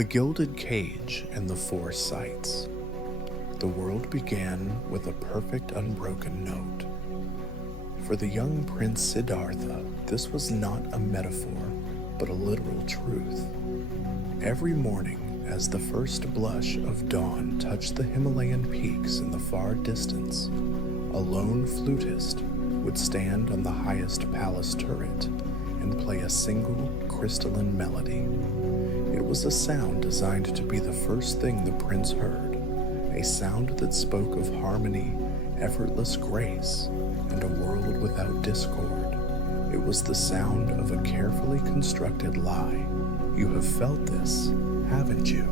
The Gilded Cage and the Four Sights. The world began with a perfect unbroken note. For the young Prince Siddhartha, this was not a metaphor, but a literal truth. Every morning, as the first blush of dawn touched the Himalayan peaks in the far distance, a lone flutist would stand on the highest palace turret and play a single crystalline melody. It was a sound designed to be the first thing the prince heard, a sound that spoke of harmony, effortless grace, and a world without discord. It was the sound of a carefully constructed lie. You have felt this, haven't you?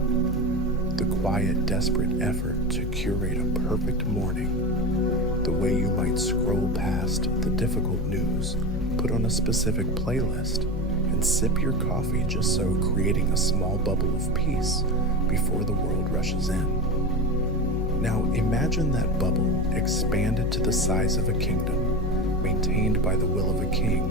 The quiet, desperate effort to curate a perfect morning. The way you might scroll past the difficult news, put on a specific playlist, and sip your coffee just so, creating a small bubble of peace before the world rushes in. Now imagine that bubble expanded to the size of a kingdom, maintained by the will of a king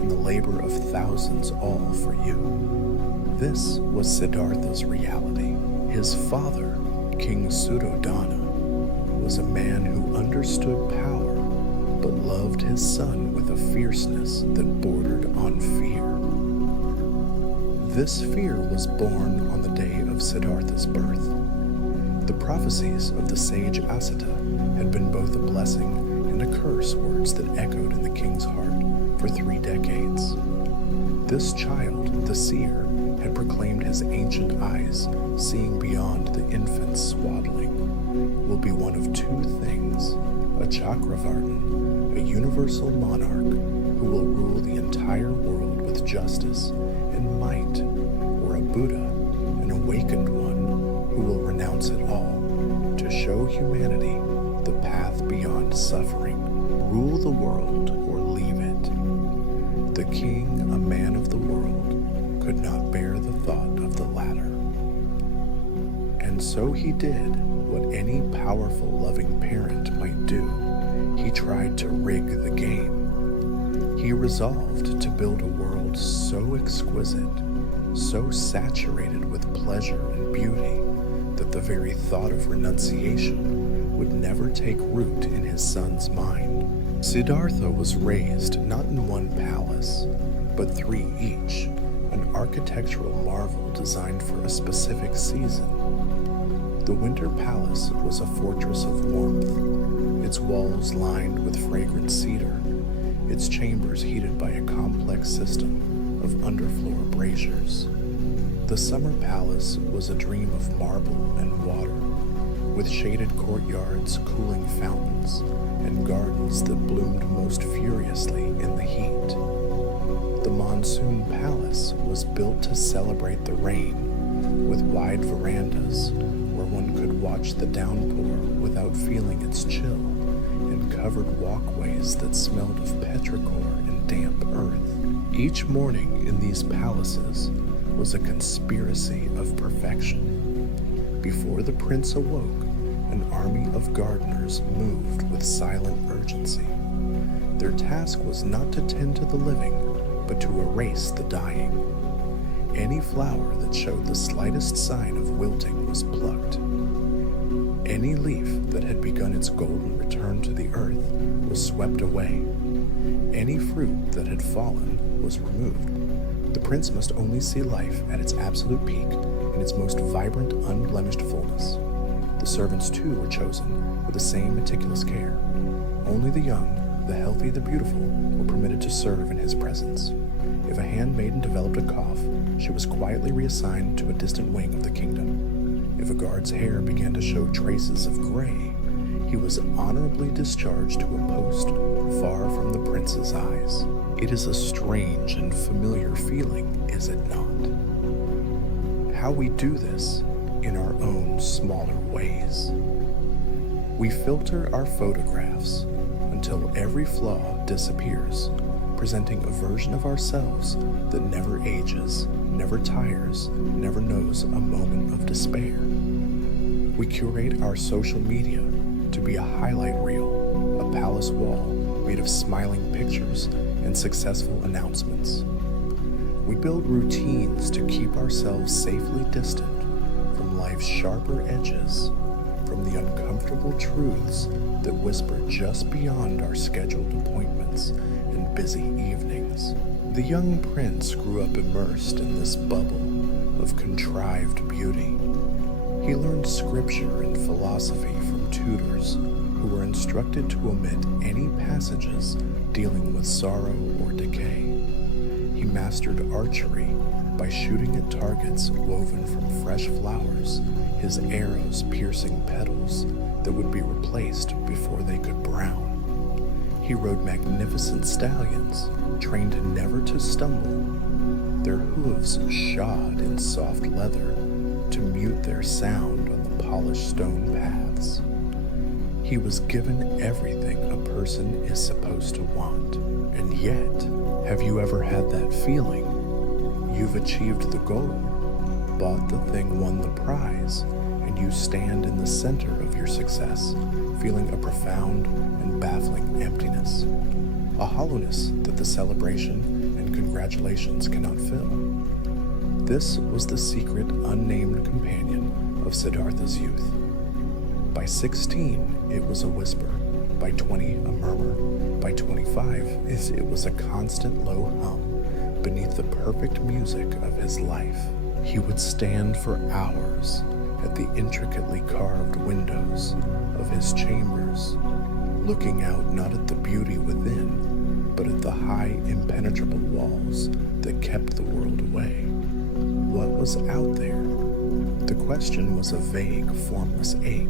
and the labor of thousands, all for you. This was Siddhartha's reality. His father, King Suddhodana, was a man who understood power, but loved his son with a fierceness that bordered on fear. This fear was born on the day of Siddhartha's birth. The prophecies of the sage Asita had been both a blessing and a curse, words that echoed in the king's heart for 3 decades. This child, the seer, had proclaimed his ancient eyes, seeing beyond the infant's swaddling, will be one of 2 things: a Chakravartin, a universal monarch who will rule the entire world with justice and might, or a Buddha, an awakened one who will renounce it all to show humanity the path beyond suffering. Rule the world or leave it. The king, a man of the world, could not bear the thought of the latter. And so he did what any powerful, loving parent might do. He tried to rig the game. He resolved to build a world so exquisite, so saturated with pleasure and beauty, that the very thought of renunciation would never take root in his son's mind. Siddhartha was raised not in one palace, but 3 each, an architectural marvel designed for a specific season. The Winter Palace was a fortress of warmth, its walls lined with fragrant cedar, its chambers heated by a complex system of underfloor braziers. The Summer Palace was a dream of marble and water, with shaded courtyards, cooling fountains, and gardens that bloomed most furiously in the heat. The Monsoon Palace was built to celebrate the rain, with wide verandas where one could watch the downpour without feeling its chill, and covered walkways that smelled of petrichor and damp earth. Each morning in these palaces was a conspiracy of perfection. Before the prince awoke, an army of gardeners moved with silent urgency. Their task was not to tend to the living, but to erase the dying. Any flower that showed the slightest sign of wilting was plucked. Any leaf that had begun its golden return to the earth was swept away. Any fruit that had fallen was removed. The prince must only see life at its absolute peak, in its most vibrant, unblemished fullness. The servants too were chosen with the same meticulous care. Only the young, the healthy, the beautiful were permitted to serve in his presence. If a handmaiden developed a cough, she was quietly reassigned to a distant wing of the kingdom. If a guard's hair began to show traces of gray, he was honorably discharged to a post far from the prince's eyes. It is a strange and familiar feeling, is it not? How we do this in our own smaller ways. We filter our photographs until every flaw disappears, presenting a version of ourselves that never ages, never tires, never knows a moment of despair. We curate our social media to be a highlight reel, a palace wall made of smiling pictures and successful announcements. We build routines to keep ourselves safely distant from life's sharper edges, from the uncomfortable truths that whisper just beyond our scheduled appointments and busy evenings. The young prince grew up immersed in this bubble of contrived beauty. He learned scripture and philosophy from tutors who were instructed to omit any passages dealing with sorrow or decay. He mastered archery by shooting at targets woven from fresh flowers, his arrows piercing petals that would be replaced before they could brown. He rode magnificent stallions, trained never to stumble, their hooves shod in soft leather to mute their sound on the polished stone paths. He was given everything a person is supposed to want. And yet, have you ever had that feeling? You've achieved the goal, bought the thing, won the prize, and you stand in the center of your success, feeling a profound and baffling emptiness, a hollowness that the celebration and congratulations cannot fill. This was the secret unnamed companion of Siddhartha's youth. By 16, it was a whisper. By 20, a murmur. By 25, it was a constant low hum beneath the perfect music of his life. He would stand for hours at the intricately carved windows of his chambers, looking out not at the beauty within, but at the high, impenetrable walls that kept the world away. What was out there? The question was a vague, formless ache.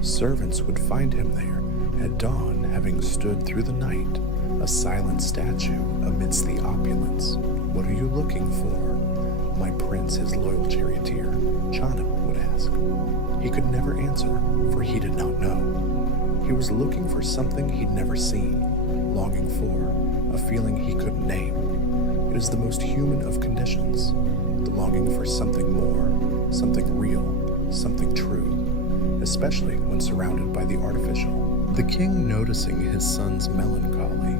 Servants would find him there at dawn, having stood through the night, a silent statue amidst the opulence. What are you looking for, my prince? His loyal charioteer, Chana, would ask. He could never answer, for he did not know. He was looking for something he'd never seen, longing for a feeling he couldn't name. It is the most human of conditions, the longing for something more, something real, something true, especially when surrounded by the artificial. The king, noticing his son's melancholy,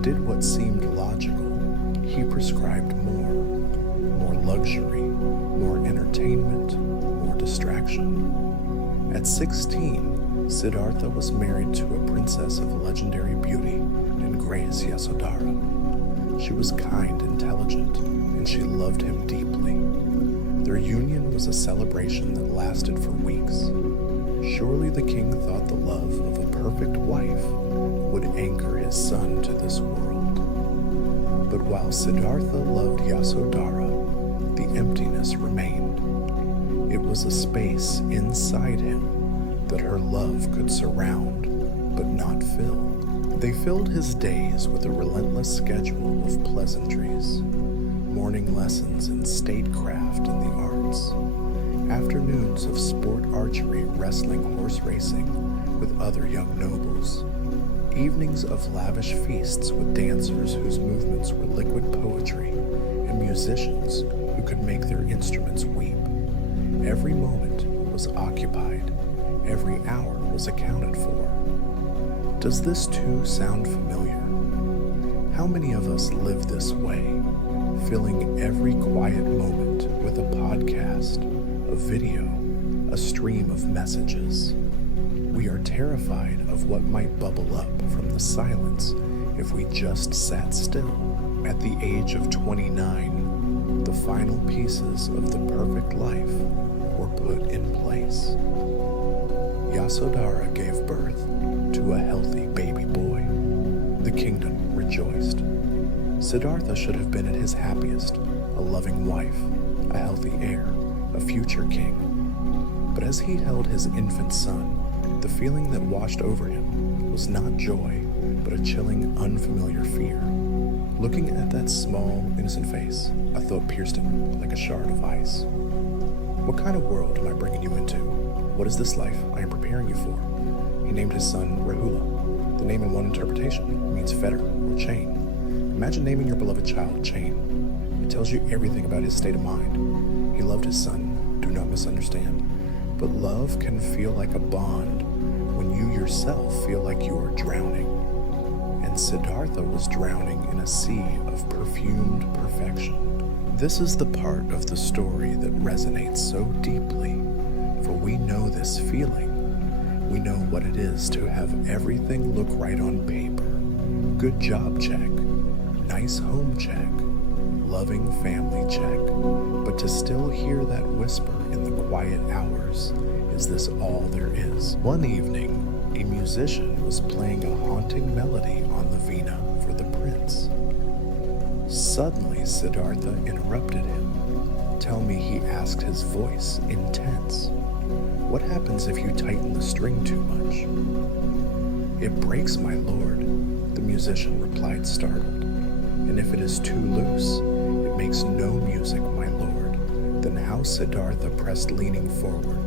did what seemed logical. He prescribed more luxury, more entertainment, more distraction. At 16, Siddhartha was married to a princess of legendary beauty and grace, Yasodhara. She was kind, intelligent, and she loved him deeply. Their union was a celebration that lasted for weeks. Surely the king thought the love of a perfect wife would anchor his son to this world. But while Siddhartha loved Yasodhara, the emptiness remained. It was a space inside him that her love could surround, but not fill. They filled his days with a relentless schedule of pleasantries, morning lessons in statecraft and the arts, afternoons of sport archery, wrestling, horse racing with other young nobles, evenings of lavish feasts with dancers whose movements were liquid poetry, and musicians who could make their instruments weep. Every moment was occupied, every hour was accounted for. Does this too sound familiar? How many of us live this way, filling every quiet moment with a podcast, a video, a stream of messages? We are terrified of what might bubble up from the silence if we just sat still. At the age of 29, the final pieces of the perfect life were put in place. Yasodhara gave birth to a healthy baby boy. The kingdom rejoiced. Siddhartha should have been at his happiest, a loving wife, a healthy heir, a future king. But as he held his infant son, the feeling that washed over him was not joy, but a chilling, unfamiliar fear. Looking at that small, innocent face, a thought pierced him like a shard of ice. What kind of world am I bringing you into? What is this life I am preparing you for? He named his son Rahula. The name in one interpretation means fetter or chain. Imagine naming your beloved child Chain. It tells you everything about his state of mind. He loved his son, do not misunderstand. But love can feel like a bond when you yourself feel like you are drowning. and Siddhartha was drowning in a sea of perfumed perfection. This is the part of the story that resonates so deeply, for we know this feeling. We know what it is to have everything look right on paper. Good job check, nice home check, loving family check, but to still hear that whisper in the quiet hours, is this all there is? One evening, a musician was playing a haunting melody on the veena for the prince. Suddenly, Siddhartha interrupted him. Tell me, he asked, his voice intense. What happens if you tighten the string too much? It breaks, my lord, the musician replied, startled. And if it is too loose, it makes no music, my lord. Then how? Siddhartha pressed, leaning forward.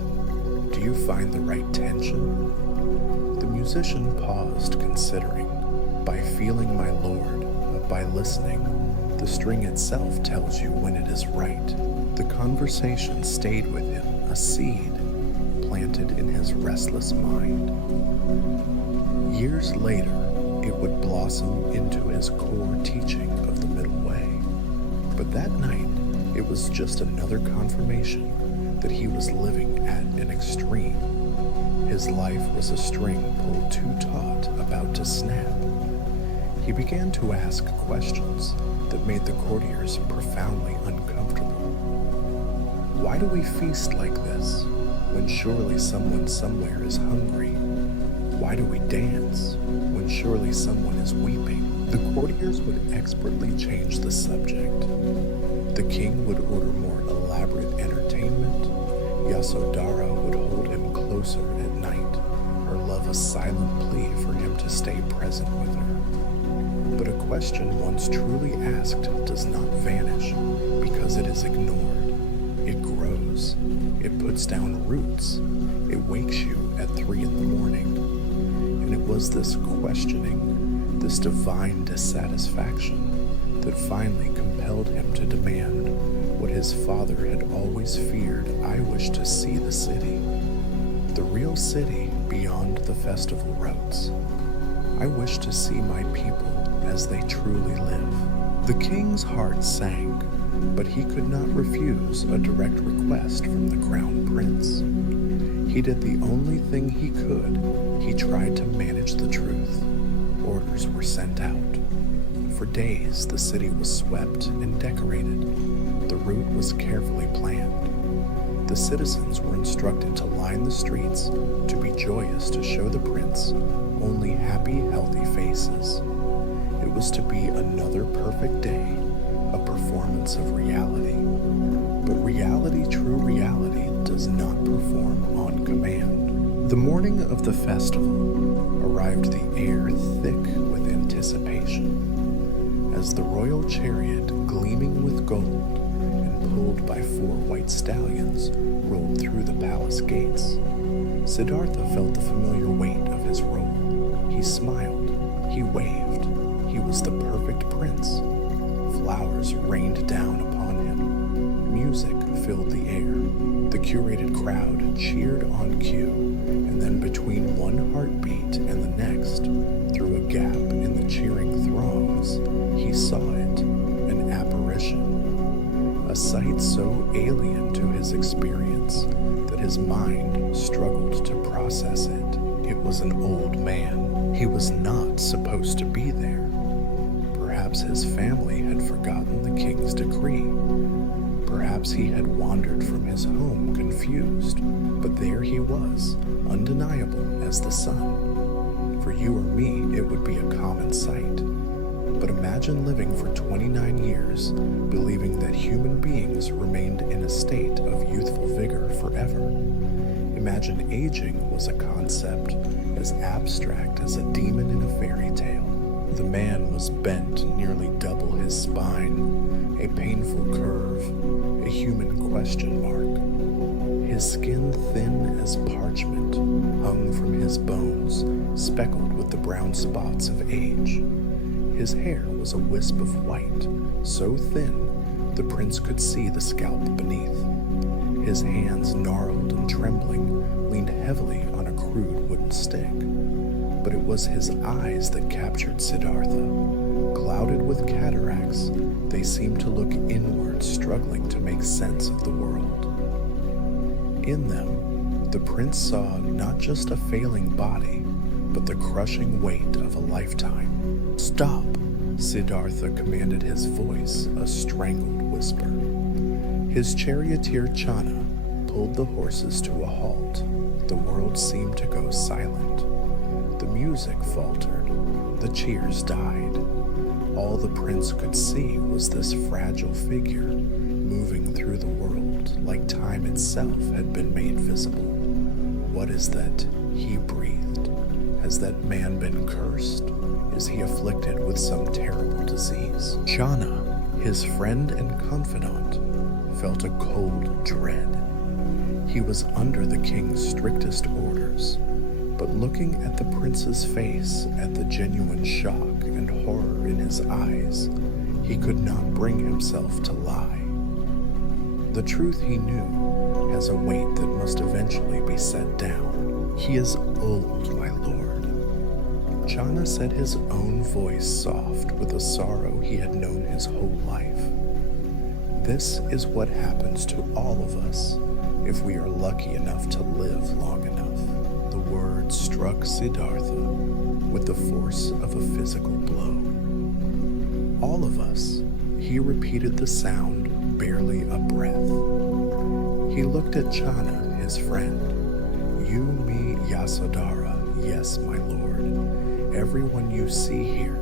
Do you find the right tension? The musician paused, considering. By feeling, my lord, by listening, the string itself tells you when it is right. The conversation stayed with him, a seed planted in his restless mind. Years later, it would blossom into his core teaching of the middle way. But that night, it was just another confirmation that he was living at an extreme. His life was a string pulled too taut, about to snap. He began to ask questions that made the courtiers profoundly uncomfortable. Why do we feast like this, when surely someone somewhere is hungry? Why do we dance, when surely someone is weeping? The courtiers would expertly change the subject. The king would order more elaborate entertainment. Yasodhara would hold him closer at night, her love a silent plea for him to stay present with her. But a question once truly asked does not vanish because it is ignored. It grows. It puts down roots. It wakes you at 3 a.m. And it was this questioning, this divine dissatisfaction, that finally compelled him to demand what his father had always feared. I wish to see the city, the real city beyond the festival routes. I wish to see my people as they truly live. The king's heart sank, but he could not refuse a direct request from the crown prince. He did the only thing he could. He tried to manage the truth. Orders were sent out. For days, the city was swept and decorated. The route was carefully planned. The citizens were instructed to line the streets, to be joyous, to show the prince only happy, healthy faces. It was to be another perfect day, a performance of reality. But reality, true reality, does not perform on command. The morning of the festival arrived, the air thick with anticipation, as the royal chariot, gleaming with gold and pulled by 4 white stallions, rolled through the palace gates. Siddhartha felt the familiar weight of his role. He smiled, he waved, he was the perfect prince. Flowers rained down upon him. Music filled the air. The curated crowd cheered on cue, and then between one heartbeat and the next, through a gap in the cheering throngs, he saw it, an apparition, a sight so alien to his experience that his mind struggled to process it. It was an old man. He was not supposed to be there. Perhaps his family had forgotten the king's decree. Perhaps he had wandered from his home confused, but there he was, undeniable as the sun. For you or me, it would be a common sight. But imagine living for 29 years, believing that human beings remained in a state of youthful vigor forever. Imagine aging was a concept as abstract as a demon in a fairy tale. The man was bent nearly double his spine, a painful curve, a human question mark. His skin thin as parchment hung from his bones, speckled with the brown spots of age. His hair was a wisp of white, so thin the prince could see the scalp beneath. His hands, gnarled and trembling, leaned heavily on a crude wooden stick. but it was his eyes that captured Siddhartha. Clouded with cataracts, they seemed to look inward, struggling to make sense of the world. In them, the prince saw not just a failing body, but the crushing weight of a lifetime. "Stop!" Siddhartha commanded, his voice a strangled whisper. His charioteer Channa pulled the horses to a halt. The world seemed to go silent. The music faltered. The cheers died. All the prince could see was this fragile figure moving through the world like time itself had been made visible. "What is that?" he breathed. "Has that man been cursed? Is he afflicted with some terrible disease?" Channa, his friend and confidant, felt a cold dread. He was under the king's strictest orders, but looking at the prince's face, at the genuine shock and horror in his eyes, he could not bring himself to lie. The truth, he knew, has a weight that must eventually be set down. "He is old, my lord." Channa said, his own voice soft with a sorrow he had known his whole life. "This is what happens to all of us if we are lucky enough to live long enough." The word struck Siddhartha with the force of a physical blow. "All of us," he repeated the sound, barely a breath. He looked at Channa, his friend. "You, me, Yasodhara, yes, my lord. Everyone you see here.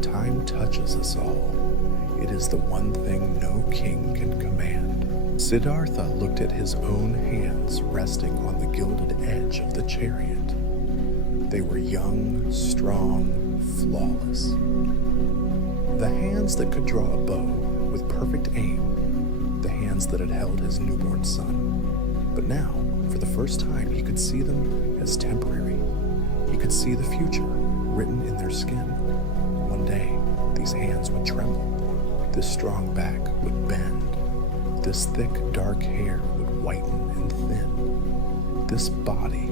Time touches us all. It is the one thing no king can command." Siddhartha looked at his own hands resting on the gilded edge of the chariot. They were young, strong, flawless. The hands that could draw a bow with perfect aim, the hands that had held his newborn son. But now, for the first time, he could see them as temporary. He could see the future written in their skin. One day, these hands would tremble. This strong back would bend. This thick, dark hair would whiten and thin. This body,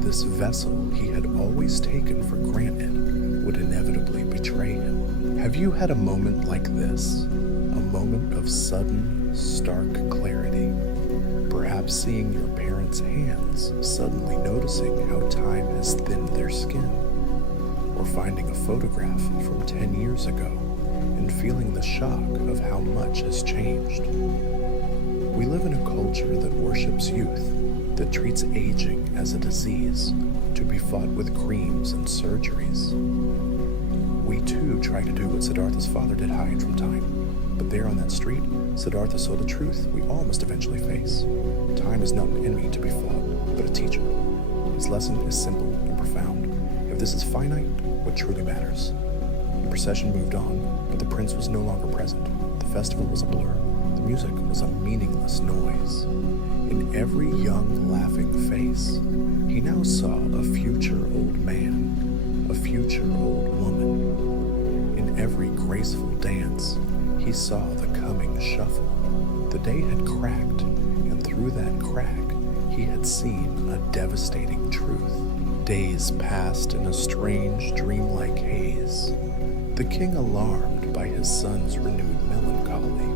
this vessel he had always taken for granted, would inevitably betray him. Have you had a moment like this? A moment of sudden, stark clarity? Perhaps seeing your parents' hands, suddenly noticing how time has thinned their skin, or finding a photograph from 10 years ago and feeling the shock of how much has changed. We live in a culture that worships youth, that treats aging as a disease, to be fought with creams and surgeries. We too try to do what Siddhartha's father did, hide from time. But there on that street, Siddhartha saw the truth we all must eventually face. Time is not an enemy to be fought, but a teacher. His lesson is simple and profound. If this is finite, what truly matters? The procession moved on, but the prince was no longer present. The festival was a blur. The music was a meaningless noise. In every young, laughing face, he now saw a future old man, a future old woman. In every graceful dance, he saw the coming shuffle. The day had cracked, and through that crack, he had seen a devastating truth. Days passed in a strange, dreamlike haze. The king, alarmed by his son's renewed melancholy,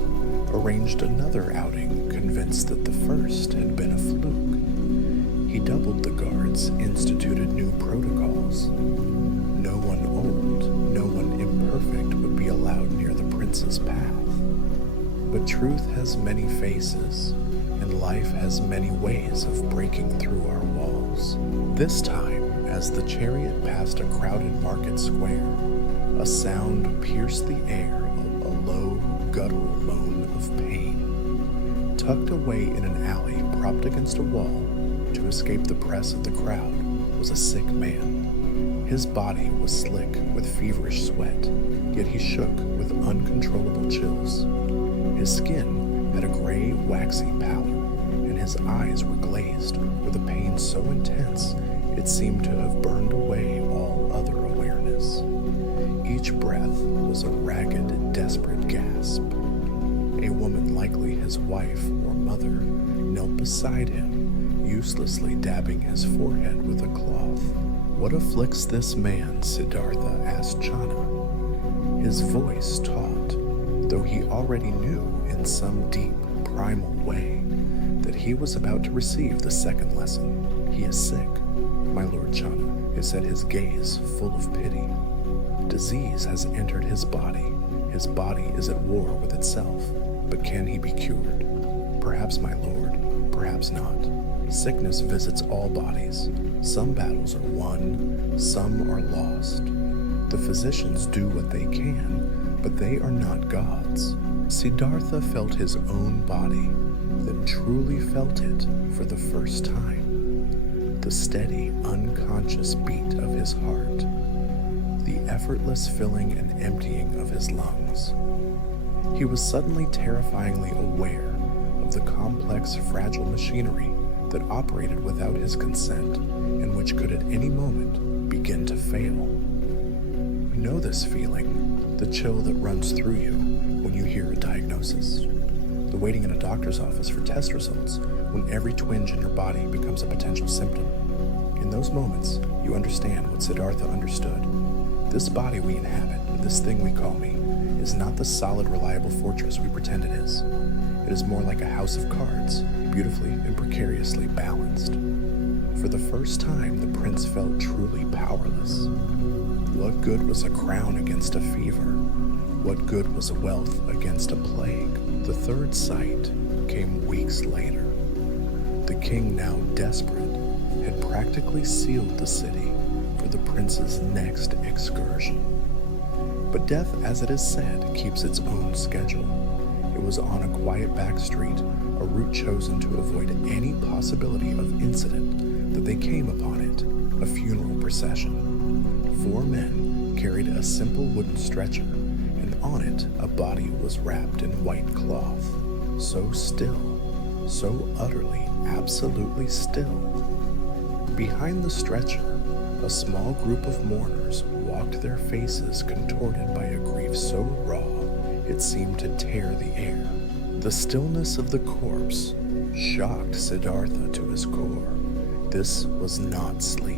arranged another outing, convinced that the first had been a fluke. He doubled the guards, instituted new protocols. No one old, no one imperfect would be allowed near the prince's path. But truth has many faces, and life has many ways of breaking through our walls. This time, as the chariot passed a crowded market square, a sound pierced the air, a low, guttural moan of pain. Tucked away in an alley, propped against a wall, to escape the press of the crowd, was a sick man. His body was slick with feverish sweat, yet he shook with uncontrollable chills. His skin had a gray, waxy pallor, and his eyes were glazed with a pain so intense it seemed to have burned away all other awareness. Each breath was a ragged, desperate gasp. A woman, likely his wife or mother, knelt beside him, uselessly dabbing his forehead with a cloth. "What afflicts this man?" Siddhartha asked Chana. His voice taut, though he already knew in some deep, primal way that he was about to receive the second lesson. "He is sick, my Lord Chana," said his gaze full of pity. "Disease has entered his body. His body is at war with itself. But can he be cured? Perhaps, my Lord, perhaps not. Sickness visits all bodies. Some battles are won, some are lost. The physicians do what they can, but they are not gods." Siddhartha felt his own body, then truly felt it for the first time. The steady, unconscious beat of his heart, the effortless filling and emptying of his lungs. He was suddenly terrifyingly aware of the complex, fragile machinery that operated without his consent and which could at any moment begin to fail. You know this feeling, the chill that runs through you when you hear a diagnosis, the waiting in a doctor's office for test results when every twinge in your body becomes a potential symptom. In those moments, you understand what Siddhartha understood. This body we inhabit, this thing we call me, is not the solid, reliable fortress we pretend it is. It is more like a house of cards, beautifully and precariously balanced. For the first time, the prince felt truly powerless. What good was a crown against a fever? What good was wealth against a plague? The third sight came weeks later. The king, now desperate, had practically sealed the city for the prince's next excursion. But death, as it is said, keeps its own schedule. It was on a quiet back street, a route chosen to avoid any possibility of incident, that they came upon it, a funeral procession. 4 men carried a simple wooden stretcher, and on it a body was wrapped in white cloth. So still, so utterly, absolutely still. Behind the stretcher, a small group of mourners walked, their faces contorted by a grief so raw it seemed to tear the air. The stillness of the corpse shocked Siddhartha to his core. This was not sleep.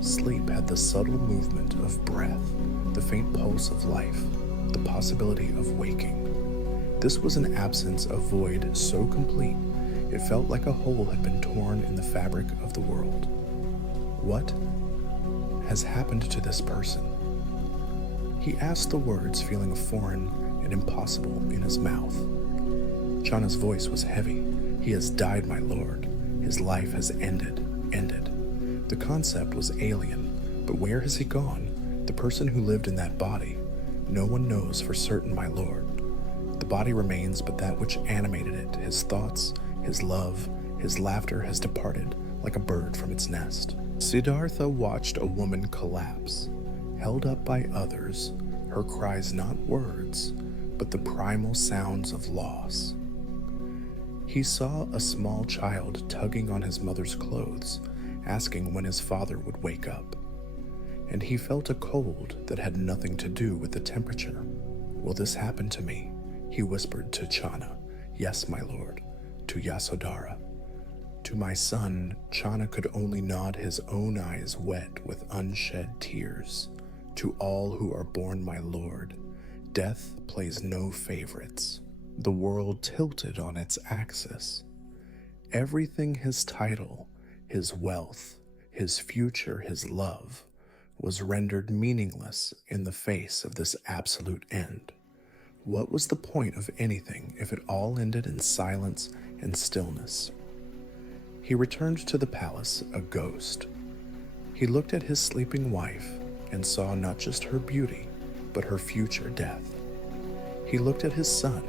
Sleep had the subtle movement of breath, the faint pulse of life, the possibility of waking. This was an absence of void so complete it felt like a hole had been torn in the fabric of the world. What has happened to this person? He asked, the words feeling foreign and impossible in his mouth. Chana's voice was heavy. "He has died, my lord. His life has ended. The concept was alien, but where has he gone? The person who lived in that body? No one knows for certain, my lord. The body remains, but that which animated it, his thoughts, his love, his laughter has departed like a bird from its nest." Siddhartha watched a woman collapse, held up by others, her cries not words, but the primal sounds of loss. He saw a small child tugging on his mother's clothes, asking when his father would wake up. And he felt a cold that had nothing to do with the temperature. "Will this happen to me?" he whispered to Chana. "Yes, my lord," to Yasodhara. To my son, Chana could only nod, his own eyes wet with unshed tears. "To all who are born, my lord, death plays no favorites." The world tilted on its axis. Everything his title, his wealth, his future, his love, was rendered meaningless in the face of this absolute end. What was the point of anything if it all ended in silence and stillness? He returned to the palace, a ghost. He looked at his sleeping wife and saw not just her beauty, but her future death. He looked at his son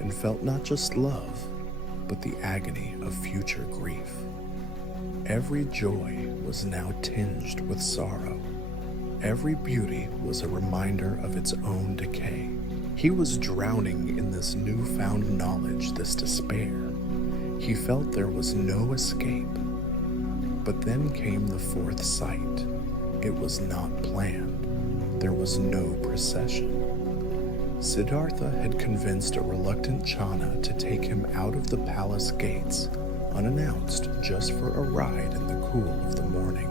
and felt not just love, but the agony of future grief. Every joy was now tinged with sorrow. Every beauty was a reminder of its own decay. He was drowning in this newfound knowledge, this despair. He felt there was no escape. But then came the fourth sight. It was not planned. There was no procession. Siddhartha had convinced a reluctant Chana to take him out of the palace gates, unannounced, just for a ride in the cool of the morning.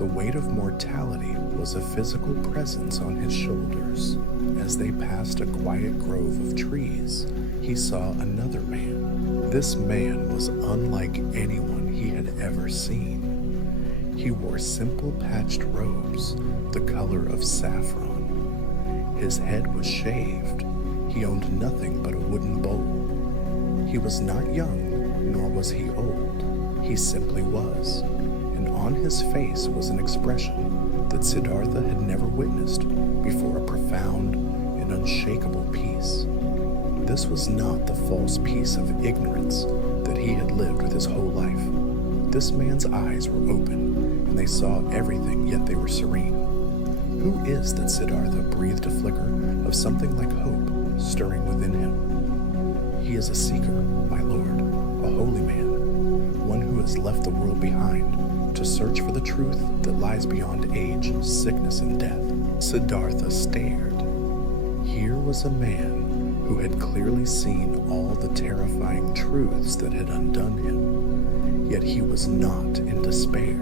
The weight of mortality was a physical presence on his shoulders. As they passed a quiet grove of trees, he saw another man. This man was unlike anyone he had ever seen. He wore simple patched robes, the color of saffron. His head was shaved. He owned nothing but a wooden bowl. He was not young, nor was he old. He simply was. And on his face was an expression that Siddhartha had never witnessed before, a profound and unshakable peace. This was not the false peace of ignorance that he had lived with his whole life. This man's eyes were open, and they saw everything, yet they were serene. Who is that Siddhartha breathed a flicker of something like hope stirring within him? He is a seeker, my lord, a holy man, one who has left the world behind to search for the truth that lies beyond age, sickness, and death. Siddhartha stared. Here was a man who had clearly seen all the terrifying truths that had undone him, yet he was not in despair.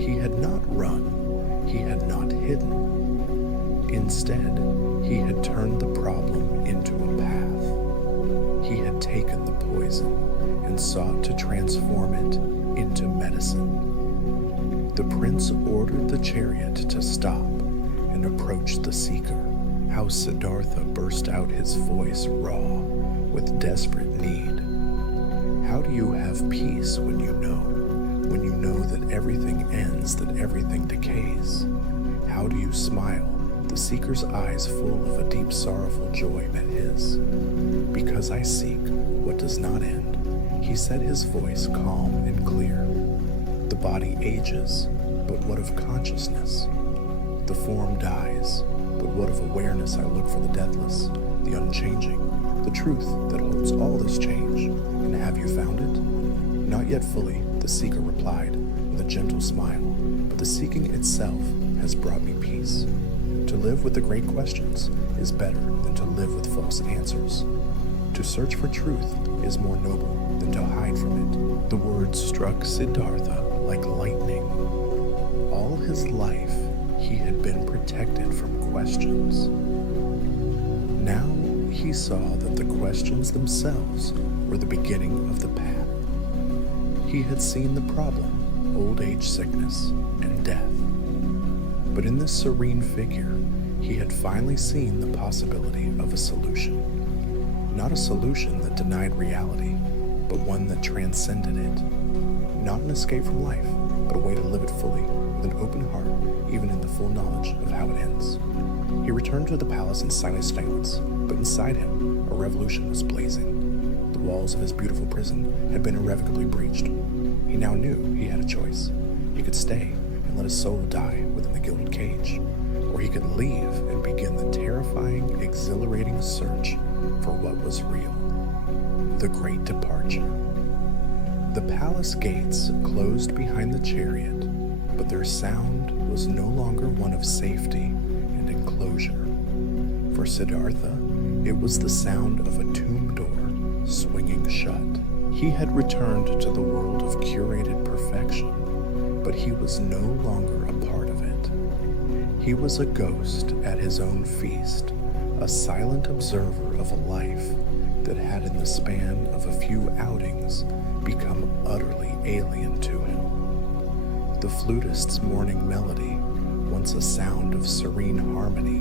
He had not run. He had not hidden. Instead, he had turned the problem into a path. He had taken the poison and sought to transform it into medicine. The prince ordered the chariot to stop and approached the seeker. How Siddhartha burst out his voice raw with desperate need. How do you have peace when you know that everything ends, that everything decays? How do you smile? The seeker's eyes full of a deep sorrowful joy met his. Because I seek what does not end, he said, his voice calm and clear. The body ages, but what of consciousness? The form dies, but what of awareness? I look for the deathless, the unchanging, the truth that holds all this change. And have you found it? Not yet fully, the seeker replied with a gentle smile, but the seeking itself has brought me peace. To live with the great questions is better than to live with false answers. To search for truth is more noble than to hide from it. The words struck Siddhartha like lightning. All his life, he had been protected from questions. Now he saw that the questions themselves were the beginning of the path. He had seen the problem, old age, sickness, and death. But in this serene figure, he had finally seen the possibility of a solution. Not a solution that denied reality, but one that transcended it. Not an escape from life, but a way to live it fully, with an open heart, even in the full knowledge of how it ends. He returned to the palace in silent silence, but inside him, a revolution was blazing. The walls of his beautiful prison had been irrevocably breached. He now knew he had a choice. He could stay and let his soul die within the gilded cage, or he could leave and begin the terrifying, exhilarating search for what was real. The Great Departure. The palace gates closed behind the chariot, but their sound was no longer one of safety and enclosure. For Siddhartha, it was the sound of a tomb door swinging shut. He had returned to the world of curated perfection, but he was no longer a part of it. He was a ghost at his own feast, a silent observer of a life that had in the span of a few outings become utterly alien to him. The flutist's morning melody, once a sound of serene harmony,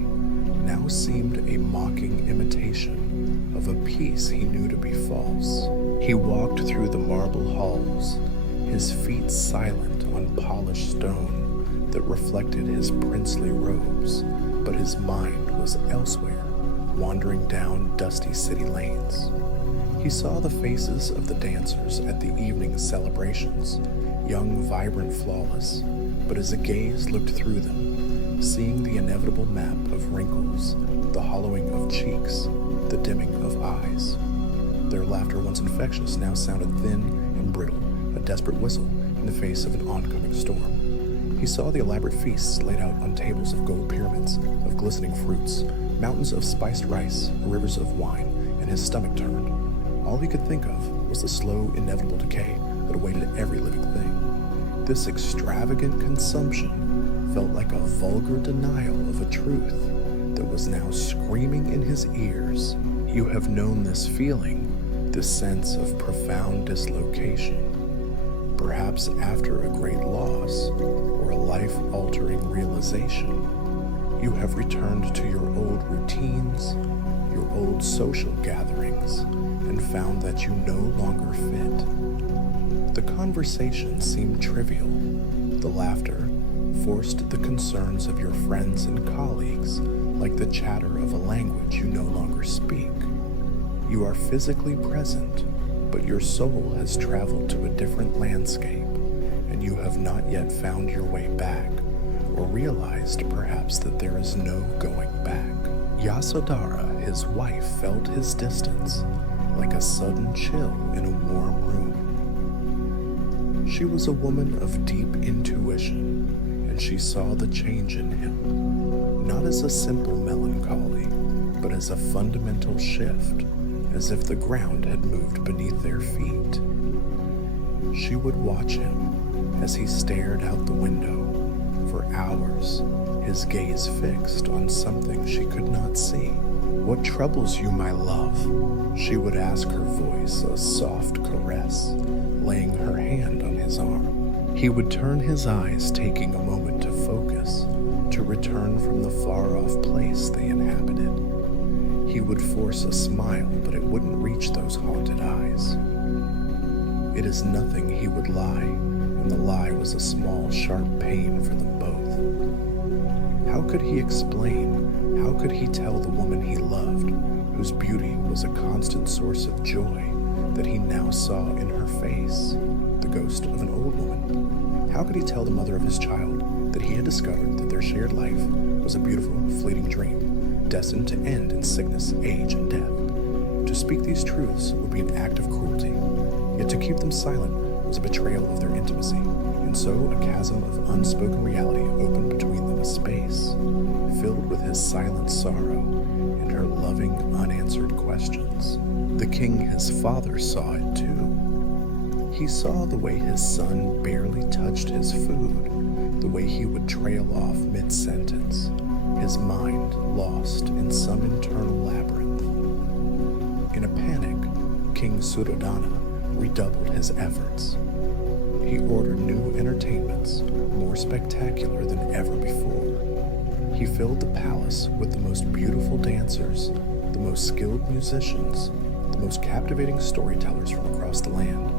now seemed a mocking imitation of a piece he knew to be false. He walked through the marble halls, his feet silent on polished stone that reflected his princely robes, but his mind was elsewhere, wandering down dusty city lanes. He saw the faces of the dancers at the evening celebrations, young, vibrant, flawless, but as a gaze looked through them, seeing the inevitable map of wrinkles, the hollowing of cheeks, the dimming of eyes. Their laughter, once infectious, now sounded thin and brittle, a desperate whistle in the face of an oncoming storm. He saw the elaborate feasts laid out on tables of gold pyramids, of glistening fruits, mountains of spiced rice, rivers of wine, and his stomach turned. All he could think of was the slow, inevitable decay that awaited every living thing. This extravagant consumption felt like a vulgar denial of a truth that was now screaming in his ears. You have known this feeling, this sense of profound dislocation. Perhaps after a great loss or a life-altering realization, you have returned to your old routines, your old social gatherings, and found that you no longer fit. The conversation seemed trivial. The laughter forced the concerns of your friends and colleagues like the chatter of a language you no longer speak. You are physically present, but your soul has traveled to a different landscape, and you have not yet found your way back, or realized perhaps that there is no going back. Yasodhara, his wife, felt his distance like a sudden chill in a warm room. She was a woman of deep intuition, and she saw the change in him, not as a simple melancholy, but as a fundamental shift, as if the ground had moved beneath their feet. She would watch him as he stared out the window for hours, his gaze fixed on something she could not see. "What troubles you, my love?" she would ask, her voice a soft caress, laying her hand on his arm. He would turn his eyes, taking a moment to focus, to return from the far-off place they inhabited. He would force a smile, but it wouldn't reach those haunted eyes. "It is nothing," he would lie, and the lie was a small, sharp pain for them both. How could he explain? How could he tell the woman he loved, whose beauty was a constant source of joy, that he now saw in her face the ghost of an old woman? How could he tell the mother of his child that he had discovered that their shared life was a beautiful, fleeting dream, destined to end in sickness, age, and death? To speak these truths would be an act of cruelty, yet to keep them silent was a betrayal of their intimacy, and so a chasm of unspoken reality opened between them, a space filled with his silent sorrow and her loving, unanswered questions. The king, his father, saw it too. He saw the way his son barely touched his food, the way he would trail off mid-sentence, his mind lost in some internal labyrinth. In a panic, King Suddhodana redoubled his efforts. He ordered new entertainments, more spectacular than ever before. He filled the palace with the most beautiful dancers, the most skilled musicians, the most captivating storytellers from across the land.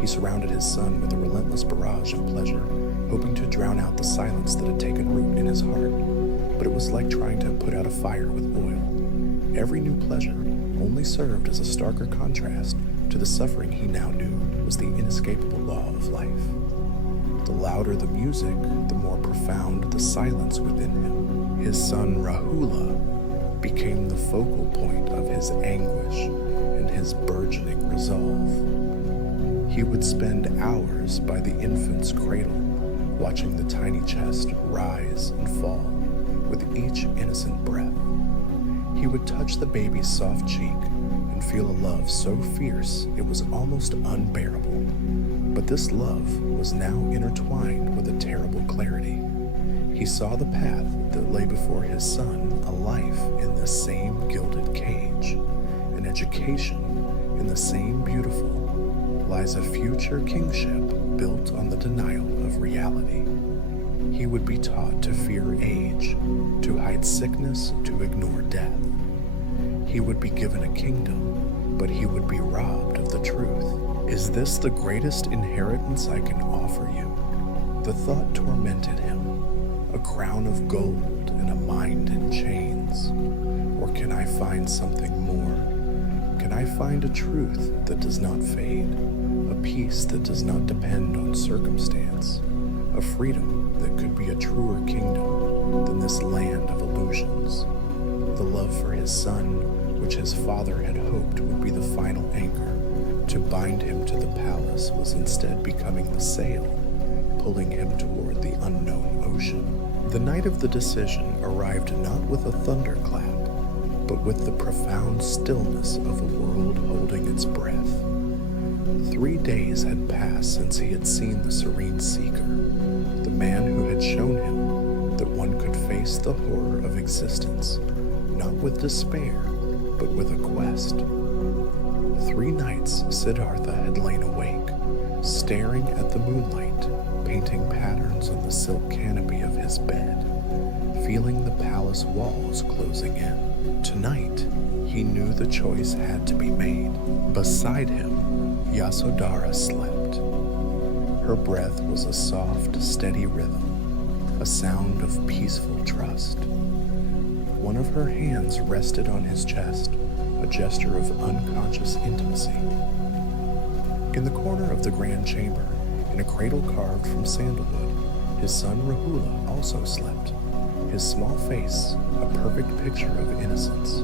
He surrounded his son with a relentless barrage of pleasure, hoping to drown out the silence that had taken root in his heart. But it was like trying to put out a fire with oil. Every new pleasure only served as a starker contrast to the suffering he now knew was the inescapable law of life. The louder the music, the more profound the silence within him. His son Rahula became the focal point of his anguish and his burgeoning resolve. He would spend hours by the infant's cradle, watching the tiny chest rise and fall with each innocent breath. He would touch the baby's soft cheek and feel a love so fierce it was almost unbearable. But this love was now intertwined with a terrible clarity. He saw the path that lay before his son, a life in the same gilded cage, an education in the same beautiful, lies a future kingship built on the denial of reality. He would be taught to fear age, to hide sickness, to ignore death. He would be given a kingdom, but he would be robbed of the truth. Is this the greatest inheritance I can offer you? The thought tormented him. A crown of gold and a mind in chains? Or can I find something more? Can I find a truth that does not fade? A peace that does not depend on circumstance? A freedom that could be a truer kingdom than this land of illusions? The love for his son, which his father had hoped would be the final anchor to bind him to the palace, was instead becoming the sail, pulling him toward the unknown ocean. The night of the decision arrived not with a thunderclap, but with the profound stillness of a world holding its breath. 3 days had passed since he had seen the serene seeker, the man who had shown him that one could face the horror of existence, not with despair, but with a quest. 3 nights Siddhartha had lain awake, staring at the moonlight, painting patterns on the silk canopy of his bed, feeling the palace walls closing in. Tonight, he knew the choice had to be made. Beside him, Yasodhara slept. Her breath was a soft, steady rhythm, a sound of peaceful trust. One of her hands rested on his chest, a gesture of unconscious intimacy. In the corner of the grand chamber, in a cradle carved from sandalwood, his son Rahula also slept, his small face a perfect picture of innocence.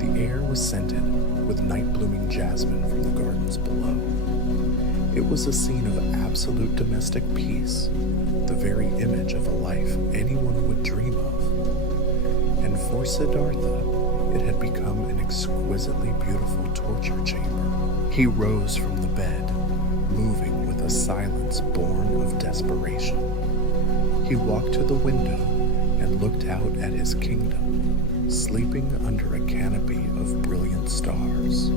The air was scented with night-blooming jasmine from the gardens below. It was a scene of absolute domestic peace, the very image of a life anyone would dream of. And for Siddhartha, it had become an exquisitely beautiful torture chamber. He rose from the bed, moving with a silence born of desperation. He walked to the window and looked out at his kingdom, sleeping under a canopy of brilliant stars.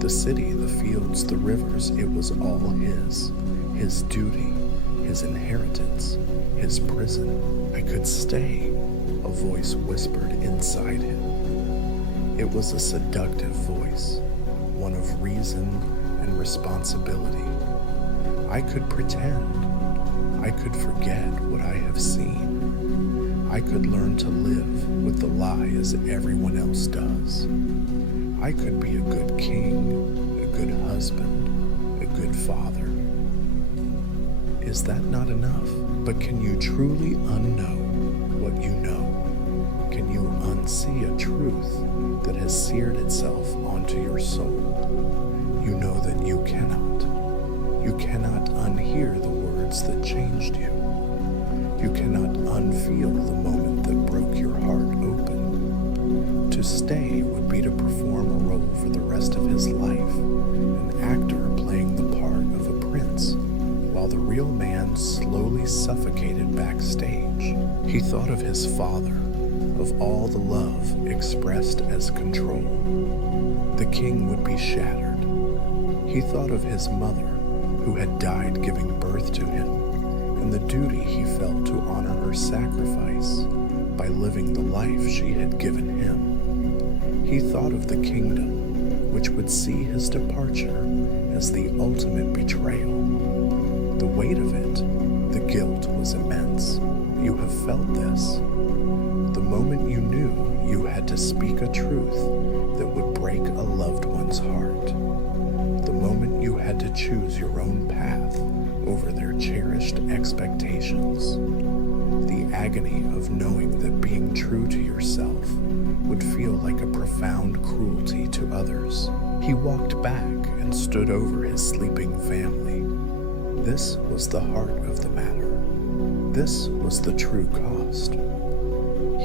The city, the fields, the rivers, it was all his duty, his inheritance, his prison. I could stay, a voice whispered inside him. It was a seductive voice, one of reason and responsibility. I could pretend. I could forget what I have seen. I could learn to live with the lie as everyone else does. I could be a good king, a good husband, a good father. Is that not enough? But can you truly unknow what you know? Can you unsee a truth that has seared itself onto your soul? You know that you cannot. You cannot unhear the words that changed you. You cannot unfeel the moment that broke your heart open. To stay would be to perform a role for the rest of his life, an actor playing the part of a prince, while the real man slowly suffocated backstage. He thought of his father, of all the love expressed as control. The king would be shattered. He thought of his mother, who had died giving birth to him, and the duty he felt to honor her sacrifice by living the life she had given him. He thought of the kingdom, which would see his departure as the ultimate betrayal. The weight of it, the guilt was immense. You have felt this. The moment you knew you had to speak a truth that would break a loved one's heart. The moment you had to choose your own path over their cherished expectations. The agony of knowing that being true to yourself would feel like a profound cruelty to others. He walked back and stood over his sleeping family. This was the heart of the matter. This was the true cost.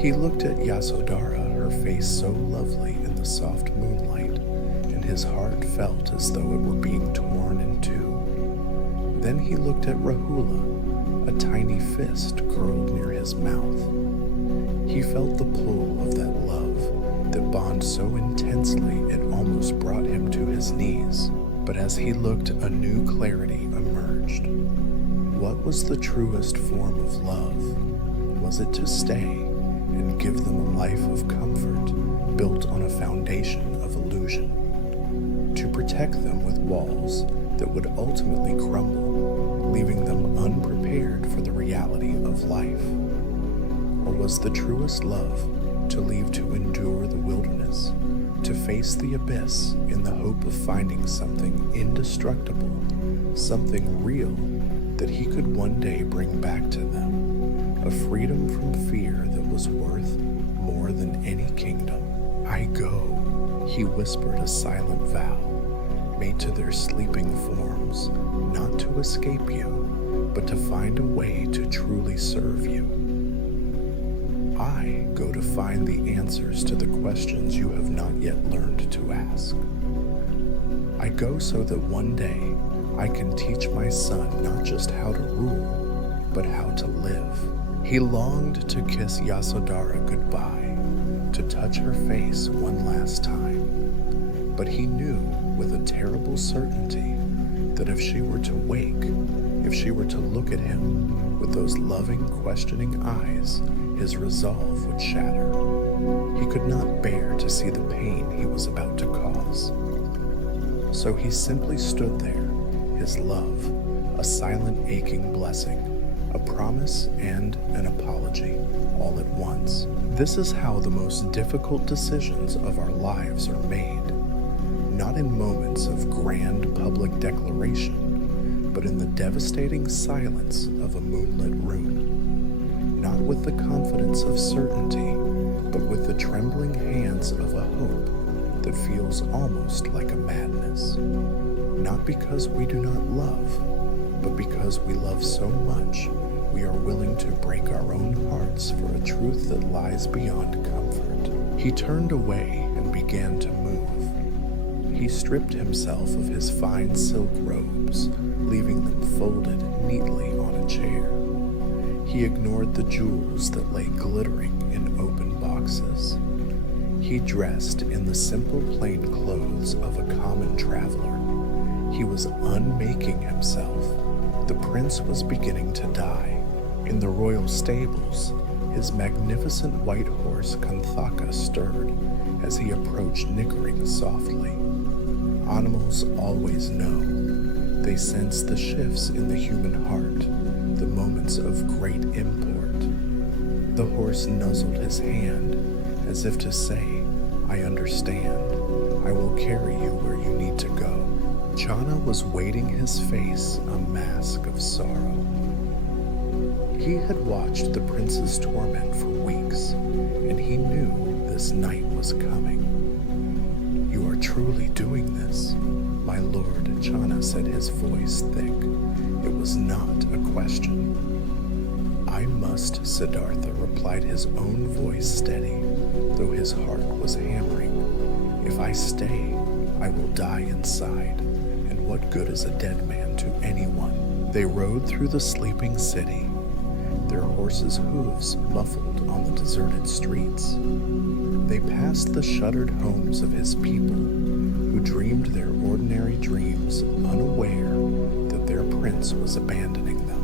He looked at Yasodhara, her face so lovely in the soft moonlight, and his heart felt as though it were being torn in two. Then he looked at Rahula, a tiny fist curled near his mouth. He felt the pull of that love that bond so intensely it almost brought him to his knees. But as he looked, a new clarity emerged. What was the truest form of love? Was it to stay and give them a life of comfort built on a foundation of illusion? To protect them with walls that would ultimately crumble, leaving them unprepared for the reality of life? Or was the truest love to leave to endure the wilderness, to face the abyss in the hope of finding something indestructible, something real that he could one day bring back to them, a freedom from fear that was worth more than any kingdom? I go, he whispered a silent vow, made to their sleeping forms, not to escape you, but to find a way to truly serve you. I go to find the answers to the questions you have not yet learned to ask. I go so that one day I can teach my son not just how to rule, but how to live. He longed to kiss Yasodhara goodbye, to touch her face one last time. But he knew with a terrible certainty that if she were to wake, if she were to look at him with those loving, questioning eyes, his resolve would shatter. He could not bear to see the pain he was about to cause. So he simply stood there, his love, a silent aching blessing, a promise and an apology, all at once. This is how the most difficult decisions of our lives are made, not in moments of grand public declaration, but in the devastating silence of a moonlit room, not with the confidence of certainty, but with the trembling hands of a hope that feels almost like a madness. Not because we do not love, but because we love so much, we are willing to break our own hearts for a truth that lies beyond comfort. He turned away and began to move. He stripped himself of his fine silk robes, leaving them folded neatly on a chair. He ignored the jewels that lay glittering in open boxes. He dressed in the simple plain clothes of a common traveler. He was unmaking himself. The prince was beginning to die. In the royal stables, his magnificent white horse Kanthaka stirred as he approached, nickering softly. Animals always know. They sense the shifts in the human heart, the moments of great import. The horse nuzzled his hand as if to say, I understand. I will carry you where you need to go. Chana was waiting his face a mask of sorrow. He had watched the prince's torment for weeks, and he knew this night was coming. You are truly doing this, my lord, Chana said, his voice thick. It was not a question. I must, Siddhartha replied, his own voice steady, though his heart was hammering. If I stay, I will die inside, and what good is a dead man to anyone? They rode through the sleeping city, their horses' hooves muffled on the deserted streets. They passed the shuttered homes of his people, who dreamed their ordinary dreams, unaware that their prince was abandoning them.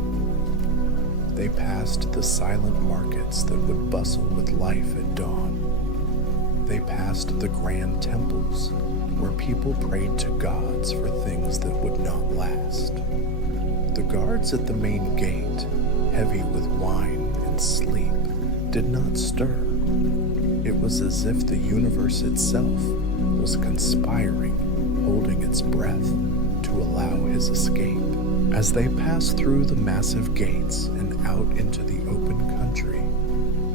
They passed the silent markets that would bustle with life at dawn. They passed the grand temples, where people prayed to gods for things that would not last. The guards at the main gate, heavy with wine and sleep, did not stir. It was as if the universe itself was conspiring, holding its breath to allow his escape. As they passed through the massive gates and out into the open country,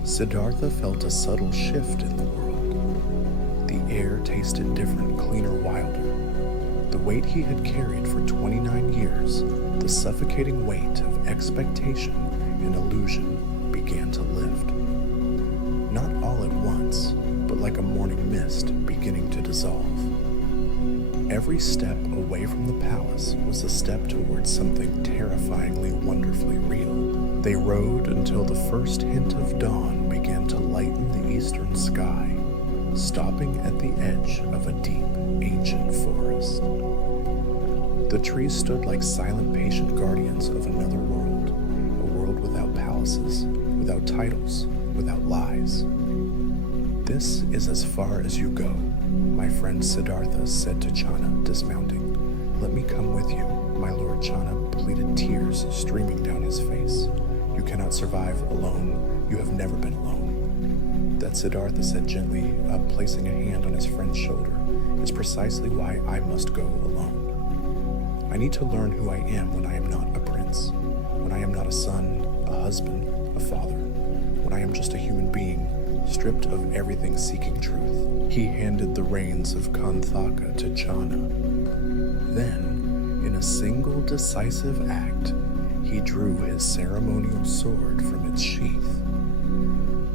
Siddhartha felt a subtle shift in the world. The air tasted different, cleaner, wilder. The weight he had carried for 29 years, the suffocating weight of expectation and illusion, began to lift. Not all at once, but like a morning mist beginning to dissolve. Every step away from the palace was a step towards something terrifyingly, wonderfully real. They rode until the first hint of dawn began to lighten the eastern sky, stopping at the edge of a deep, ancient forest. The trees stood like silent, patient guardians of another world, a world without palaces, without titles, without lies. This is as far as you go, my friend Siddhartha said to Chana, dismounting. Let me come with you, my lord. Chana pleaded, tears streaming down his face. You cannot survive alone. You have never been alone. That, Siddhartha said gently, placing a hand on his friend's shoulder, is precisely why I must go alone. I need to learn who I am when I am not a prince, when I am not a son, a husband, a father, when I am just a human being, stripped of everything seeking truth. He handed the reins of Kanthaka to Chana. Then, in a single decisive act, he drew his ceremonial sword from its sheath.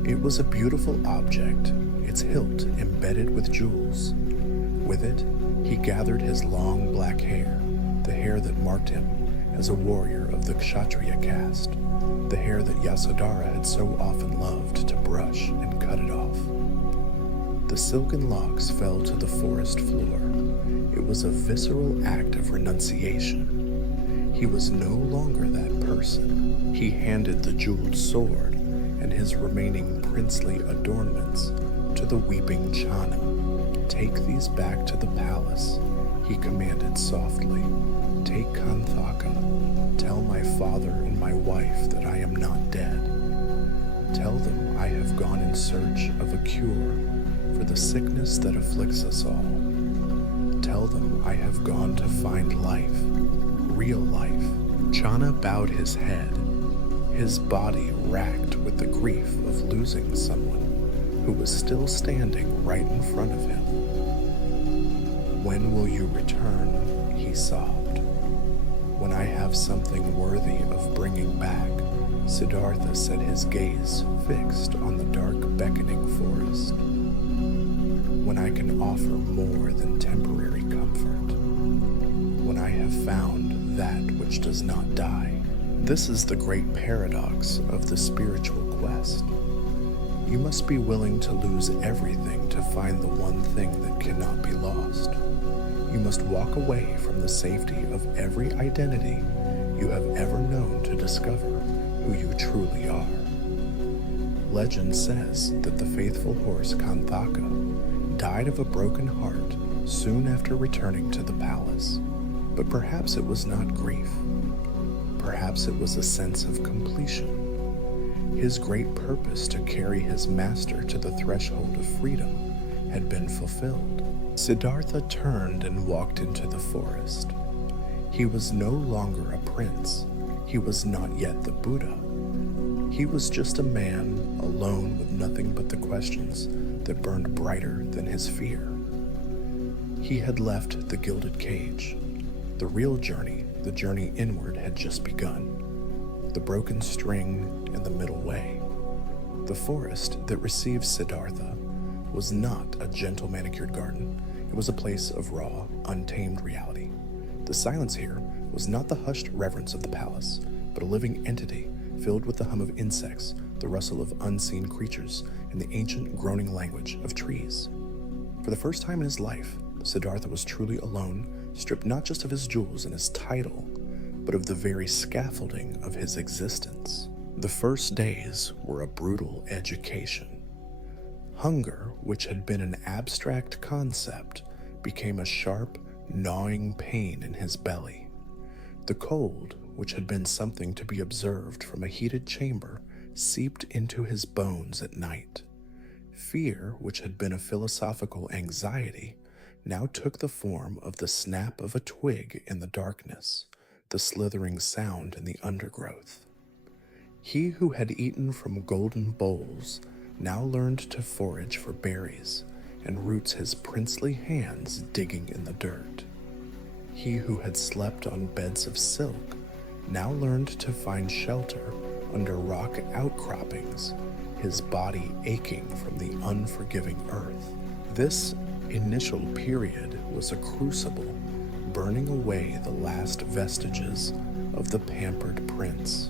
It was a beautiful object, its hilt embedded with jewels, With it, he gathered his long black hair, the hair that marked him as a warrior of the Kshatriya caste, the hair that Yasodhara had so often loved to brush and cut it off. The silken locks fell to the forest floor. It was a visceral act of renunciation. He was no longer that person. He handed the jeweled sword and his remaining princely adornments to the weeping Chana. "Take these back to the palace," he commanded softly. "Take Kanthaka. Tell my father and my wife that I am not dead. Tell them I have gone in search of a cure for the sickness that afflicts us all. Tell them I have gone to find life, real life." Chana bowed his head, his body racked with the grief of losing someone who was still standing right in front of him. "When will you return?" he sobbed. "When I have something worthy of bringing back." Siddhartha set his gaze fixed on the dark, beckoning forest. "When I can offer more than temporary comfort. When I have found that which does not die." This is the great paradox of the spiritual quest. You must be willing to lose everything to find the one thing that cannot be lost. You must walk away from the safety of every identity you have ever known to discover who you truly are. Legend says that the faithful horse Kanthaka died of a broken heart soon after returning to the palace, but perhaps it was not grief. Perhaps it was a sense of completion. His great purpose to carry his master to the threshold of freedom had been fulfilled. Siddhartha turned and walked into the forest. He was no longer a prince. He was not yet the Buddha. He was just a man alone with nothing but the questions that burned brighter than his fear. He had left the gilded cage. The real journey, the journey inward, had just begun. The broken string and the middle way. The forest that received Siddhartha was not a gentle manicured garden. It was a place of raw, untamed reality. The silence here was not the hushed reverence of the palace, but a living entity filled with the hum of insects, the rustle of unseen creatures, and the ancient groaning language of trees. For the first time in his life, Siddhartha was truly alone, stripped not just of his jewels and his title, but of the very scaffolding of his existence. The first days were a brutal education. Hunger, which had been an abstract concept, became a sharp, gnawing pain in his belly. The cold, which had been something to be observed from a heated chamber, seeped into his bones at night. Fear, which had been a philosophical anxiety, now took the form of the snap of a twig in the darkness, the slithering sound in the undergrowth. He who had eaten from golden bowls now learned to forage for berries and roots his princely hands digging in the dirt. He who had slept on beds of silk now learned to find shelter under rock outcroppings, his body aching from the unforgiving earth. This initial period was a crucible, burning away the last vestiges of the pampered prince.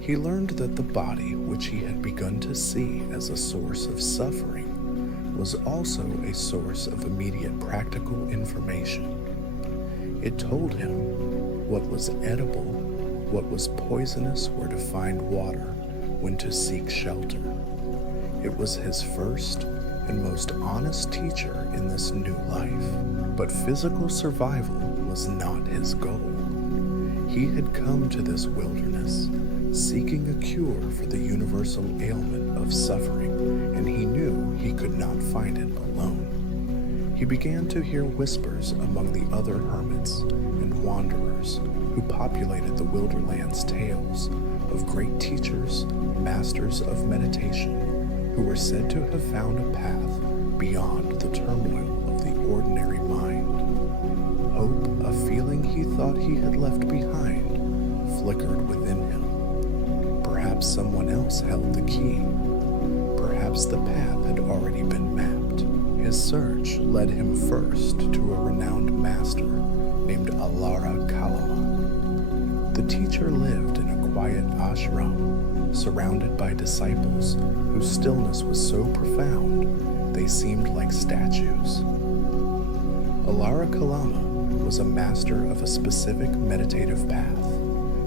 He learned that the body, which he had begun to see as a source of suffering, was also a source of immediate practical information. It told him what was edible, what was poisonous, where to find water, when to seek shelter. It was his first and most honest teacher in this new life. But physical survival was not his goal. He had come to this wilderness seeking a cure for the universal ailment of suffering, and he knew he could not find it alone. He began to hear whispers among the other hermits and wanderers who populated the Wilderland's tales of great teachers, masters of meditation, who were said to have found a path beyond the turmoil of the ordinary mind. Hope, a feeling he thought he had left behind, flickered within him. Perhaps someone else held the key. Perhaps the path had already been mapped, His search led him first to a renowned master named Alara Kalama. The teacher lived in a quiet ashram, surrounded by disciples whose stillness was so profound they seemed like statues. Alara Kalama was a master of a specific meditative path,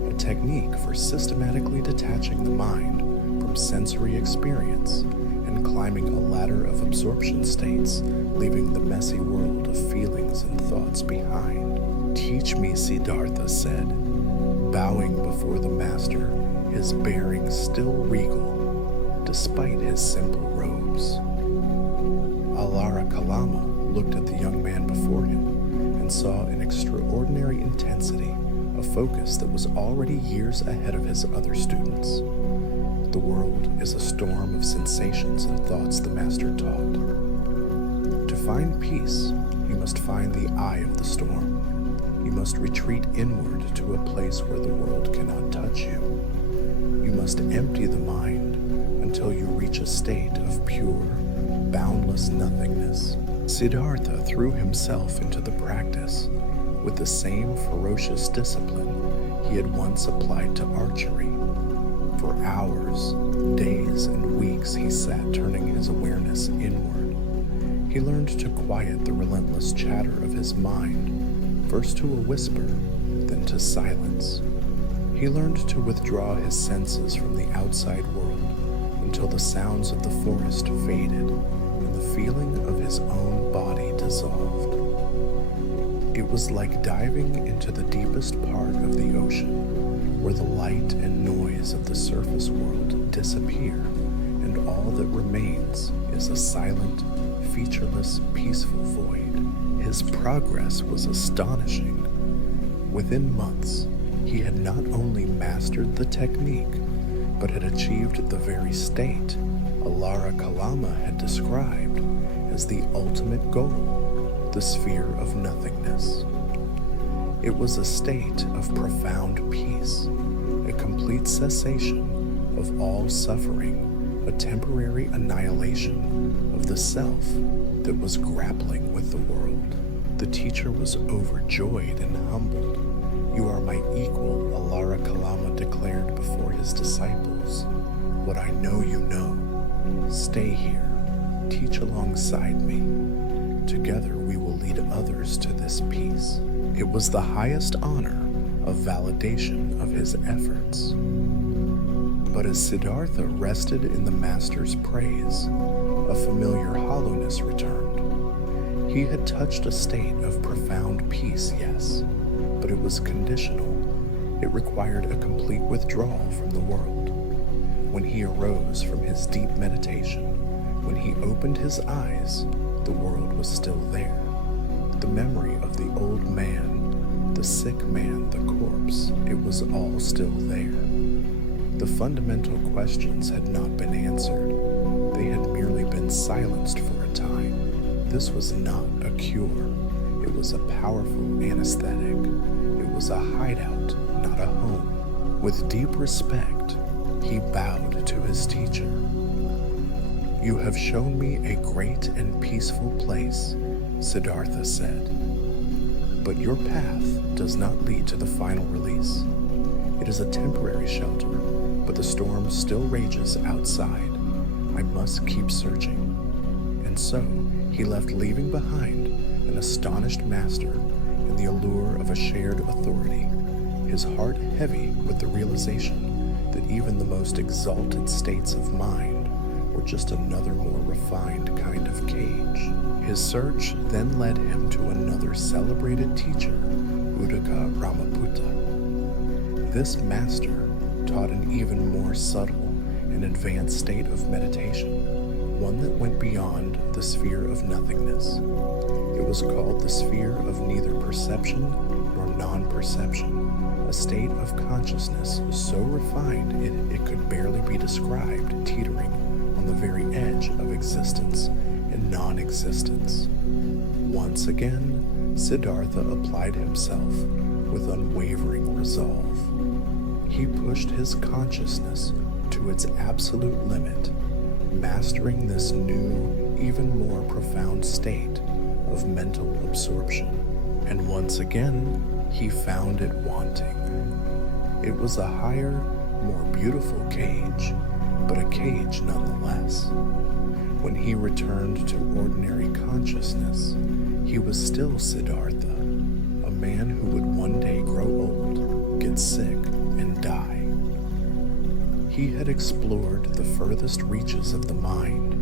a technique for systematically detaching the mind from sensory experience and climbing a ladder of absorption states, leaving the messy world of feelings and thoughts behind. "Teach me," Siddhartha said, bowing before the master, his bearing still regal, despite his simple robes. Alara Kalama looked at the young man before him and saw an extraordinary intensity, a focus that was already years ahead of his other students. "The world is a storm of sensations and thoughts," the master taught. "To find peace, you must find the eye of the storm. You must retreat inward to a place where the world cannot touch you. You must empty the mind until you reach a state of pure, boundless nothingness." Siddhartha threw himself into the practice with the same ferocious discipline he had once applied to archery. For hours, days, and weeks he sat turning his awareness inward. He learned to quiet the relentless chatter of his mind, first to a whisper, then to silence. He learned to withdraw his senses from the outside world until the sounds of the forest faded and the feeling of his own body dissolved. It was like diving into the deepest part of the ocean, where the light and noise of the surface world disappear, and all that remains is a silent, featureless, peaceful void. His progress was astonishing. Within months, he had not only mastered the technique, but had achieved the very state Alara Kalama had described as the ultimate goal, the sphere of nothingness. It was a state of profound peace, a complete cessation of all suffering, a temporary annihilation of the self that was grappling with the world. The teacher was overjoyed and humbled. "You are my equal," Alara Kalama declared before his disciples. "What I know you know. Stay here. Teach alongside me. Together we will lead others to this peace." It was the highest honor of validation of his efforts. But as Siddhartha rested in the master's praise, a familiar hollowness returned. He had touched a state of profound peace, yes, but it was conditional. It required a complete withdrawal from the world. When he arose from his deep meditation, when he opened his eyes, the world was still there. The memory of the old man, the sick man, the corpse, it was all still there. The fundamental questions had not been answered. They had merely been silenced for a time. This was not a cure. It was a powerful anesthetic. It was a hideout, not a home. With deep respect, he bowed to his teacher. "You have shown me a great and peaceful place," Siddhartha said. "But your path does not lead to the final release. It is a temporary shelter, but the storm still rages outside. I must keep searching." And so he left, leaving behind an astonished master and the allure of a shared authority, his heart heavy with the realization that even the most exalted states of mind were just another more refined kind of cage. His search then led him to another celebrated teacher, Uddaka Ramaputta. This master taught an even more subtle and advanced state of meditation, one that went beyond the sphere of nothingness. It was called the sphere of neither perception nor non-perception, a state of consciousness so refined it could barely be described, teetering on the very edge of existence and non-existence. Once again, Siddhartha applied himself with unwavering resolve. He pushed his consciousness to its absolute limit, mastering this new, even more profound state of mental absorption. And once again, he found it wanting. It was a higher, more beautiful cage, but a cage nonetheless. When he returned to ordinary consciousness, he was still Siddhartha, a man who would one day grow old, get sick, and die. He had explored the furthest reaches of the mind,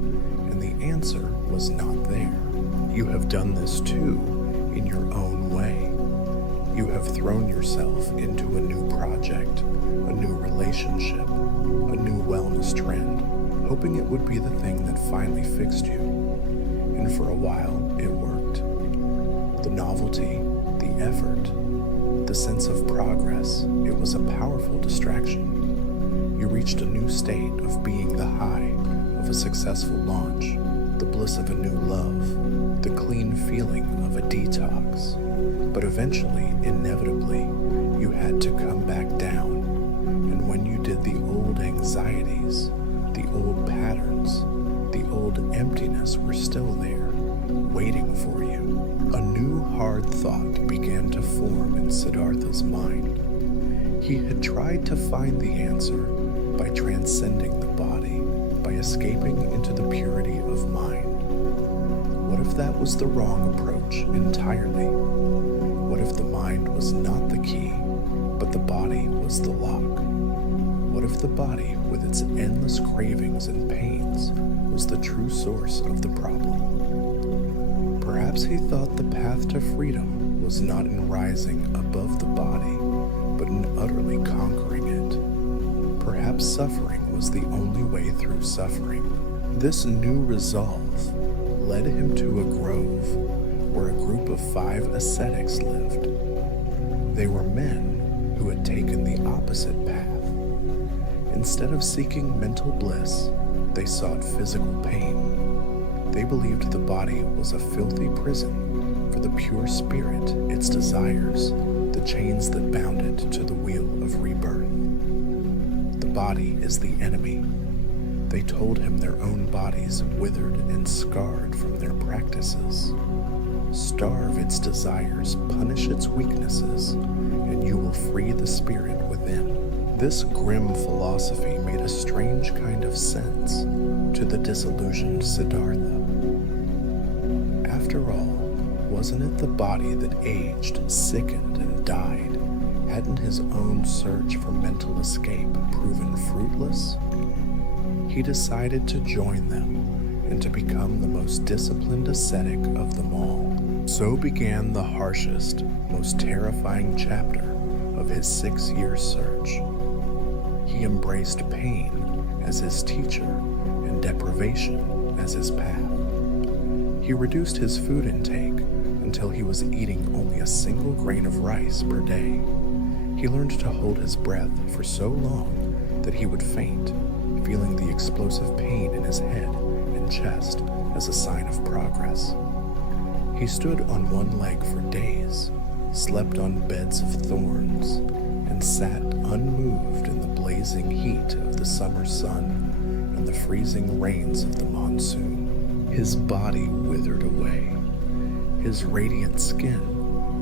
and the answer was not there. You have done this too, in your own way. You have thrown yourself into a new project, a new relationship, a new wellness trend, hoping it would be the thing that finally fixed you. And for a while, it worked. The novelty, the effort, the sense of progress, it was a powerful distraction. You reached a new state of being the high of a successful launch, the bliss of a new love, the clean feeling of a detox. But eventually, inevitably, you had to come back down. And when you did, the old anxieties, the old patterns, the old emptiness were still there, waiting for you. A new hard thought began to form in Siddhartha's mind. He had tried to find the answer by transcending the body, by escaping into the purity of mind. What if that was the wrong approach entirely? What if the mind was not the key, but the body was the lock? What if the body, with its endless cravings and pains, was the true source of the problem? Perhaps he thought the path to freedom was not in rising above the body, but in utterly conquering it. Perhaps suffering was the only way through suffering. This new resolve led him to a grove where a group of 5 ascetics lived. They were men who had taken the opposite path. Instead of seeking mental bliss, they sought physical pain. They believed the body was a filthy prison for the pure spirit, its desires, the chains that bound it to the wheel of rebirth. The body is the enemy. They told him their own bodies withered and scarred from their practices. Starve its desires, punish its weaknesses, and you will free the spirit within. This grim philosophy made a strange kind of sense to the disillusioned Siddhartha. After all, wasn't it the body that aged, sickened, and died? Hadn't his own search for mental escape proven fruitless? He decided to join them and to become the most disciplined ascetic of them all. So began the harshest, most terrifying chapter of his 6-year search. He embraced pain as his teacher and deprivation as his path. He reduced his food intake until he was eating only a single grain of rice per day. He learned to hold his breath for so long that he would faint, feeling the explosive pain in his head and chest as a sign of progress. He stood on one leg for days, slept on beds of thorns, and sat unmoved in the blazing heat of the summer sun and the freezing rains of the monsoon. His body withered away. His radiant skin,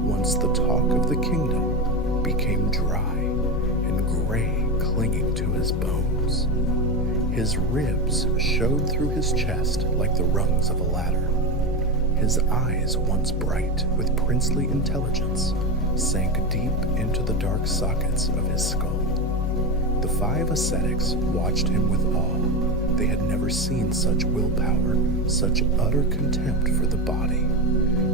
once the talk of the kingdom, became dry and gray, clinging to his bones. His ribs showed through his chest like the rungs of a ladder. His eyes, once bright with princely intelligence, sank deep into the dark sockets of his skull. The 5 ascetics watched him with awe. They had never seen such willpower, such utter contempt for the body.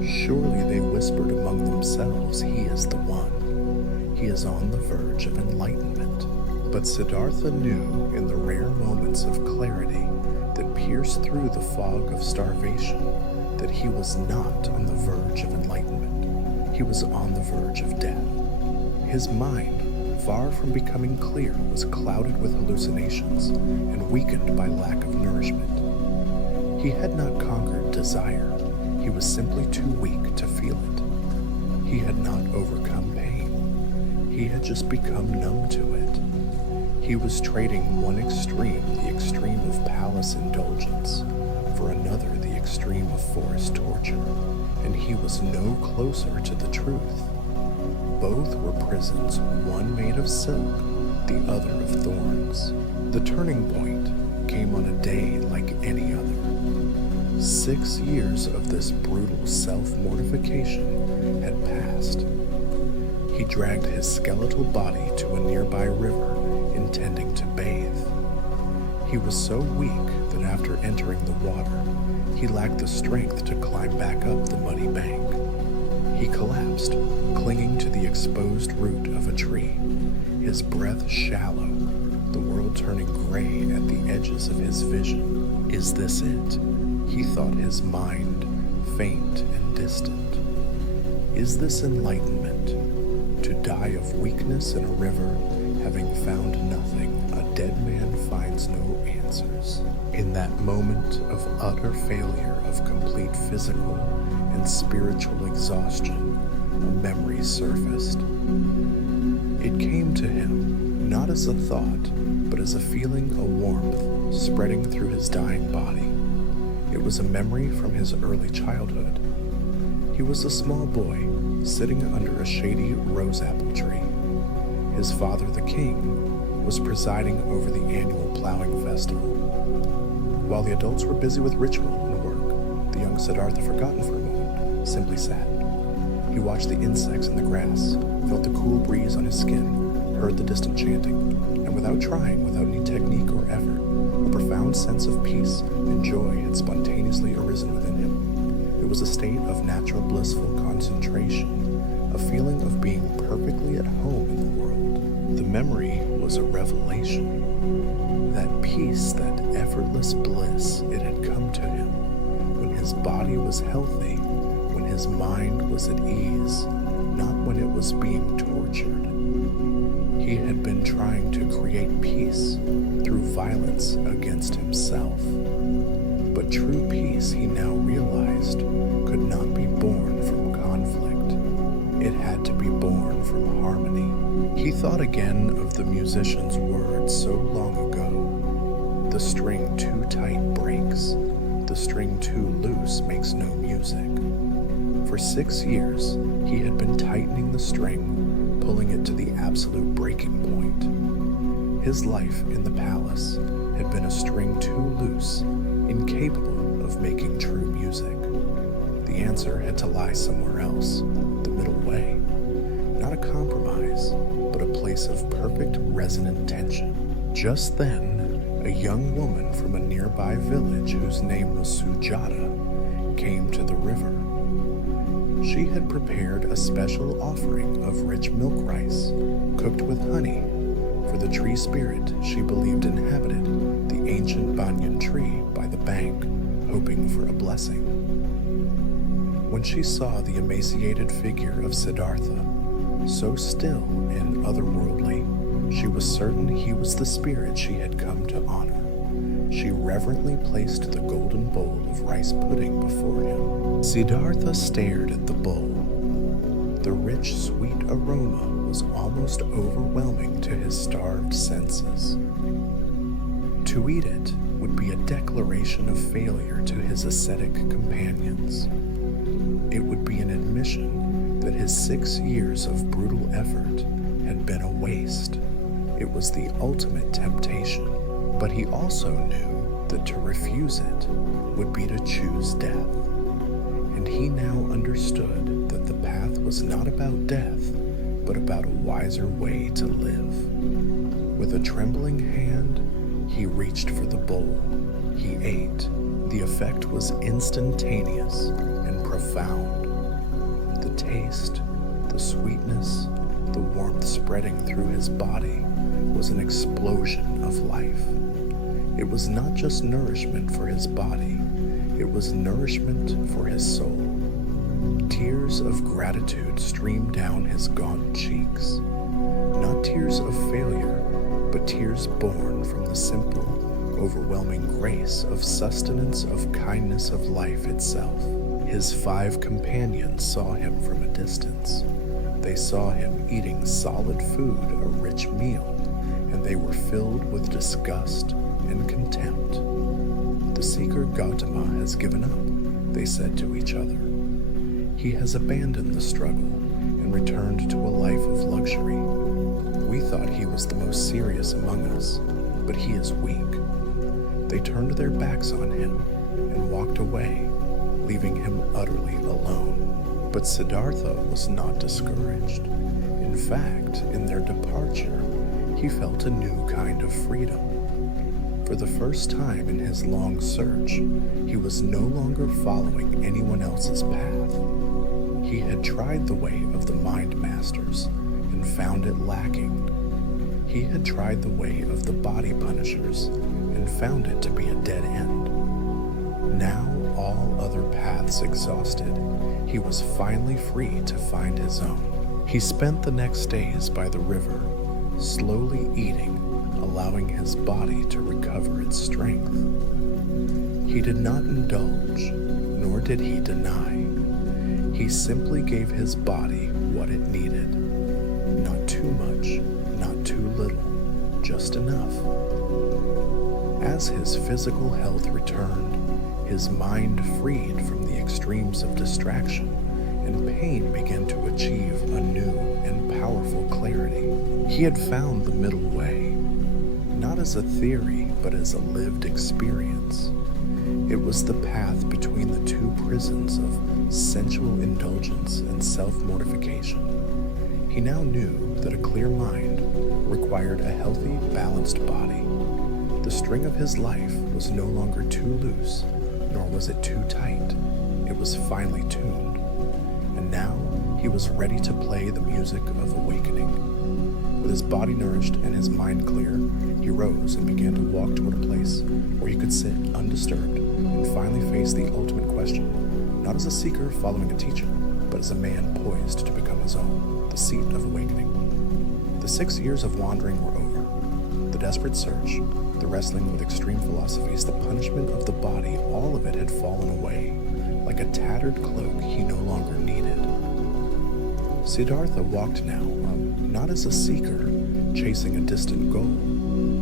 Surely, they whispered among themselves, he is the one. He is on the verge of enlightenment. But Siddhartha knew in the rare moments of clarity that pierced through the fog of starvation that he was not on the verge of enlightenment. He was on the verge of death. His mind, far from becoming clear, was clouded with hallucinations and weakened by lack of nourishment. He had not conquered desire. He was simply too weak to feel it. He had not overcome pain. He had just become numb to it. He was trading one extreme, the extreme of palace indulgence, for another, the extreme of forced torture, and he was no closer to the truth. Both were prisons, one made of silk, the other of thorns. The turning point came on a day like any other. 6 years of this brutal self-mortification had passed. He dragged his skeletal body to a nearby river, intending to bathe. He was so weak that after entering the water, he lacked the strength to climb back up the muddy bank. He collapsed, clinging to the exposed root of a tree, his breath shallow, the world turning gray at the edges of his vision. Is this it? He thought, his mind faint and distant. Is this enlightenment? To die of weakness in a river, having found nothing, a dead man finds no answers. In that moment of utter failure of complete physical and spiritual exhaustion, a memory surfaced. It came to him, not as a thought, but as a feeling, a warmth spreading through his dying body. It was a memory from his early childhood. He was a small boy, sitting under a shady rose-apple tree. His father, the king, was presiding over the annual plowing festival. While the adults were busy with ritual and work, the young Siddhartha, forgotten for a moment, simply sat. He watched the insects in the grass, felt the cool breeze on his skin, heard the distant chanting, and without trying, without any technique or effort, a profound sense of peace and joy had spontaneously arisen within him. It was a state of natural blissful concentration, a feeling of being perfectly at home in the world. The memory was a revelation. That peace, that effortless bliss, it had come to him when his body was healthy, when his mind was at ease, not when it was being tortured. He had been trying to create peace through violence against himself. But true peace, he now realized, could not be born from conflict. It had to be born from harmony. He thought again of the musician's words so long ago. The string too tight breaks. The string too loose makes no music. For 6 years, he had been tightening the string, pulling it to the absolute breaking point. His life in the palace had been a string too loose, incapable of making true music. The answer had to lie somewhere else, the middle way. Not a compromise, but a place of perfect resonant tension. Just then, a young woman from a nearby village whose name was Sujata came to the river. She had prepared a special offering of rich milk rice, cooked with honey, for the tree spirit she believed inhabited the ancient banyan tree by the bank, hoping for a blessing. When she saw the emaciated figure of Siddhartha, so still and otherworldly, she was certain he was the spirit she had come to honor. She reverently placed the golden bowl of rice pudding before him. Siddhartha stared at the bowl. The rich, sweet aroma was almost overwhelming to his starved senses. To eat it would be a declaration of failure to his ascetic companions. It would be an admission that his 6 years of brutal effort had been a waste. It was the ultimate temptation, but he also knew that to refuse it would be to choose death. And he now understood that the path was not about death, but about a wiser way to live. With a trembling hand, he reached for the bowl. He ate. The effect was instantaneous and profound. The taste, the sweetness, the warmth spreading through his body was an explosion of life. It was not just nourishment for his body, it was nourishment for his soul. Tears of gratitude streamed down his gaunt cheeks. Not tears of failure, but tears born from the simple, overwhelming grace of sustenance of kindness of life itself. His 5 companions saw him from a distance. They saw him eating solid food, a rich meal, and they were filled with disgust and contempt. The seeker Gautama has given up. they said to each other. He has abandoned the struggle and returned to a life of luxury. We thought he was the most serious among us, but he is weak. They turned their backs on him and walked away, leaving him utterly alone. But Siddhartha was not discouraged. In fact, in their departure, he felt a new kind of freedom. For the first time in his long search, he was no longer following anyone else's path. He had tried the way of the mind masters and found it lacking. He had tried the way of the body punishers and found it to be a dead end. Now, all other paths exhausted, he was finally free to find his own. He spent the next days by the river, slowly eating, allowing his body to recover its strength. He did not indulge, nor did he deny. He simply gave his body what it needed. Not too much, not too little, just enough. As his physical health returned, his mind freed from the extremes of distraction, and pain began to achieve a new and powerful clarity. He had found the middle way, not as a theory, but as a lived experience. It was the path between the two prisons of sensual indulgence and self-mortification. He now knew that a clear mind required a healthy, balanced body. The string of his life was no longer too loose, nor was it too tight. It was finely tuned, and now he was ready to play the music of awakening. With his body nourished and his mind clear, he rose and began to walk toward a place where he could sit undisturbed and finally face the ultimate question, not as a seeker following a teacher, but as a man poised to become his own, the seat of awakening. The 6 years of wandering were over. The desperate search, the wrestling with extreme philosophies, the punishment of the body, all of it had fallen away. Like a tattered cloak he no longer needed. Siddhartha walked now, not as a seeker, chasing a distant goal,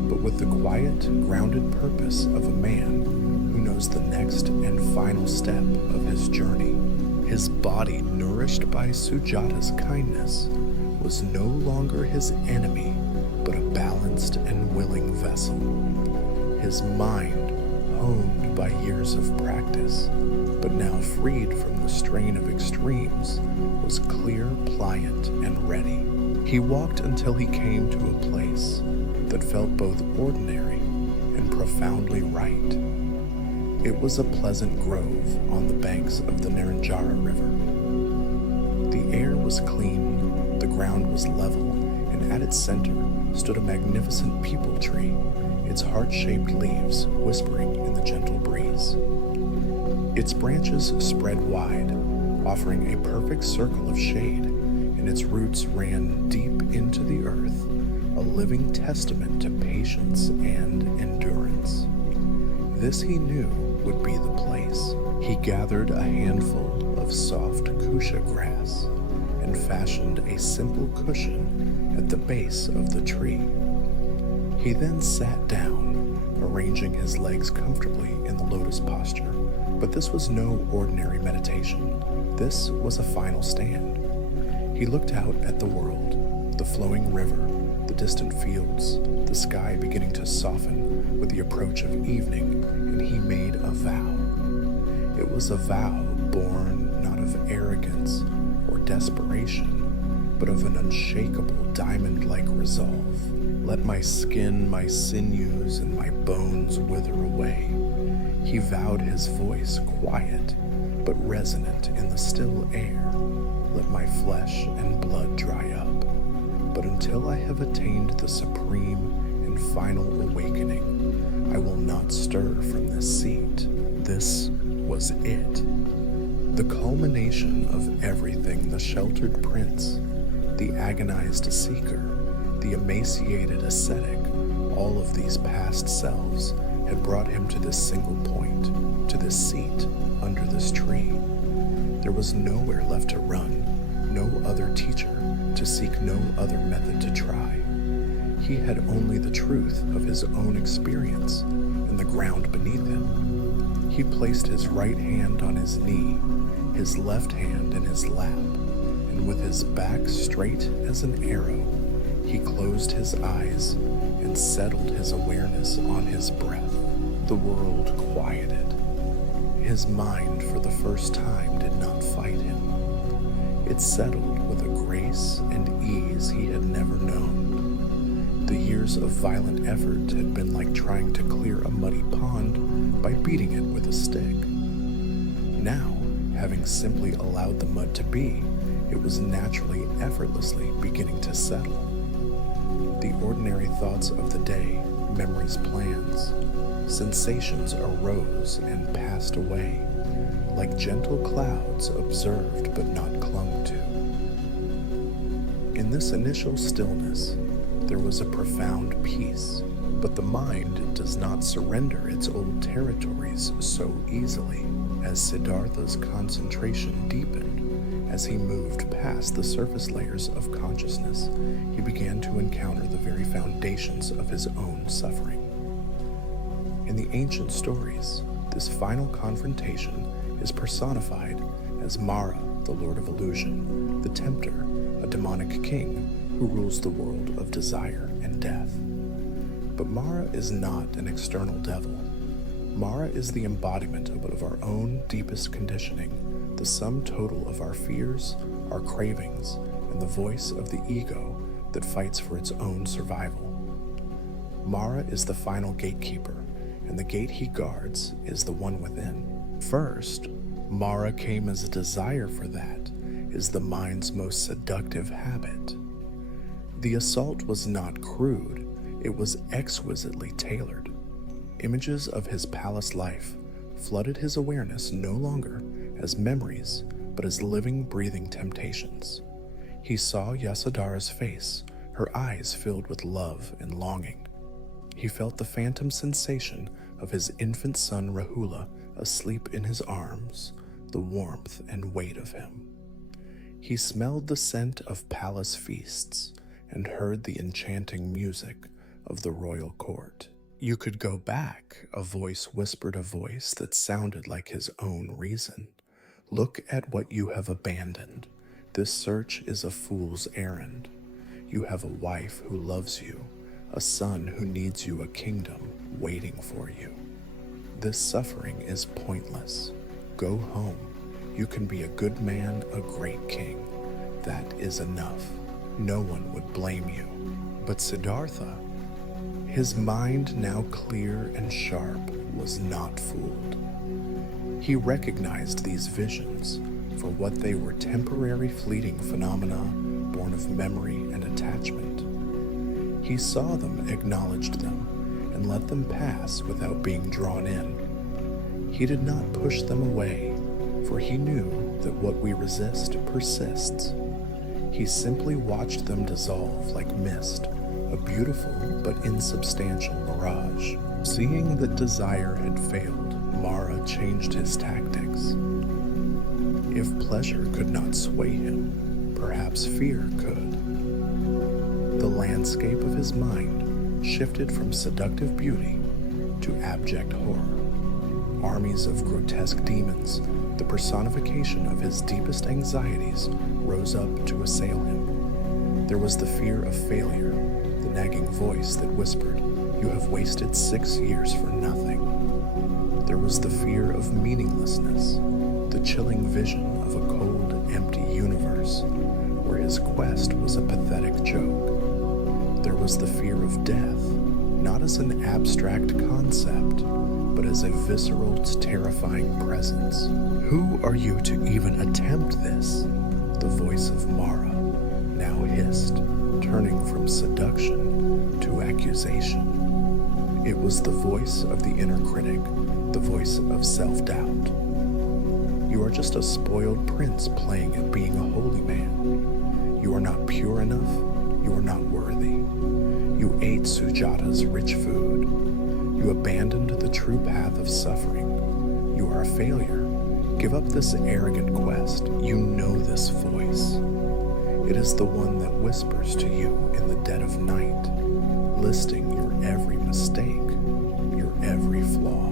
but with the quiet, grounded purpose of a man who knows the next and final step of his journey. His body, nourished by Sujata's kindness, was no longer his enemy, but a balanced and willing vessel. His mind, honed by years of practice, but now freed from the strain of extremes, was clear, pliant, and ready. He walked until he came to a place that felt both ordinary and profoundly right. It was a pleasant grove on the banks of the Naranjara River. The air was clean, the ground was level, and at its center stood a magnificent peepul tree, its heart-shaped leaves whispering in the gentle breeze. Its branches spread wide, offering a perfect circle of shade, and its roots ran deep into the earth, a living testament to patience and endurance. This he knew would be the place. He gathered a handful of soft kusha grass and fashioned a simple cushion at the base of the tree. He then sat down, arranging his legs comfortably in the lotus posture. But this was no ordinary meditation. This was a final stand. He looked out at the world, the flowing river, the distant fields, the sky beginning to soften with the approach of evening, and he made a vow. It was a vow born not of arrogance or desperation, but of an unshakable diamond-like resolve. Let my skin, my sinews, and my bones wither away. He vowed, his voice quiet but resonant in the still air. Let my flesh and blood dry up, but until I have attained the supreme and final awakening, I will not stir from this seat. This was it. The culmination of everything the sheltered prince, the agonized seeker, the emaciated ascetic, all of these past selves had brought him to this single point, to this seat under this tree. There was nowhere left to run, no other teacher, to seek no other method to try. He had only the truth of his own experience and the ground beneath him. He placed his right hand on his knee, his left hand in his lap, and with his back straight as an arrow, he closed his eyes and settled his awareness on his breath. The world quieted. His mind, for the first time, did not fight him. It settled with a grace and ease he had never known. The years of violent effort had been like trying to clear a muddy pond by beating it with a stick. Now, having simply allowed the mud to be, it was naturally, effortlessly beginning to settle. The ordinary thoughts of the day, memories, plans, sensations arose and passed away, like gentle clouds observed but not clung to. In this initial stillness, there was a profound peace, but the mind does not surrender its old territories so easily. As Siddhartha's concentration deepened, as he moved past the surface layers of consciousness, he began to encounter the very foundations of his own suffering. In the ancient stories, this final confrontation is personified as Mara, the Lord of Illusion, the Tempter, a demonic king who rules the world of desire and death. But Mara is not an external devil. Mara is the embodiment of our own deepest conditioning, the sum total of our fears, our cravings, and the voice of the ego that fights for its own survival. Mara is the final gatekeeper, and the gate he guards is the one within. First, Mara came as a desire for that is the mind's most seductive habit. The assault was not crude, it was exquisitely tailored. Images of his palace life flooded his awareness no longer as memories, but as living, breathing temptations. He saw Yasodhara's face, her eyes filled with love and longing. He felt the phantom sensation of his infant son Rahula asleep in his arms, the warmth and weight of him. He smelled the scent of palace feasts and heard the enchanting music of the royal court. You could go back, a voice whispered, a voice that sounded like his own reason. Look at what you have abandoned. This search is a fool's errand. You have a wife who loves you, a son who needs you, a kingdom waiting for you. This suffering is pointless. Go home. You can be a good man, a great king. That is enough. No one would blame you. But Siddhartha, his mind now clear and sharp, was not fooled. He recognized these visions for what they were: temporary fleeting phenomena born of memory and attachment. He saw them, acknowledged them, and let them pass without being drawn in. He did not push them away, for he knew that what we resist persists. He simply watched them dissolve like mist, a beautiful but insubstantial mirage. Seeing that desire had failed, Mara changed his tactics. If pleasure could not sway him, perhaps fear could. The landscape of his mind shifted from seductive beauty to abject horror. Armies of grotesque demons, the personification of his deepest anxieties, rose up to assail him. There was the fear of failure, the nagging voice that whispered, "You have wasted 6 years for nothing." There was the fear of meaninglessness, the chilling vision of a cold, empty universe, where his quest was a pathetic joke. There was the fear of death, not as an abstract concept, but as a visceral, terrifying presence. "Who are you to even attempt this?" the voice of Mara now hissed, turning from seduction to accusation. It was the voice of the inner critic, the voice of self-doubt. "You are just a spoiled prince playing at being a holy man. You are not pure enough. You are not worthy. You ate Sujata's rich food. You abandoned the true path of suffering. You are a failure. Give up this arrogant quest." You know this voice. It is the one that whispers to you in the dead of night. listing your every mistake, your every flaw.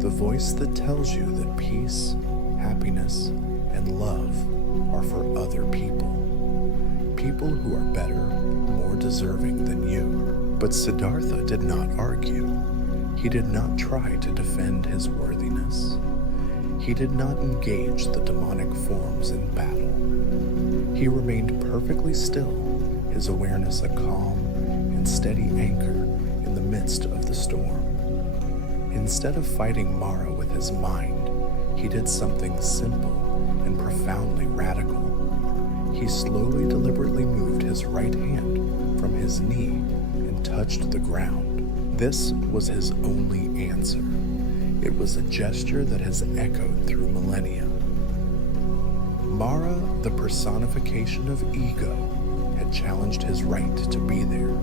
The voice that tells you that peace, happiness, and love are for other people. People who are better, more deserving than you. But Siddhartha did not argue. He did not try to defend his worthiness. He did not engage the demonic forms in battle. He remained perfectly still, his awareness a calm and steady anchor in the midst of the storm. Instead of fighting Mara with his mind, he did something simple and profoundly radical. He slowly, deliberately moved his right hand from his knee and touched the ground. This was his only answer. It was a gesture that has echoed through millennia. Mara, the personification of ego, had challenged his right to be there.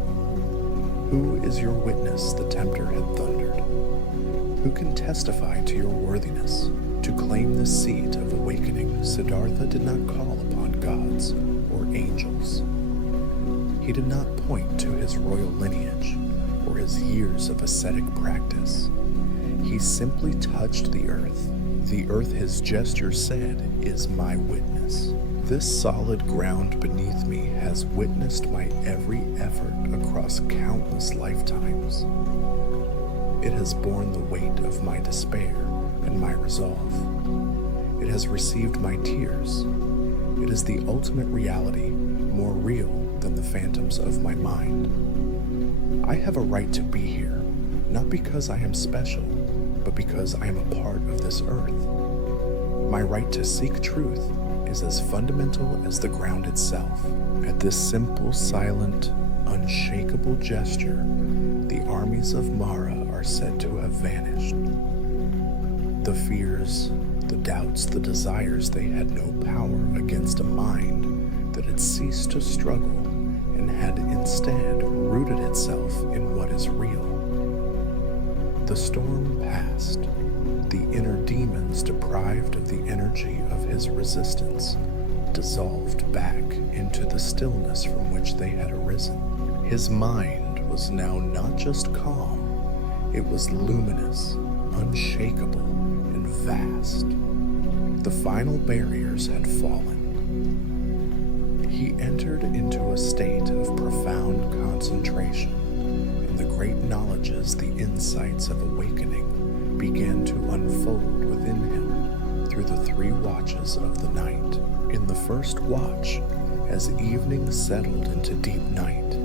Who is your witness? The tempter had thundered. Who can testify to your worthiness? To claim the seat of awakening, Siddhartha did not call upon gods or angels. He did not point to his royal lineage or his years of ascetic practice. He simply touched the earth. The earth, his gesture said, is my witness. This solid ground beneath me has witnessed my every effort across countless lifetimes. It has borne the weight of my despair and my resolve. It has received my tears. It is the ultimate reality, more real than the phantoms of my mind. I have a right to be here, not because I am special, but because I am a part of this earth. My right to seek truth is as fundamental as the ground itself. At this simple, silent, unshakable gesture, the armies of Mara are said to have vanished. The fears, the doubts, the desires, they had no power against a mind that had ceased to struggle and had instead rooted itself in what is real. The storm passed. The inner demons, deprived of the energy of his resistance, dissolved back into the stillness from which they had arisen. His mind was now not just calm, it was luminous, unshakable, and vast. The final barriers had fallen. He entered into a state of profound concentration, and the great knowledges, the insights of awakening, began to unfold within him through the 3 watches of the night. In the first watch, as evening settled into deep night,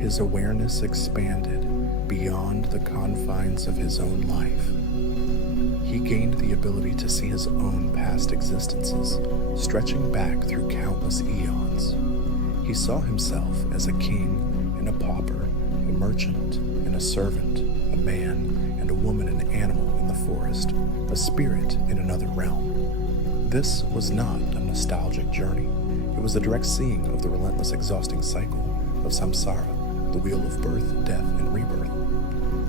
his awareness expanded beyond the confines of his own life. He gained the ability to see his own past existences, stretching back through countless eons. He saw himself as a king and a pauper, a merchant and a servant, a man and a woman, an animal in the forest, a spirit in another realm. This was not a nostalgic journey. It was a direct seeing of the relentless, exhausting cycle of samsara, the wheel of birth, death, and rebirth.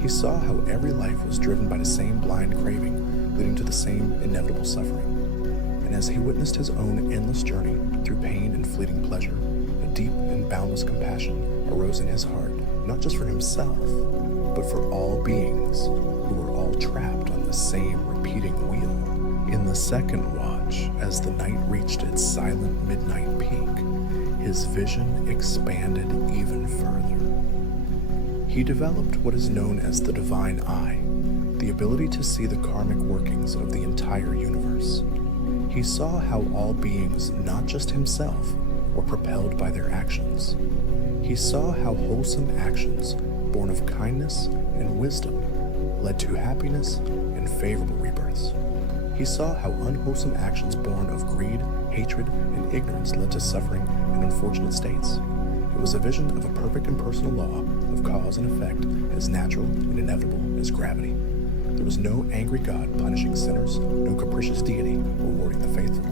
He saw how every life was driven by the same blind craving, leading to the same inevitable suffering. And as he witnessed his own endless journey through pain and fleeting pleasure, a deep and boundless compassion arose in his heart, not just for himself, but for all beings who were all trapped on the same repeating wheel. In the second watch, as the night reached its silent midnight peak, his vision expanded even further. He developed what is known as the divine eye, the ability to see the karmic workings of the entire universe. He saw how all beings, not just himself, were propelled by their actions. He saw how wholesome actions, born of kindness and wisdom, led to happiness and favorable rebirths. He saw how unwholesome actions born of greed, hatred, and ignorance led to suffering and unfortunate states. It was a vision of a perfect impersonal law of cause and effect, as natural and inevitable as gravity. There was no angry God punishing sinners, no capricious deity rewarding the faithful.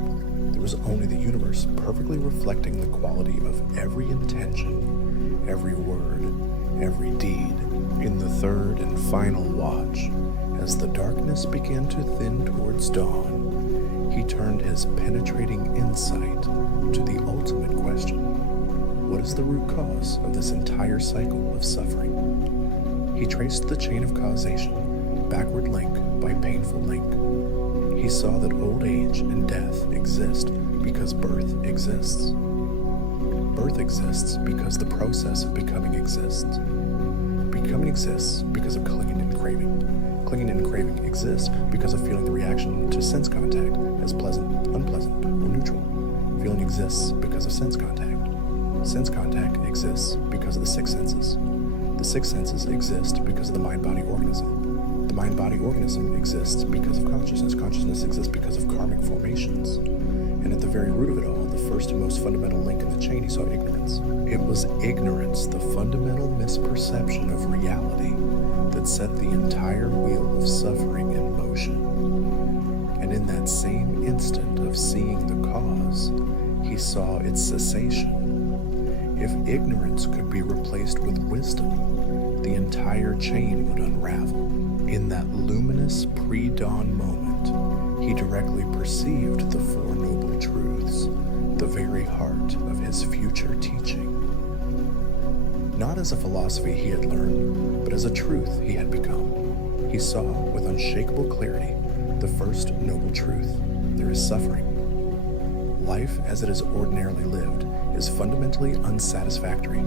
There was only the universe perfectly reflecting the quality of every intention, every word, every deed. In the third and final watch, as the darkness began to thin towards dawn, he turned his penetrating insight to the ultimate question. what is the root cause of this entire cycle of suffering. He traced the chain of causation, backward link by painful link. He saw that old age and death exist because birth exists. Birth exists because the process of becoming exists. Becoming exists because of clinging and craving. Clinging and craving exists because of feeling the reaction to sense contact as pleasant, unpleasant, or neutral. Feeling exists because of sense contact. Sense contact exists because of the six senses. The six senses exist because of the mind-body organism. The mind-body organism exists because of consciousness. Consciousness exists because of karmic formations. And at the very root of it all, the first and most fundamental link in the chain, he saw ignorance. It was ignorance, the fundamental misperception of reality, that set the entire wheel of suffering in motion. And in that same instant of seeing the cause, he saw its cessation. If ignorance could be replaced with wisdom, the entire chain would unravel. In that luminous pre-dawn moment, he directly perceived the Four Noble Truths, the very heart of his future teaching. Not as a philosophy he had learned, but as a truth he had become. He saw with unshakable clarity the first noble truth: there is suffering. Life as it is ordinarily lived is fundamentally unsatisfactory,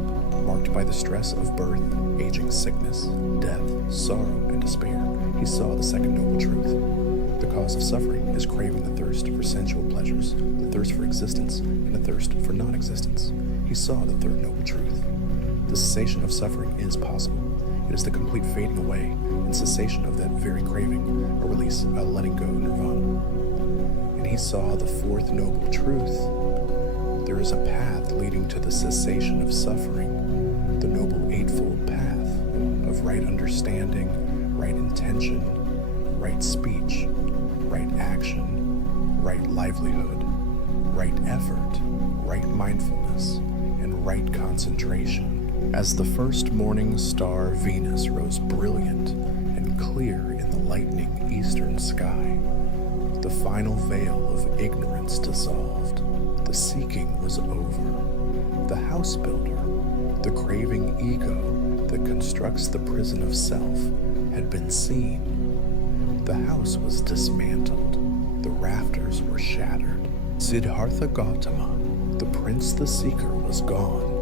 marked by the stress of birth, aging, sickness, death, sorrow, and despair. He saw the second noble truth. The cause of suffering is craving, the thirst for sensual pleasures, the thirst for existence, and the thirst for non-existence. He saw the third noble truth. The cessation of suffering is possible. It is the complete fading away and cessation of that very craving, a release, a letting go, nirvana. And he saw the fourth noble truth. There is a path leading to the cessation of suffering, the noble eightfold path of right understanding, right intention, right speech, right action, right livelihood, right effort, right mindfulness, and right concentration. As the first morning star Venus rose brilliant and clear in the lightning eastern sky, the final veil of ignorance dissolved. The seeking was over. The house builder, the craving ego that constructs the prison of self, had been seen. The house was dismantled. The rafters were shattered. Siddhartha Gautama, the prince the seeker, was gone.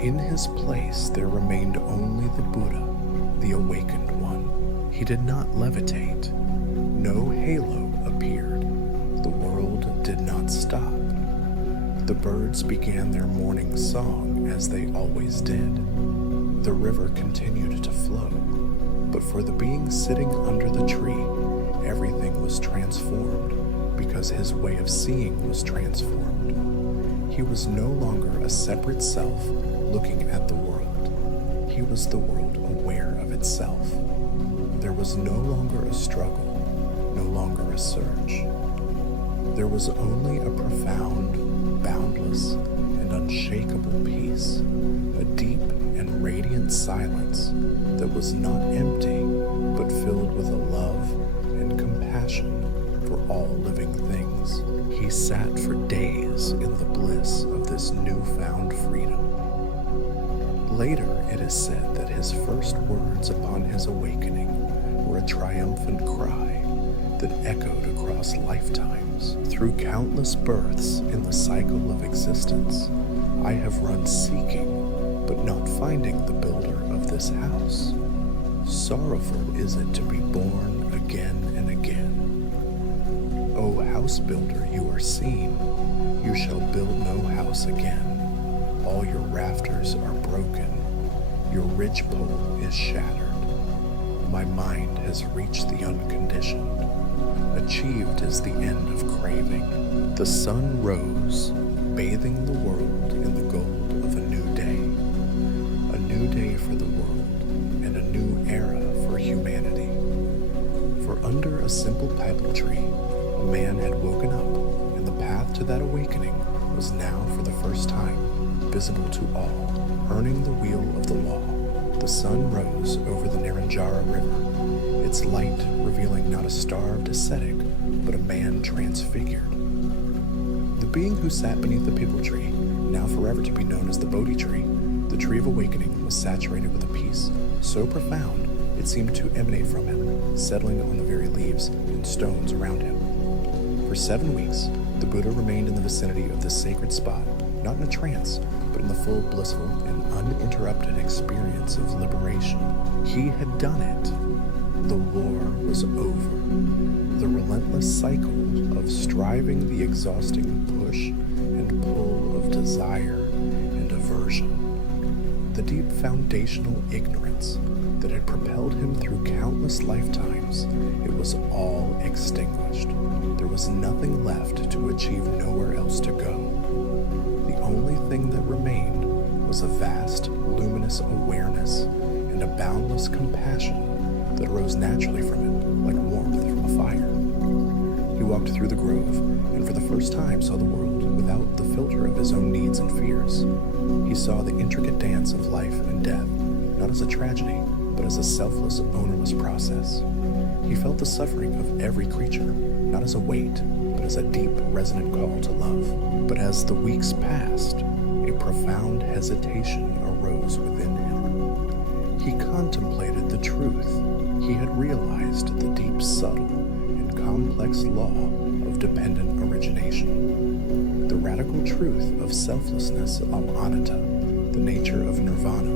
In his place there remained only the Buddha, the awakened one. He did not levitate. No halo appeared. The world did not stop. The birds began their morning song as they always did. The river continued to flow. But for the being sitting under the tree, everything was transformed because his way of seeing was transformed. He was no longer a separate self looking at the world. He was the world aware of itself. There was no longer a struggle, no longer a search. There was only a profound, boundless, and unshakable peace, a deep and radiant silence that was not empty, but filled with a love and compassion for all living things. He sat for days in the bliss of this newfound freedom. Later, it is said that his first words upon his awakening were a triumphant cry that echoed across lifetimes. Through countless births in the cycle of existence, I have run seeking, but not finding the builder of this house. Sorrowful is it to be born again and again. O house builder, you are seen. You shall build no house again. All your rafters are broken. Your ridgepole is shattered. My mind has reached the unconditioned. Achieved is the end of craving. The sun rose, bathing the world in the gold of a new day. A new day for the world, and a new era for humanity. For under a simple pebble tree, a man had woken up, and the path to that awakening was now for the first time visible to all. Earning the wheel of the law, the sun rose over the Naranjara River, its light revealing not a starved ascetic, but a man transfigured. The being who sat beneath the peepal tree now forever to be known as the Bodhi tree, the tree of awakening was saturated with a peace so profound it seemed to emanate from him, settling on the very leaves and stones around him. For 7 weeks, the Buddha remained in the vicinity of this sacred spot, not in a trance, but in the full blissful and uninterrupted experience of liberation. He had done it. The war was over. The relentless cycle of striving, the exhausting push and pull of desire and aversion, the deep foundational ignorance that had propelled him through countless lifetimes, it was all extinguished. There was nothing left to achieve, nowhere else to go. The only thing that remained was a vast, luminous awareness and a boundless compassion that arose naturally from it, like warmth from a fire. He walked through the grove, and for the first time saw the world without the filter of his own needs and fears. He saw the intricate dance of life and death, not as a tragedy, but as a selfless, ownerless process. He felt the suffering of every creature, not as a weight, but as a deep, resonant call to love. But as the weeks passed, a profound hesitation arose within him. He contemplated the truth. He had realized the deep, subtle, and complex law of dependent origination. The radical truth of selflessness of anatta, the nature of nirvana,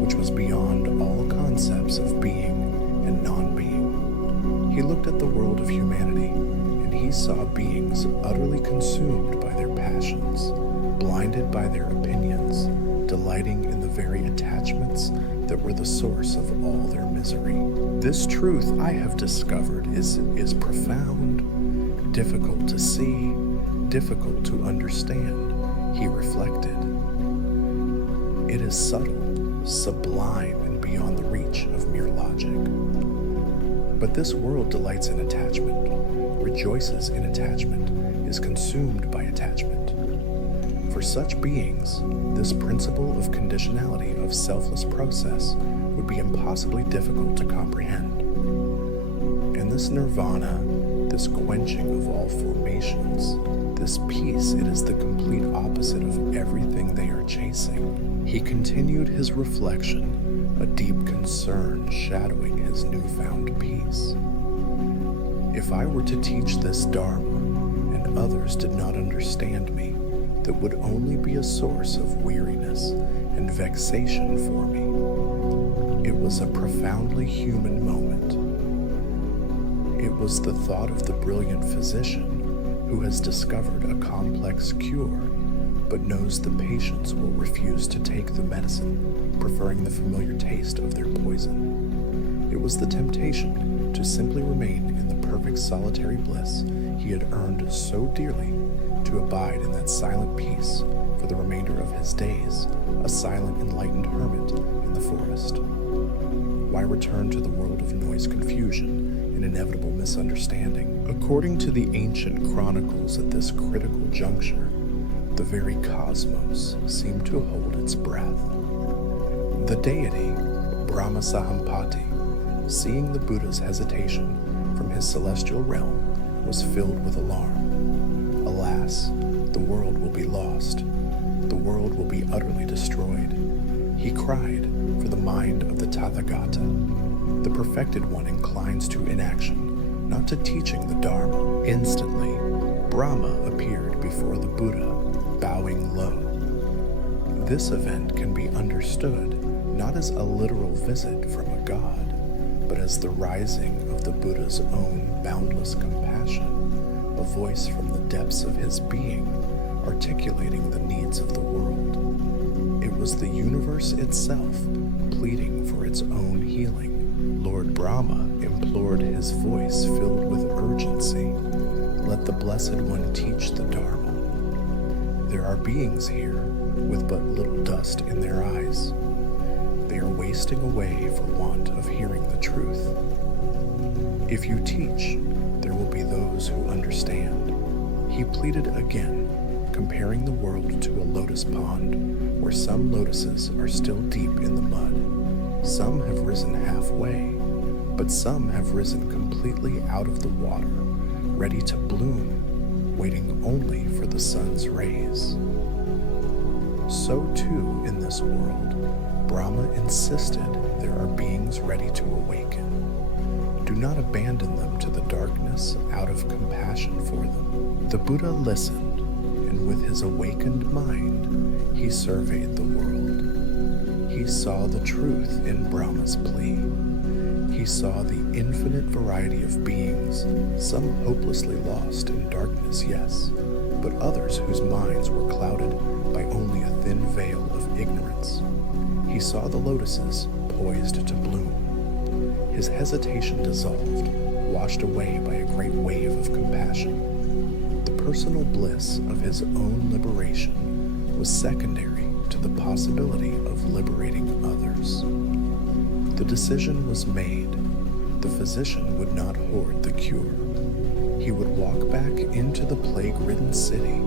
which was beyond all concepts of being and non-being. He looked at the world of humanity, and he saw beings utterly consumed by their passions, blinded by their opinions, delighting in the very attachments that were the source of all their misery. This truth, I have discovered, is profound, difficult to see, difficult to understand, he reflected. It is subtle, sublime, and beyond the reach of mere logic. But this world delights in attachment, rejoices in attachment, is consumed by attachment. For such beings, this principle of conditionality of selfless process would be impossibly difficult to comprehend. And this nirvana, this quenching of all formations, this peace, it is the complete opposite of everything they are chasing. He continued his reflection, a deep concern shadowing his newfound peace. If I were to teach this Dharma, and others did not understand me, that would only be a source of weariness and vexation for me. It was a profoundly human moment. It was the thought of the brilliant physician who has discovered a complex cure, but knows the patients will refuse to take the medicine, preferring the familiar taste of their poison. It was the temptation to simply remain in the perfect solitary bliss he had earned so dearly, to abide in that silent peace for the remainder of his days, a silent, enlightened hermit in the forest. Why return to the world of noise, confusion, and inevitable misunderstanding? According to the ancient chronicles, at this critical juncture, the very cosmos seemed to hold its breath. The deity, Brahma Sahampati, seeing the Buddha's hesitation from his celestial realm, was filled with alarm. Alas, the world will be lost. The world will be utterly destroyed. He cried for the mind of the Tathagata. The perfected one inclines to inaction, not to teaching the Dharma. Instantly, Brahma appeared before the Buddha, bowing low. This event can be understood not as a literal visit from a god, but as the rising of the Buddha's own boundless compassion, a voice from the depths of his being, articulating the needs of the world. It was the universe itself pleading for its own healing. Lord Brahma implored, his voice filled with urgency, "Let the Blessed One teach the Dharma. There are beings here with but little dust in their eyes. They are wasting away for want of hearing the truth. If you teach, there will be those who understand." He pleaded again, comparing the world to a lotus pond, where some lotuses are still deep in the mud. Some have risen halfway, but some have risen completely out of the water, ready to bloom, waiting only for the sun's rays. So too in this world, Brahma insisted there are beings ready to awaken. Do not abandon them to the darkness out of compassion for them. The Buddha listened, and with his awakened mind, he surveyed the world. He saw the truth in Brahma's plea. He saw the infinite variety of beings, some hopelessly lost in darkness, yes, but others whose minds were clouded by only a thin veil of ignorance. He saw the lotuses poised to bloom. His hesitation dissolved, washed away by a great wave of compassion. The personal bliss of his own liberation was secondary to the possibility of liberating others. The decision was made. The physician would not hoard the cure. He would walk back into the plague-ridden city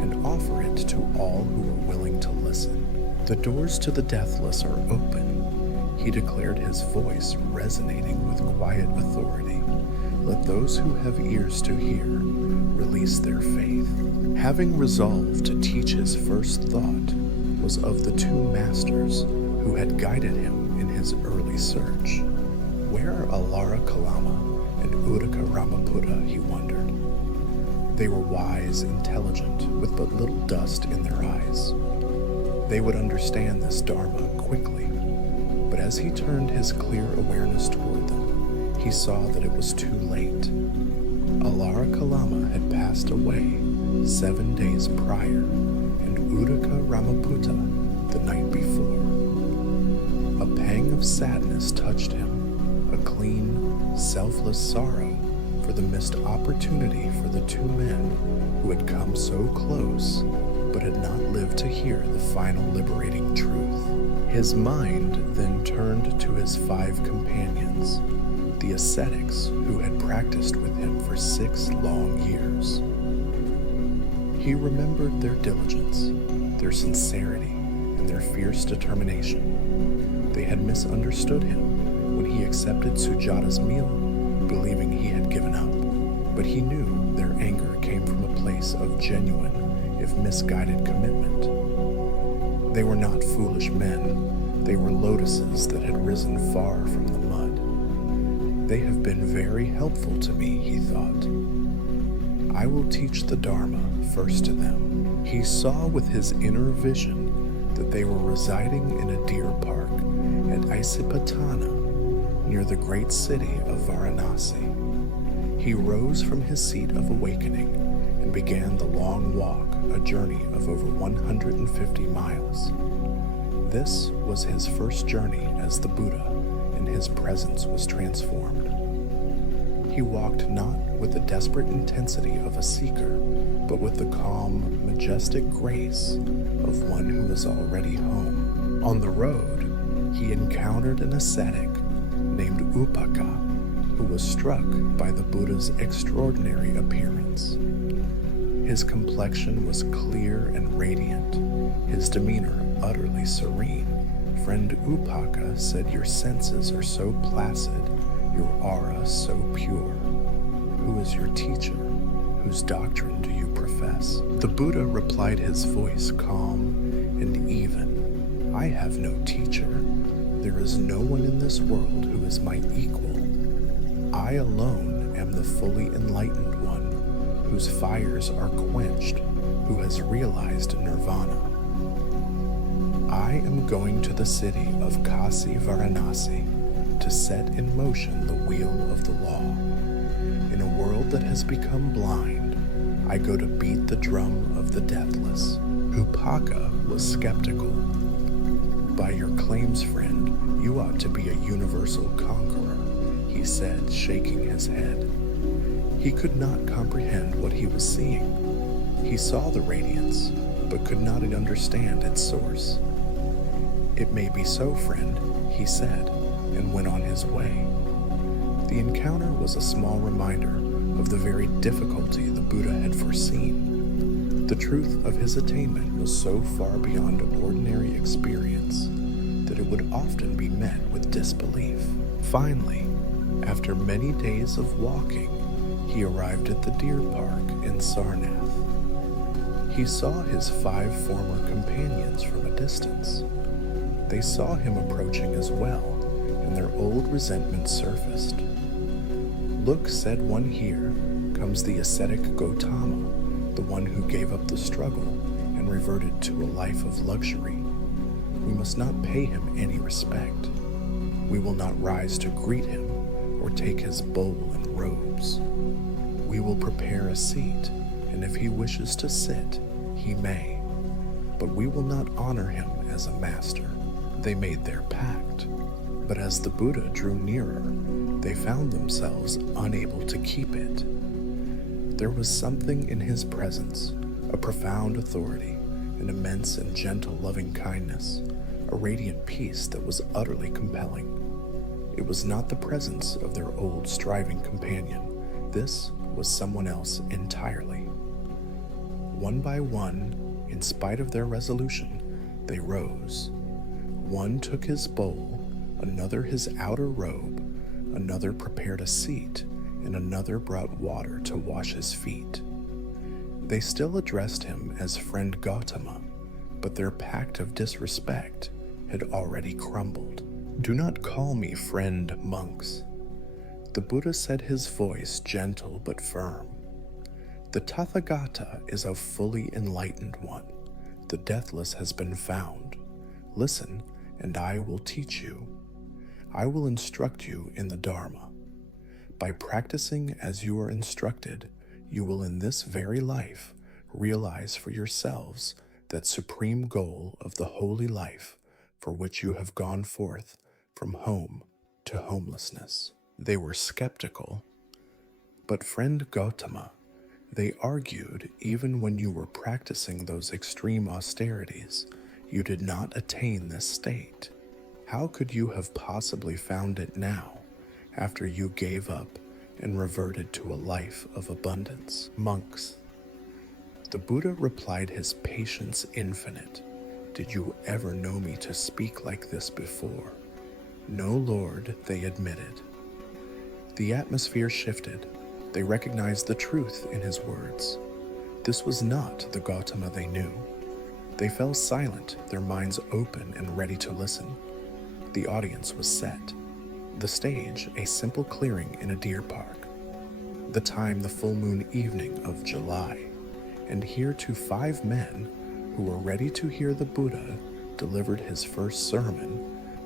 and offer it to all who were willing to listen. The doors to the deathless are open. He declared, his voice resonating with quiet authority. Let those who have ears to hear release their faith. Having resolved to teach, his first thought was of the two masters who had guided him in his early search. Where are Alara Kalama and Uddaka Ramaputta, he wondered. They were wise, intelligent, with but little dust in their eyes. They would understand this Dharma quickly, but as he turned his clear awareness toward them, he saw that it was too late. Alara Kalama had passed away 7 days prior, and Uddaka Ramaputta the night before. A pang of sadness touched him, a clean, selfless sorrow for the missed opportunity for the two men who had come so close but had not lived to hear the final liberating truth. His mind then turned to his 5 companions, the ascetics who had practiced with him for 6 long years. He remembered their diligence, their sincerity, and their fierce determination. They had misunderstood him when he accepted Sujata's meal, believing he had given up, but he knew their anger came from a place of genuine, if misguided, commitment. They were not foolish men. They were lotuses that had risen far from the mud. They have been very helpful to me, he thought. I will teach the Dharma first to them. He saw with his inner vision that they were residing in a deer park at Isipatana, near the great city of Varanasi. He rose from his seat of awakening and began the long walk, a journey of over 150 miles. This was his first journey as the Buddha, and his presence was transformed. He walked not with the desperate intensity of a seeker, but with the calm, majestic grace of one who is already home. On the road, he encountered an ascetic named Upaka, who was struck by the Buddha's extraordinary appearance. His complexion was clear and radiant, his demeanor utterly serene. Friend Upaka said, your senses are so placid, your aura so pure. Who is your teacher? Whose doctrine do you profess? The Buddha replied, his voice calm and even. I have no teacher. There is no one in this world who is my equal. I alone am the fully enlightened one, whose fires are quenched, who has realized nirvana. I am going to the city of Kasi Varanasi to set in motion the wheel of the law. In a world that has become blind, I go to beat the drum of the deathless. Upaka was skeptical. By your claims, friend, you ought to be a universal conqueror, he said, shaking his head. He could not comprehend what he was seeing. He saw the radiance, but could not understand its source. It may be so, friend, he said, and went on his way. The encounter was a small reminder of the very difficulty the Buddha had foreseen. The truth of his attainment was so far beyond ordinary experience that it would often be met with disbelief. Finally, after many days of walking, he arrived at the deer park in Sarnath. He saw his 5 former companions from a distance. They saw him approaching as well, and their old resentment surfaced. "Look," said one here, "comes the ascetic Gautama, the one who gave up the struggle and reverted to a life of luxury. We must not pay him any respect. We will not rise to greet him or take his bowl and robes. We will prepare a seat, and if he wishes to sit, he may. But we will not honor him as a master." They made their pact, but as the Buddha drew nearer, they found themselves unable to keep it. There was something in his presence, a profound authority, an immense and gentle loving kindness, a radiant peace that was utterly compelling. It was not the presence of their old striving companion. This was someone else entirely. One by one, in spite of their resolution, they rose. One took his bowl, another his outer robe, another prepared a seat, and another brought water to wash his feet. They still addressed him as friend Gautama, but their pact of disrespect had already crumbled. "Do not call me friend, monks." The Buddha said, his voice gentle but firm. "The Tathagata is a fully enlightened one. The deathless has been found. Listen, and I will teach you. I will instruct you in the Dharma. By practicing as you are instructed, you will in this very life realize for yourselves that supreme goal of the holy life for which you have gone forth from home to homelessness." They were skeptical. "But friend Gautama, they argued even when you were practicing those extreme austerities, you did not attain this state. How could you have possibly found it now, after you gave up and reverted to a life of abundance?" "Monks," the Buddha replied, his patience infinite, "did you ever know me to speak like this before?" "No, Lord," they admitted. The atmosphere shifted. They recognized the truth in his words. This was not the Gautama they knew. They fell silent, their minds open and ready to listen. The audience was set. The stage, a simple clearing in a deer park. The time, the full moon evening of July. And here 5 men who were ready to hear the Buddha delivered his first sermon,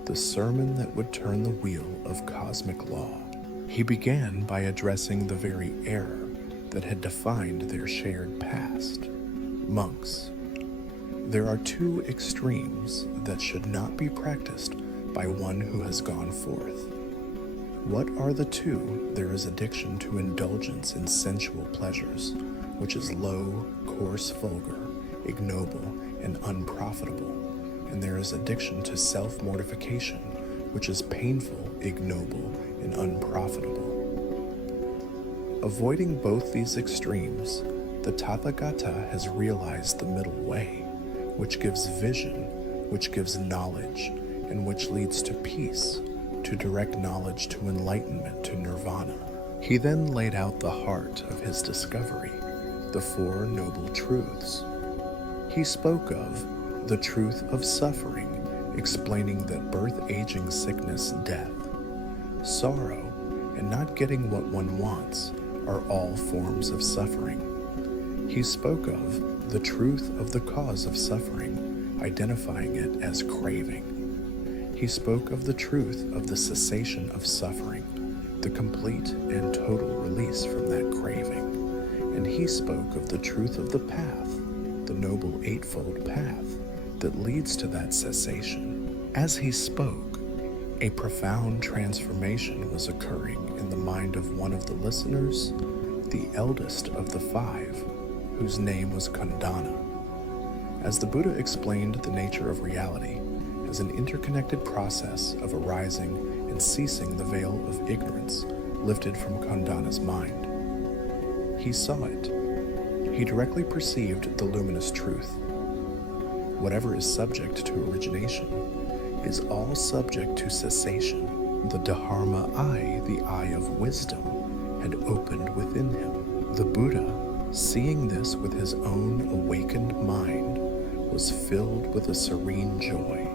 the sermon that would turn the wheel of cosmic law. He began by addressing the very error that had defined their shared past. "Monks, there are 2 extremes that should not be practiced by one who has gone forth. What are the 2? There is addiction to indulgence in sensual pleasures, which is low, coarse, vulgar, ignoble, and unprofitable. And there is addiction to self-mortification, which is painful, ignoble, and unprofitable. Avoiding both these extremes, the Tathagata has realized the middle way, which gives vision, which gives knowledge, and which leads to peace, to direct knowledge, to enlightenment, to nirvana." He then laid out the heart of his discovery, the 4 noble truths. He spoke of the truth of suffering, explaining that birth, aging, sickness, death, sorrow, and not getting what one wants are all forms of suffering. He spoke of the truth of the cause of suffering, identifying it as craving. He spoke of the truth of the cessation of suffering, the complete and total release from that craving. And he spoke of the truth of the path, the noble eightfold path that leads to that cessation. As he spoke, a profound transformation was occurring in the mind of one of the listeners, the eldest of the 5, whose name was Kundana. As the Buddha explained the nature of reality as an interconnected process of arising and ceasing, the veil of ignorance lifted from Kundana's mind. He saw it. He directly perceived the luminous truth. Whatever is subject to origination is all subject to cessation. The Dharma eye, the eye of wisdom, had opened within him. The Buddha, Seeing this with his own awakened mind was filled with a serene joy.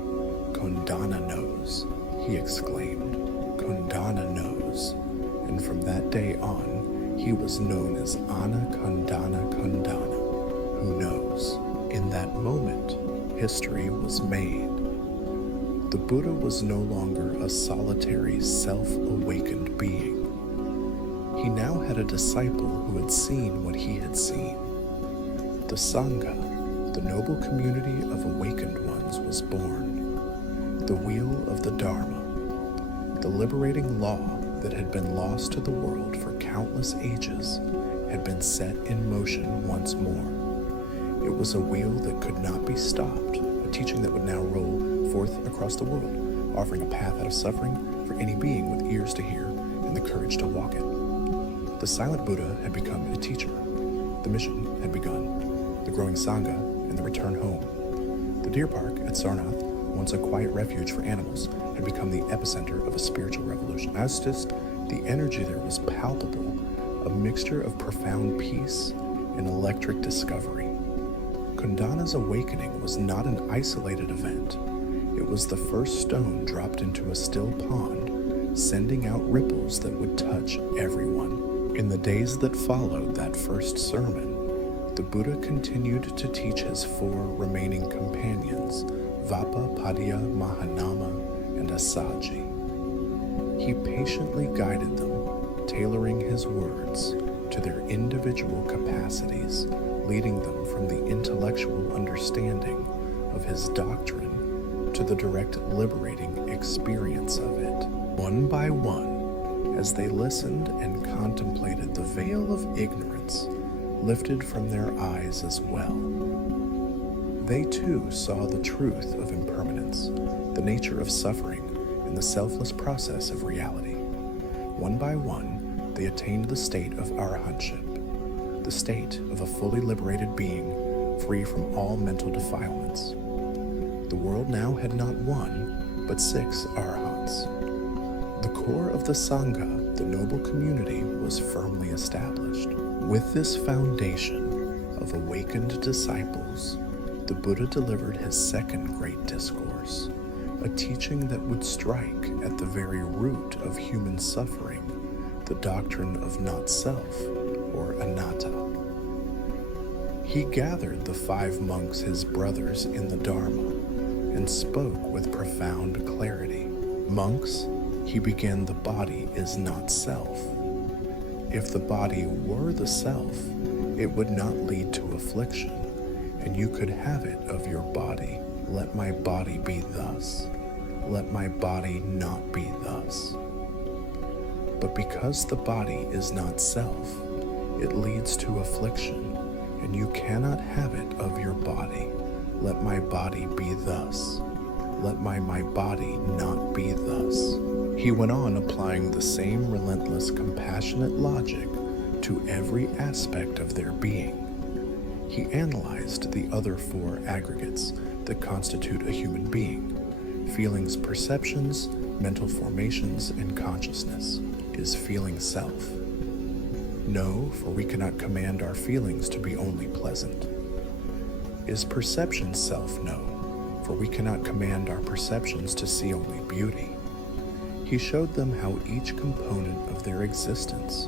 "Kondana knows," he exclaimed. "Kondana knows." And from that day on, he was known as Ana Kondana Kondana, who knows. In that moment, history was made. The Buddha was no longer a solitary, self-awakened being. He now had a disciple who had seen what he had seen. The Sangha, the noble community of awakened ones, was born. The wheel of the Dharma, the liberating law that had been lost to the world for countless ages, had been set in motion once more. It was a wheel that could not be stopped, a teaching that would now roll forth across the world, offering a path out of suffering for any being with ears to hear and the courage to walk it. The silent Buddha had become a teacher. The mission had begun, the growing Sangha and the return home. The deer park at Sarnath, once a quiet refuge for animals, had become the epicenter of a spiritual revolution. As just the energy there was palpable, a mixture of profound peace and electric discovery. Kondana's awakening was not an isolated event. It was the first stone dropped into a still pond, sending out ripples that would touch everyone. In the days that followed that first sermon, the Buddha continued to teach his 4 remaining companions, Vapa, Padya, Mahanama, and Asaji. He patiently guided them, tailoring his words to their individual capacities, leading them from the intellectual understanding of his doctrine to the direct liberating experience of it. One by one, as they listened and contemplated, the veil of ignorance lifted from their eyes as well. They too saw the truth of impermanence, the nature of suffering, and the selfless process of reality. One by one, they attained the state of arahantship, the state of a fully liberated being, free from all mental defilements. The world now had not 1, but 6 arahants. The core of the Sangha, the noble community, was firmly established. With this foundation of awakened disciples, the Buddha delivered his second great discourse, a teaching that would strike at the very root of human suffering, the doctrine of not-self, or anatta. He gathered the 5 monks, his brothers, in the Dharma, and spoke with profound clarity. "Monks," he began, "the body is not self. If the body were the self, it would not lead to affliction, and you could have it of your body. Let my body be thus. Let my body not be thus. But because the body is not self, it leads to affliction, and you cannot have it of your body. Let my body be thus. Let my body not be thus." He went on applying the same relentless, compassionate logic to every aspect of their being. He analyzed the other 4 aggregates that constitute a human being: feelings, perceptions, mental formations, and consciousness. Is feeling self? No, for we cannot command our feelings to be only pleasant. Is perception self? No, for we cannot command our perceptions to see only beauty. He showed them how each component of their existence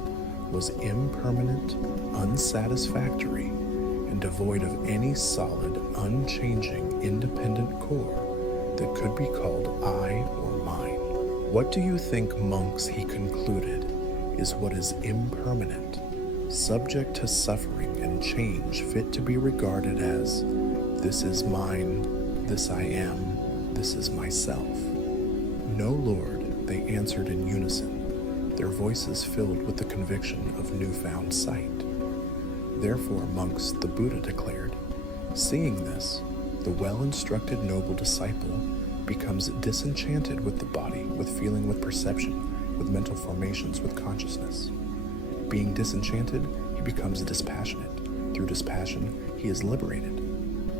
was impermanent, unsatisfactory, and devoid of any solid, unchanging, independent core that could be called I or mine. What do you think, monks, he concluded, is what is impermanent, subject to suffering and change, fit to be regarded as, this is mine, this I am, this is myself? No, Lord, they answered in unison, their voices filled with the conviction of newfound sight. Therefore, monks, the Buddha declared, seeing this, the well-instructed noble disciple becomes disenchanted with the body, with feeling, with perception, with mental formations, with consciousness. Being disenchanted, he becomes dispassionate. Through dispassion, he is liberated.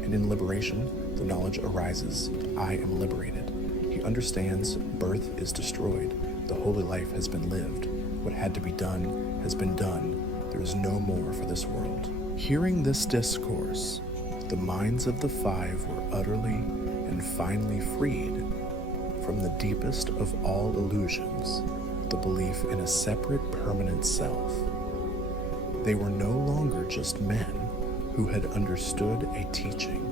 And in liberation, the knowledge arises, I am liberated. He understands birth is destroyed. The holy life has been lived. What had to be done has been done. There is no more for this world. Hearing this discourse, the minds of the five were utterly and finally freed from the deepest of all illusions, the belief in a separate permanent self. They were no longer just men who had understood a teaching.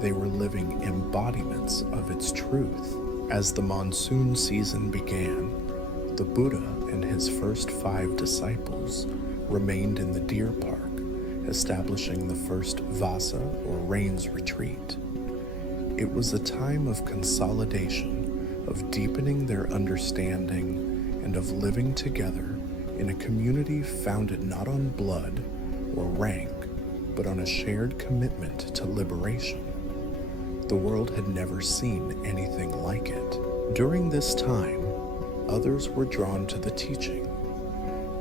They were living embodiments of its truth. As the monsoon season began, the Buddha and his first 5 disciples remained in the deer park, establishing the first Vasa or rains retreat. It was a time of consolidation, of deepening their understanding, and of living together in a community founded not on blood or rank, but on a shared commitment to liberation. The world had never seen anything like it. During this time, others were drawn to the teaching.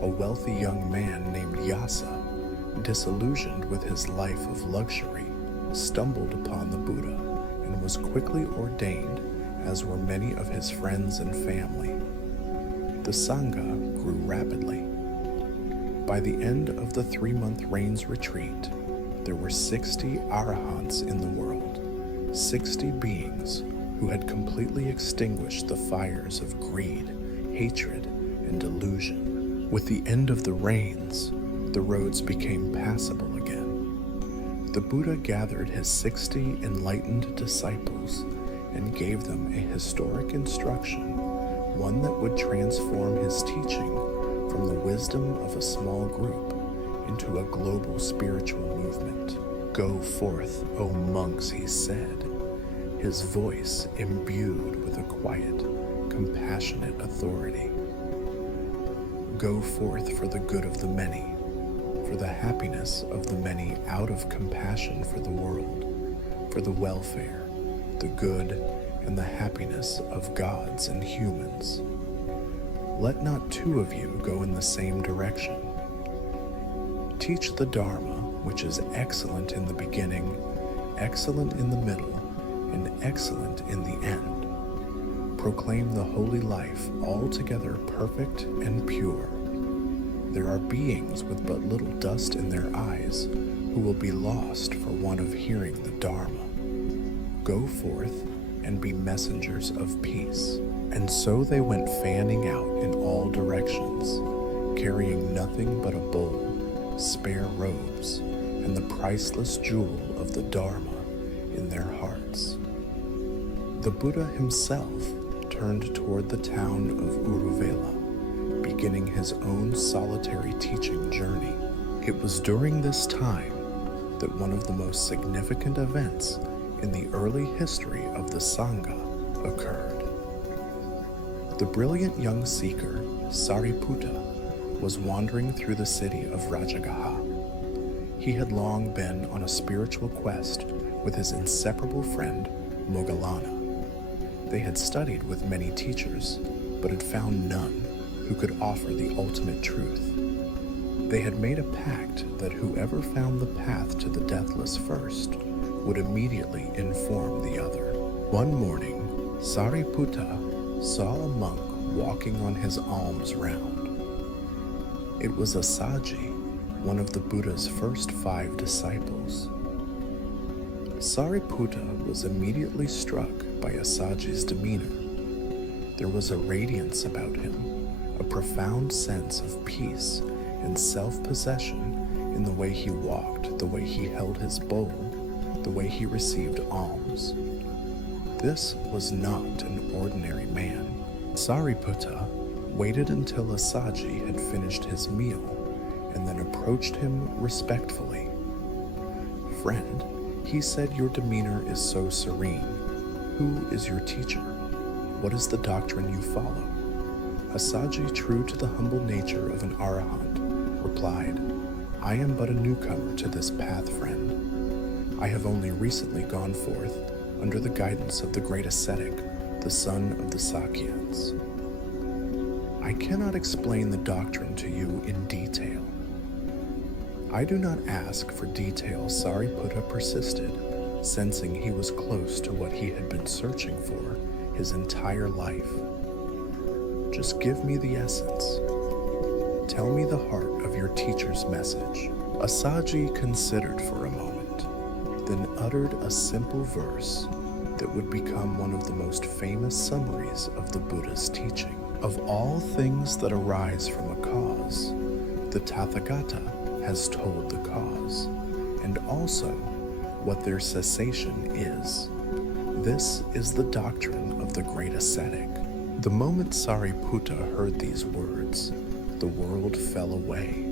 A wealthy young man named Yasa, disillusioned with his life of luxury, stumbled upon the Buddha and was quickly ordained, as were many of his friends and family. The Sangha grew rapidly. By the end of the 3-month rains retreat, there were 60 arahants in the world, 60 beings who had completely extinguished the fires of greed, hatred, and delusion. With the end of the rains, the roads became passable again. The Buddha gathered his 60 enlightened disciples and gave them a historic instruction, one that would transform his teaching from the wisdom of a small group into a global spiritual movement. "Go forth, O monks," he said, his voice imbued with a quiet, compassionate authority. "Go forth for the good of the many, for the happiness of the many out of compassion for the world, for the welfare, the good, and the happiness of gods and humans. Let not 2 of you go in the same direction. Teach the Dharma, which is excellent in the beginning, excellent in the middle, and excellent in the end. Proclaim the holy life altogether perfect and pure. There are beings with but little dust in their eyes who will be lost for want of hearing the Dharma. Go forth and be messengers of peace." And so they went fanning out in all directions, carrying nothing but a bowl, spare robes, and the priceless jewel of the Dharma in their hearts. The Buddha himself turned toward the town of Uruvela, beginning his own solitary teaching journey. It was during this time that one of the most significant events in the early history of the Sangha occurred. The brilliant young seeker, Sariputta, was wandering through the city of Rajagaha. He had long been on a spiritual quest with his inseparable friend, Moggallana. They had studied with many teachers, but had found none who could offer the ultimate truth. They had made a pact that whoever found the path to the deathless first would immediately inform the other. One morning, Sariputta saw a monk walking on his alms round. It was Assaji, one of the Buddha's first 5 disciples. Sariputta was immediately struck by Assaji's demeanor. There was a radiance about him, a profound sense of peace and self-possession in the way he walked, the way he held his bowl, the way he received alms. This was not an ordinary man. Sariputta waited until Assaji had finished his meal and then approached him respectfully. "Friend," he said, "your demeanor is so serene. Who is your teacher? What is the doctrine you follow?" Assaji, true to the humble nature of an arahant, replied, "I am but a newcomer to this path, friend. I have only recently gone forth under the guidance of the great ascetic, the son of the Sakyans. I cannot explain the doctrine to you in detail." "I do not ask for detail," Sariputta persisted, sensing he was close to what he had been searching for his entire life. "Just give me the essence. Tell me the heart of your teacher's message." Assaji considered for a moment, then uttered a simple verse that would become one of the most famous summaries of the Buddha's teaching. Of all things that arise from a cause, the Tathagata has told the cause, and also what their cessation is. This is the doctrine of the great ascetic. The moment Sariputta heard these words, the world fell away.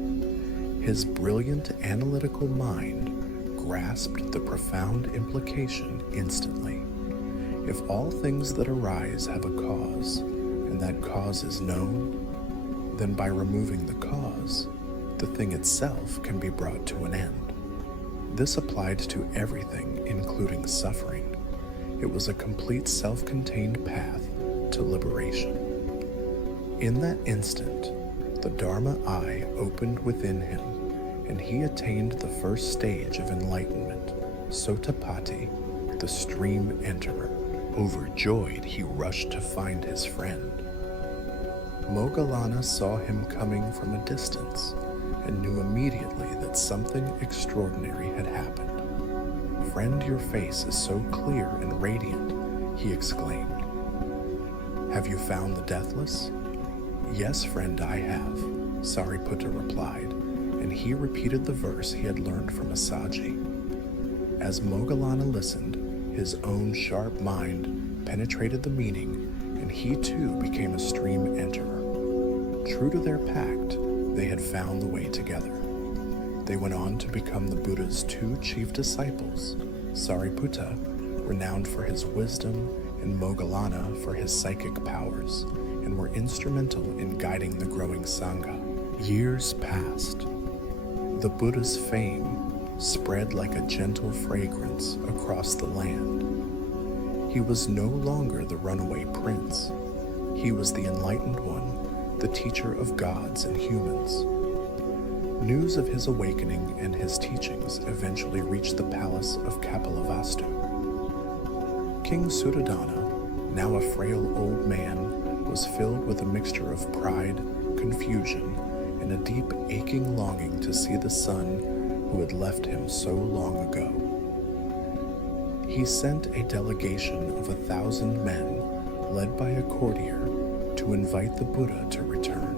His brilliant analytical mind grasped the profound implication instantly. If all things that arise have a cause, and that cause is known, then by removing the cause, the thing itself can be brought to an end. This applied to everything, including suffering. It was a complete self-contained path to liberation. In that instant, the Dharma eye opened within him, and he attained the first stage of enlightenment, Sotapatti, the stream enterer. Overjoyed, he rushed to find his friend. Moggallana saw him coming from a distance and knew immediately that something extraordinary had happened. "Friend, your face is so clear and radiant," he exclaimed. "Have you found the deathless?" "Yes, friend, I have," Sariputta replied, and he repeated the verse he had learned from Assaji. As Moggallana listened, his own sharp mind penetrated the meaning, and he too became a stream enterer. True to their pact, they had found the way together. They went on to become the Buddha's two chief disciples, Sariputta, renowned for his wisdom, and Moggallana for his psychic powers, and were instrumental in guiding the growing Sangha. Years passed. The Buddha's fame spread like a gentle fragrance across the land. He was no longer the runaway prince. He was the enlightened one, the teacher of gods and humans. News of his awakening and his teachings eventually reached the palace of Kapilavastu. King Suddhodana, now a frail old man, was filled with a mixture of pride, confusion, and a deep aching longing to see the son who had left him so long ago. He sent a delegation of 1,000 men, led by a courtier, to invite the Buddha to return.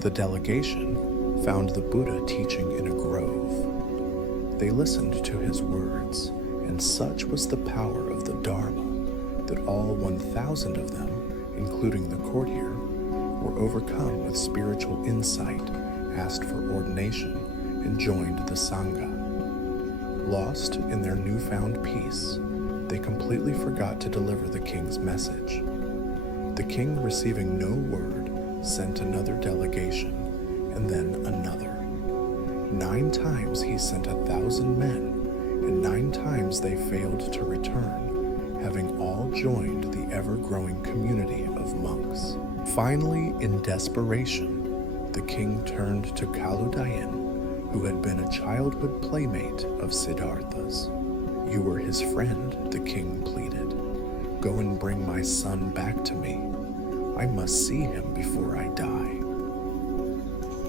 The delegation found the Buddha teaching in a grove. They listened to his words, and such was the power of the Dharma that all 1,000 of them, including the courtier, were overcome with spiritual insight, asked for ordination, and joined the Sangha. Lost in their newfound peace, they completely forgot to deliver the king's message. The king, receiving no word, sent another delegation, and then another. 9 times he sent 1,000 men, and 9 times they failed to return, having all joined the ever-growing community of monks. Finally, in desperation, the king turned to Kaludayan, who had been a childhood playmate of Siddhartha's. "You were his friend," the king pleaded. "Go and bring my son back to me. I must see him before I die."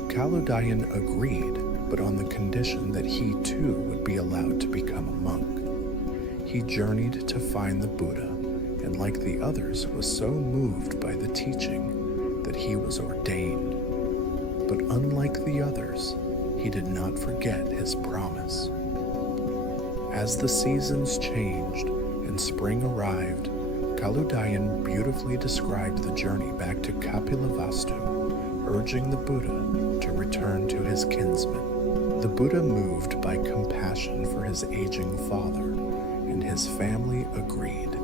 Kaludayan agreed, but on the condition that he too would be allowed to become a monk. He journeyed to find the Buddha, and like the others was so moved by the teaching that he was ordained. But unlike the others, he did not forget his promise. As the seasons changed and spring arrived, Kaludayan beautifully described the journey back to Kapilavastu, urging the Buddha to return to his kinsman. The Buddha, moved by compassion for his aging father, and his family agreed.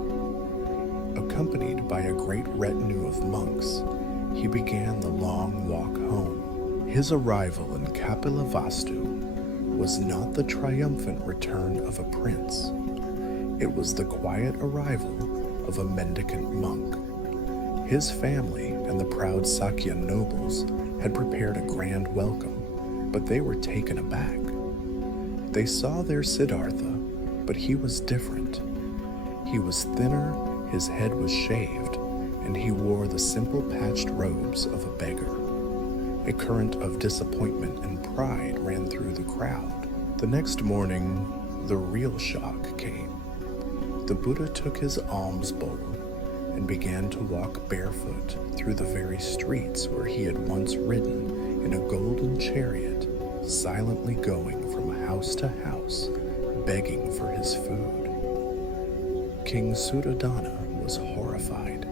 Accompanied by a great retinue of monks, he began the long walk home. His arrival in Kapilavastu was not the triumphant return of a prince. It was the quiet arrival of a mendicant monk. His family and the proud Sakya nobles had prepared a grand welcome, but they were taken aback. They saw their Siddhartha, but he was different. He was thinner, his head was shaved, and he wore the simple patched robes of a beggar. A current of disappointment and pride ran through the crowd. The next morning, the real shock came. The Buddha took his alms bowl and began to walk barefoot through the very streets where he had once ridden in a golden chariot, silently going from house to house, begging for his food. King Suddhodana was horrified.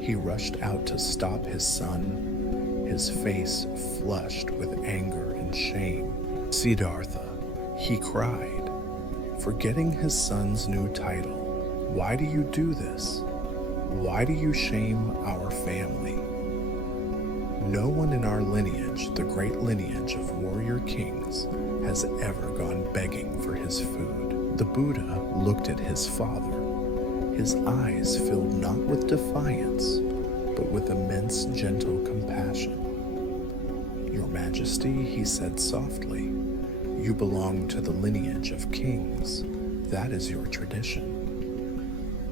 He rushed out to stop his son, his face flushed with anger and shame. "Siddhartha," he cried, forgetting his son's new title, "why do you do this? Why do you shame our family? No one in our lineage, the great lineage of warrior kings, has ever gone begging for his food." The Buddha looked at his father. His eyes filled not with defiance, but with immense gentle compassion. "Your Majesty," he said softly, "you belong to the lineage of kings. That is your tradition.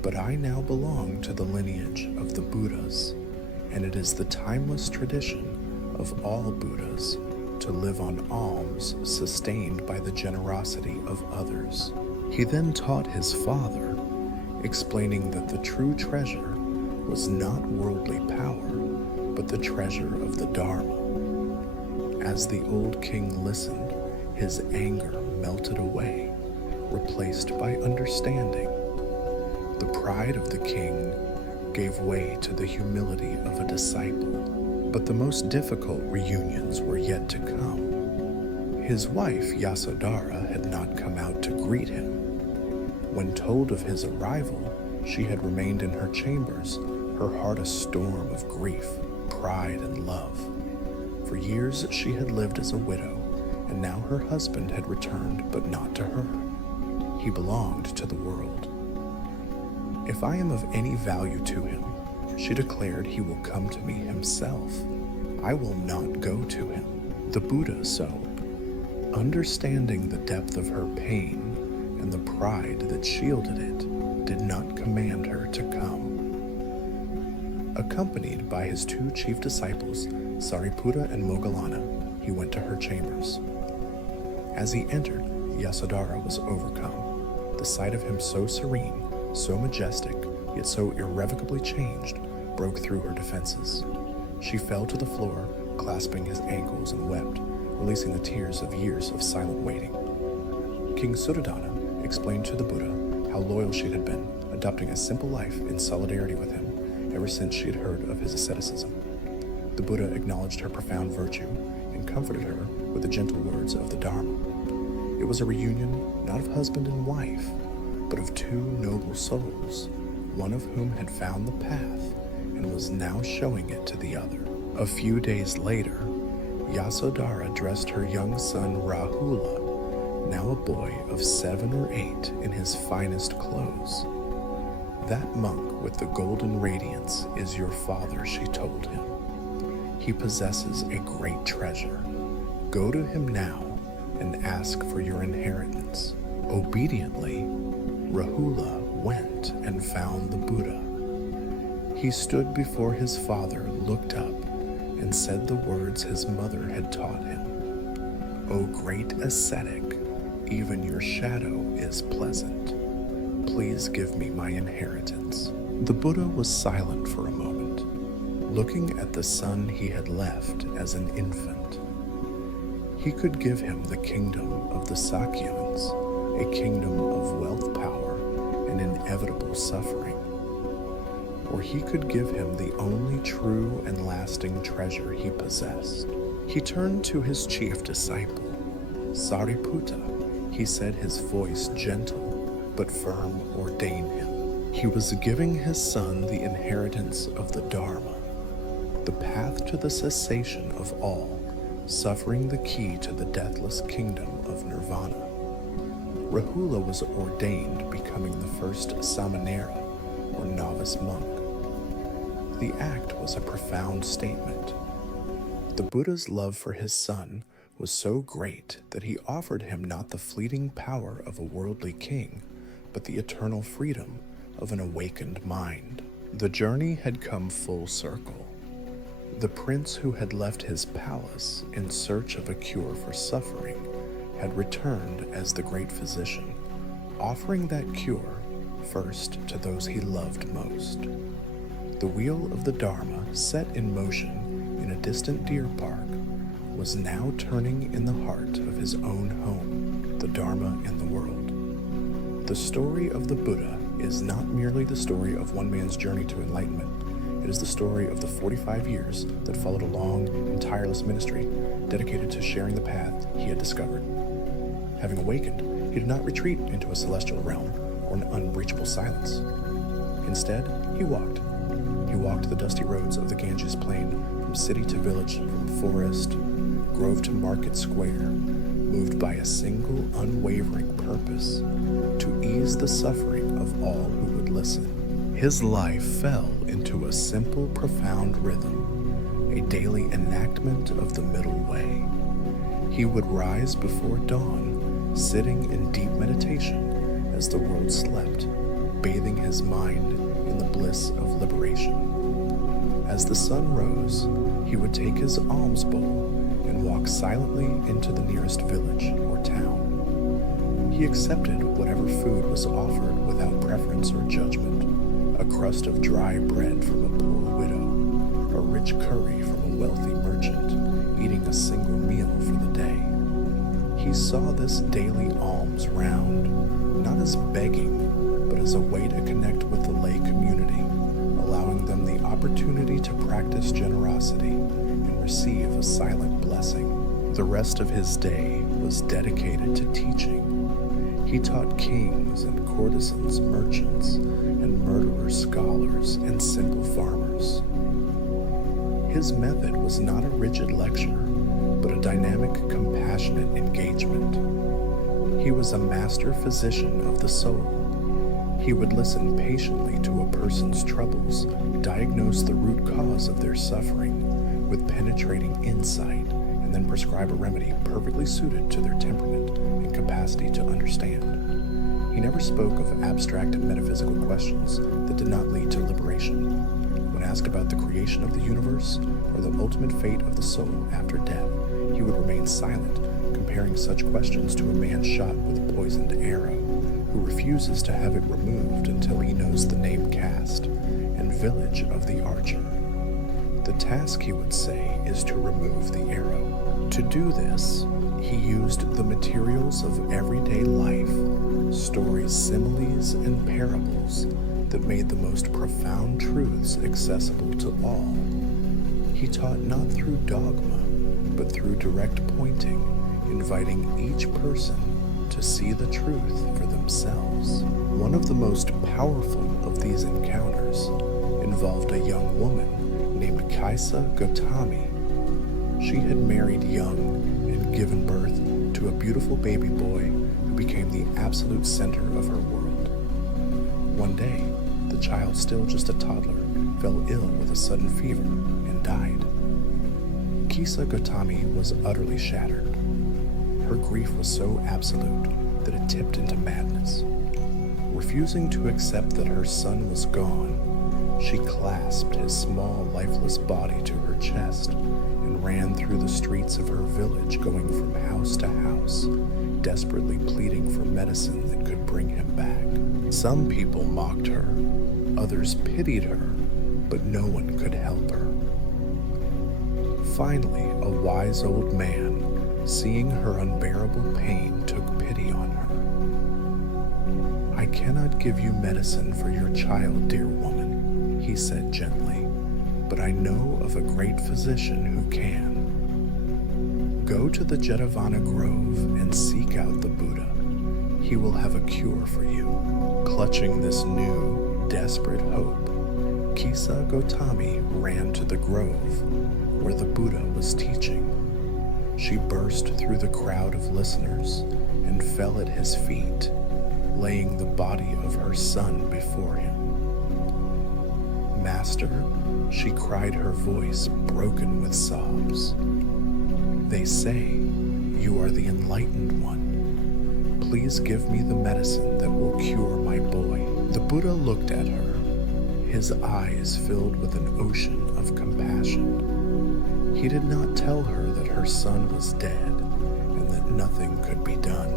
But I now belong to the lineage of the Buddhas, and it is the timeless tradition of all Buddhas to live on alms sustained by the generosity of others." He then taught his father, explaining that the true treasure was not worldly power, but the treasure of the Dharma. As the old king listened, his anger melted away, replaced by understanding. The pride of the king gave way to the humility of a disciple. But the most difficult reunions were yet to come. His wife, Yasodhara, had not come out to greet him. When told of his arrival, she had remained in her chambers, her heart a storm of grief, pride, and love. For years she had lived as a widow, and now her husband had returned, but not to her. He belonged to the world. "If I am of any value to him," she declared, "he will come to me himself. I will not go to him." The Buddha, so, understanding the depth of her pain and the pride that shielded it, did not command her to come. Accompanied by his two chief disciples, Sariputta and Moggallana, he went to her chambers. As he entered, Yasodhara was overcome. The sight of him so serene, so majestic, yet so irrevocably changed, broke through her defenses. She fell to the floor, clasping his ankles, and wept, releasing the tears of years of silent waiting. King Suddhodana explained to the Buddha how loyal she had been, adopting a simple life in solidarity with him ever since she had heard of his asceticism. The Buddha acknowledged her profound virtue and comforted her with the gentle words of the Dharma. It was a reunion not of husband and wife, but of two noble souls, one of whom had found the path and was now showing it to the other. A few days later, Yasodhara dressed her young son Rahula, now a boy of 7 or 8, in his finest clothes. "That monk with the golden radiance is your father," she told him. "He possesses a great treasure. Go to him now and ask for your inheritance." Obediently, Rahula went and found the Buddha. He stood before his father, looked up, and said the words his mother had taught him. "O great ascetic, even your shadow is pleasant. Please give me my inheritance." The Buddha was silent for a moment, looking at the son he had left as an infant. He could give him the kingdom of the Sakyans, a kingdom of wealth, power, and inevitable suffering. Or he could give him the only true and lasting treasure he possessed. He turned to his chief disciple, Sariputta. He said, his voice gentle but firm, ordain him. He was giving his son the inheritance of the Dharma, the path to the cessation of all, suffering the key to the deathless kingdom of nirvana. Rahula was ordained, becoming the first samanera, or novice monk. The act was a profound statement. The Buddha's love for his son was so great that he offered him not the fleeting power of a worldly king, but the eternal freedom of an awakened mind. The journey had come full circle. The prince who had left his palace in search of a cure for suffering had returned as the great physician, offering that cure first to those he loved most. The wheel of the Dharma, set in motion in a distant deer park, was now turning in the heart of his own home, the Dharma in the world. The story of the Buddha is not merely the story of one man's journey to enlightenment. It is the story of the 45 years that followed a long and tireless ministry dedicated to sharing the path he had discovered. Having awakened, he did not retreat into a celestial realm or an unbreachable silence. Instead, he walked. He walked the dusty roads of the Ganges plain, from city to village, from forest, grove to market square, moved by a single unwavering purpose: to ease the suffering of all who would listen. His life fell into a simple, profound rhythm, a daily enactment of the middle way. He would rise before dawn, sitting in deep meditation as the world slept, bathing his mind in the bliss of liberation. As the sun rose, he would take his alms bowl and walk silently into the nearest village or town. He accepted whatever food was offered without preference or judgment: a crust of dry bread from a poor widow, a rich curry from a wealthy merchant, eating a single meal for the day. He saw this daily alms round, not as begging, but as a way to connect with the lay community, allowing them the opportunity to practice generosity and receive a silent blessing. The rest of his day was dedicated to teaching. He taught kings and courtesans, merchants, and murderers, scholars, and simple farmers. His method was not a rigid lecture, but a dynamic, compassionate engagement. He was a master physician of the soul. He would listen patiently to a person's troubles, diagnose the root cause of their suffering with penetrating insight, and then prescribe a remedy perfectly suited to their temperament and capacity to understand. He never spoke of abstract metaphysical questions that did not lead to liberation. When asked about the creation of the universe or the ultimate fate of the soul after death, he would remain silent, comparing such questions to a man shot with a poisoned arrow, who refuses to have it removed until he knows the name cast and village of the archer. The task, he would say, is to remove the arrow. To do this, he used the materials of everyday life, stories, similes, and parables that made the most profound truths accessible to all. He taught not through dogma, but through direct pointing, inviting each person to see the truth for themselves. One of the most powerful of these encounters involved a young woman named Kaisa Gotami. She had married young and given birth to a beautiful baby boy who became the absolute center of her world. One day, the child, still just a toddler, fell ill with a sudden fever and died. Kaisa Gotami was utterly shattered. Her grief was so absolute that it tipped into madness. Refusing to accept that her son was gone, she clasped his small, lifeless body to her chest and ran through the streets of her village, going from house to house, desperately pleading for medicine that could bring him back. Some people mocked her, others pitied her, but no one could help her. Finally, a wise old man, seeing her unbearable pain, took pity on her. "I cannot give you medicine for your child, dear woman," he said gently, "but I know of a great physician who can. Go to the Jetavana Grove and seek out the Buddha. He will have a cure for you." Clutching this new, desperate hope, Kaisa Gotami ran to the grove where the Buddha was teaching. She burst through the crowd of listeners and fell at his feet, laying the body of her son before him. "Master," she cried, her voice broken with sobs, "they say you are the enlightened one. Please give me the medicine that will cure my boy." The Buddha looked at her, his eyes filled with an ocean of compassion. He did not tell her that her son was dead and that nothing could be done.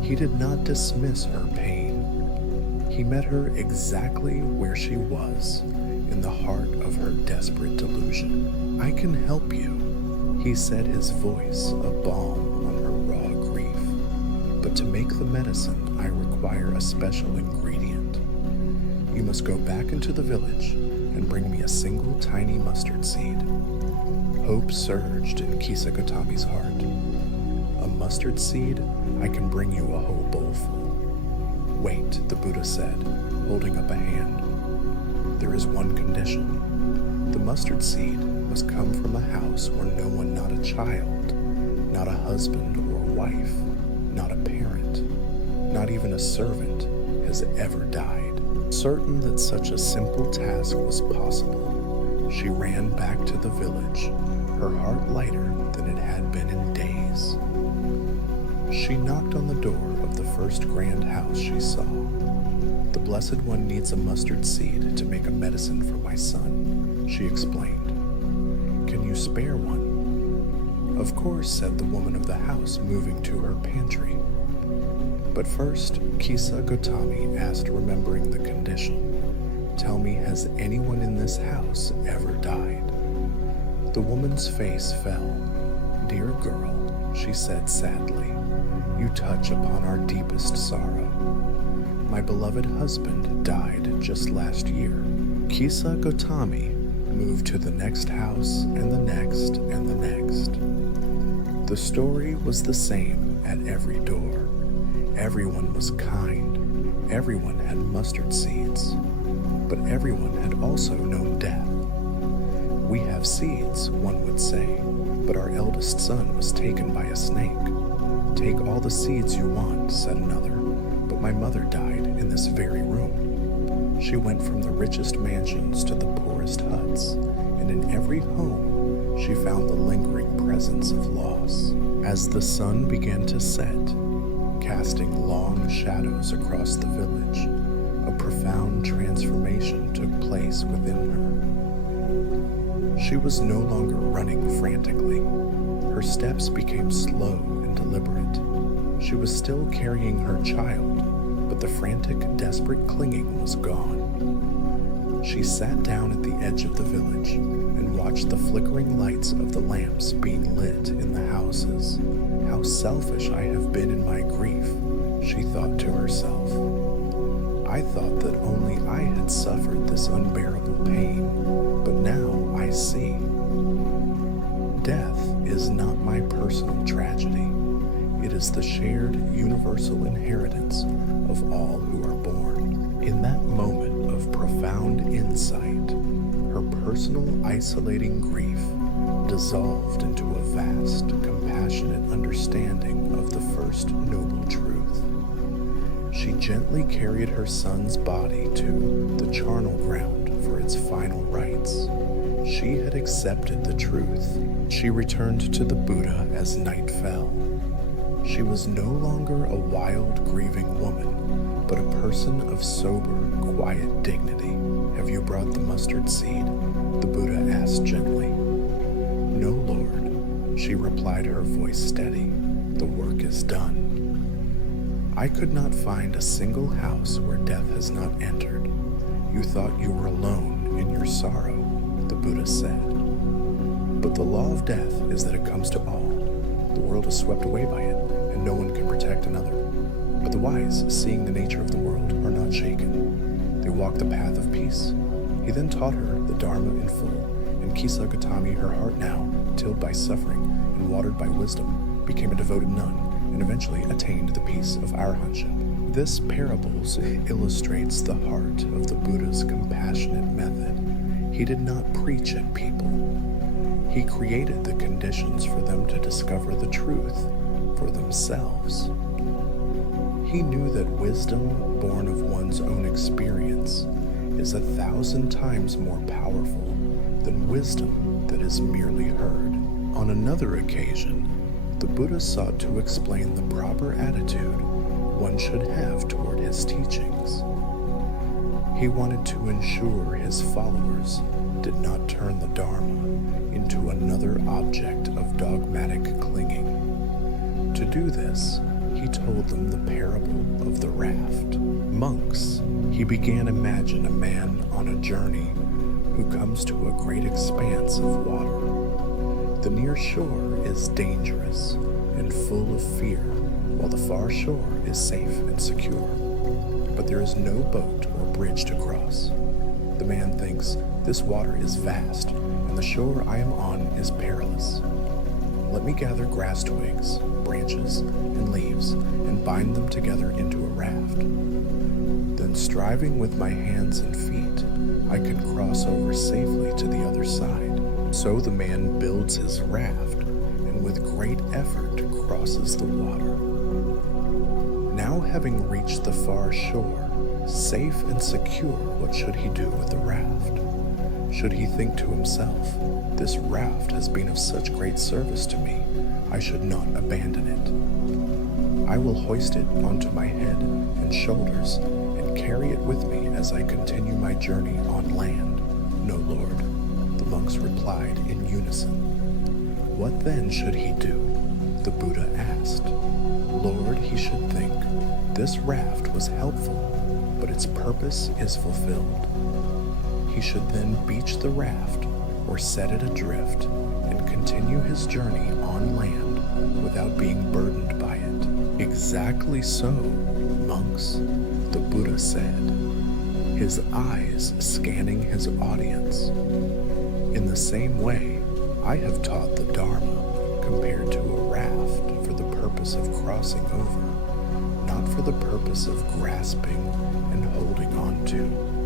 He did not dismiss her pain. He met her exactly where she was, in the heart of her desperate delusion. "I can help you," he said, his voice a balm on her raw grief. "But to make the medicine, I require a special ingredient. You must go back into the village and bring me a single tiny mustard seed." Hope surged in Kisagotami's heart. "A mustard seed? I can bring you a whole bowlful." "Wait," the Buddha said, holding up a hand. "There is one condition. The mustard seed must come from a house where no one, not a child, not a husband or wife, not a parent, not even a servant, has ever died." Certain that such a simple task was possible, she ran back to the village, her heart lighter than it had been in days. She knocked on the door of the first grand house she saw. "The Blessed One needs a mustard seed to make a medicine for my son," she explained. "Can you spare one?" "Of course," said the woman of the house, moving to her pantry. But first, Kisagotami asked, remembering the condition, "Tell me, has anyone in this house ever died?" The woman's face fell. "Dear girl," she said sadly, "you touch upon our deepest sorrow. My beloved husband died just last year." Kisagotami moved to the next house and the next and the next. The story was the same at every door. Everyone was kind. Everyone had mustard seeds. But everyone had also known death. "We have seeds," one would say, "but our eldest son was taken by a snake." "Take all the seeds you want," said another, "but my mother died in this very room." She went from the richest mansions to the poorest huts, and in every home she found the lingering presence of loss. As the sun began to set, casting long shadows across the village, a profound transformation took place within her. She was no longer running frantically. Her steps became slow and deliberate. She was still carrying her child, but the frantic, desperate clinging was gone. She sat down at the edge of the village and watched the flickering lights of the lamps being lit in the houses. "How selfish I have been in my grief," she thought to herself. "I thought that only I had suffered this unbearable pain, but now I see. Death is not my personal tragedy. It is the shared universal inheritance of all who are born." In that moment of profound insight, her personal isolating grief dissolved into a vast, compassionate understanding of the first noble truth. She gently carried her son's body to the charnel ground for its final rites. She had accepted the truth. She returned to the Buddha as night fell. She was no longer a wild, grieving woman, but a person of sober, quiet dignity. "Have you brought the mustard seed?" the Buddha asked gently. "No, Lord," she replied, her voice steady. "The work is done." "I could not find a single house where death has not entered. You thought you were alone in your sorrow," the Buddha said. "But the law of death is that it comes to all. The world is swept away by it, and no one can protect another. But the wise, seeing the nature of the world, are not shaken. They walk the path of peace." He then taught her the Dharma in full, and Kisagotami, her heart now tilled by suffering and watered by wisdom, became a devoted nun and eventually attained the peace of arahantship. This parables illustrates the heart of the Buddha's compassionate method. He did not preach at people. He created the conditions for them to discover the truth for themselves. He knew that wisdom born of one's own experience is 1,000 times more powerful than wisdom that is merely heard. On another occasion, the Buddha sought to explain the proper attitude one should have toward his teachings. He wanted to ensure his followers did not turn the Dharma into a another object of dogmatic clinging. To do this, he told them the parable of the raft. Monks, he began imagine a man on a journey who comes to a great expanse of water. The near shore is dangerous and full of fear, while the far shore is safe and secure. But there is no boat or bridge to cross. The man thinks, this water is vast, and the shore I am on is perilous. Let me gather grass twigs, branches, and leaves, and bind them together into a raft. Then, striving with my hands and feet, I can cross over safely to the other side. So the man builds his raft, and with great effort crosses the water. Now, having reached the far shore, safe and secure, what should he do with the raft? Should he think to himself, this raft has been of such great service to me, I should not abandon it. I will hoist it onto my head and shoulders and carry it with me as I continue my journey on land. No, Lord, the monks replied in unison. What then should he do? The Buddha asked. Lord, he should think, this raft was helpful, but its purpose is fulfilled. He should then beach the raft or set it adrift and continue his journey on land without being burdened by it. Exactly so, monks, the Buddha said, his eyes scanning his audience. In the same way, I have taught the Dharma compared to a raft for the purpose of crossing over, not for the purpose of grasping and holding on to.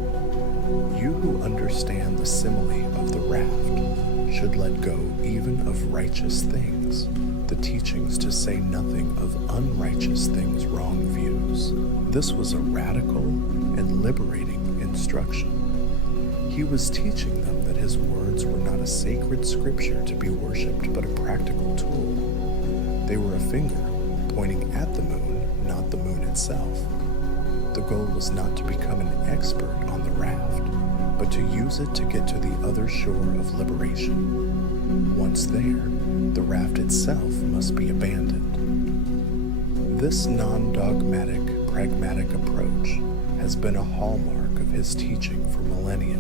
You who understand the simile of the raft should let go even of righteous things, the teachings to say nothing of unrighteous things, wrong views. This was a radical and liberating instruction. He was teaching them that his words were not a sacred scripture to be worshipped, but a practical tool. They were a finger pointing at the moon, not the moon itself. The goal was not to become an expert on the raft, but to use it to get to the other shore of liberation. Once there, the raft itself must be abandoned. This non-dogmatic, pragmatic approach has been a hallmark of his teaching for millennia,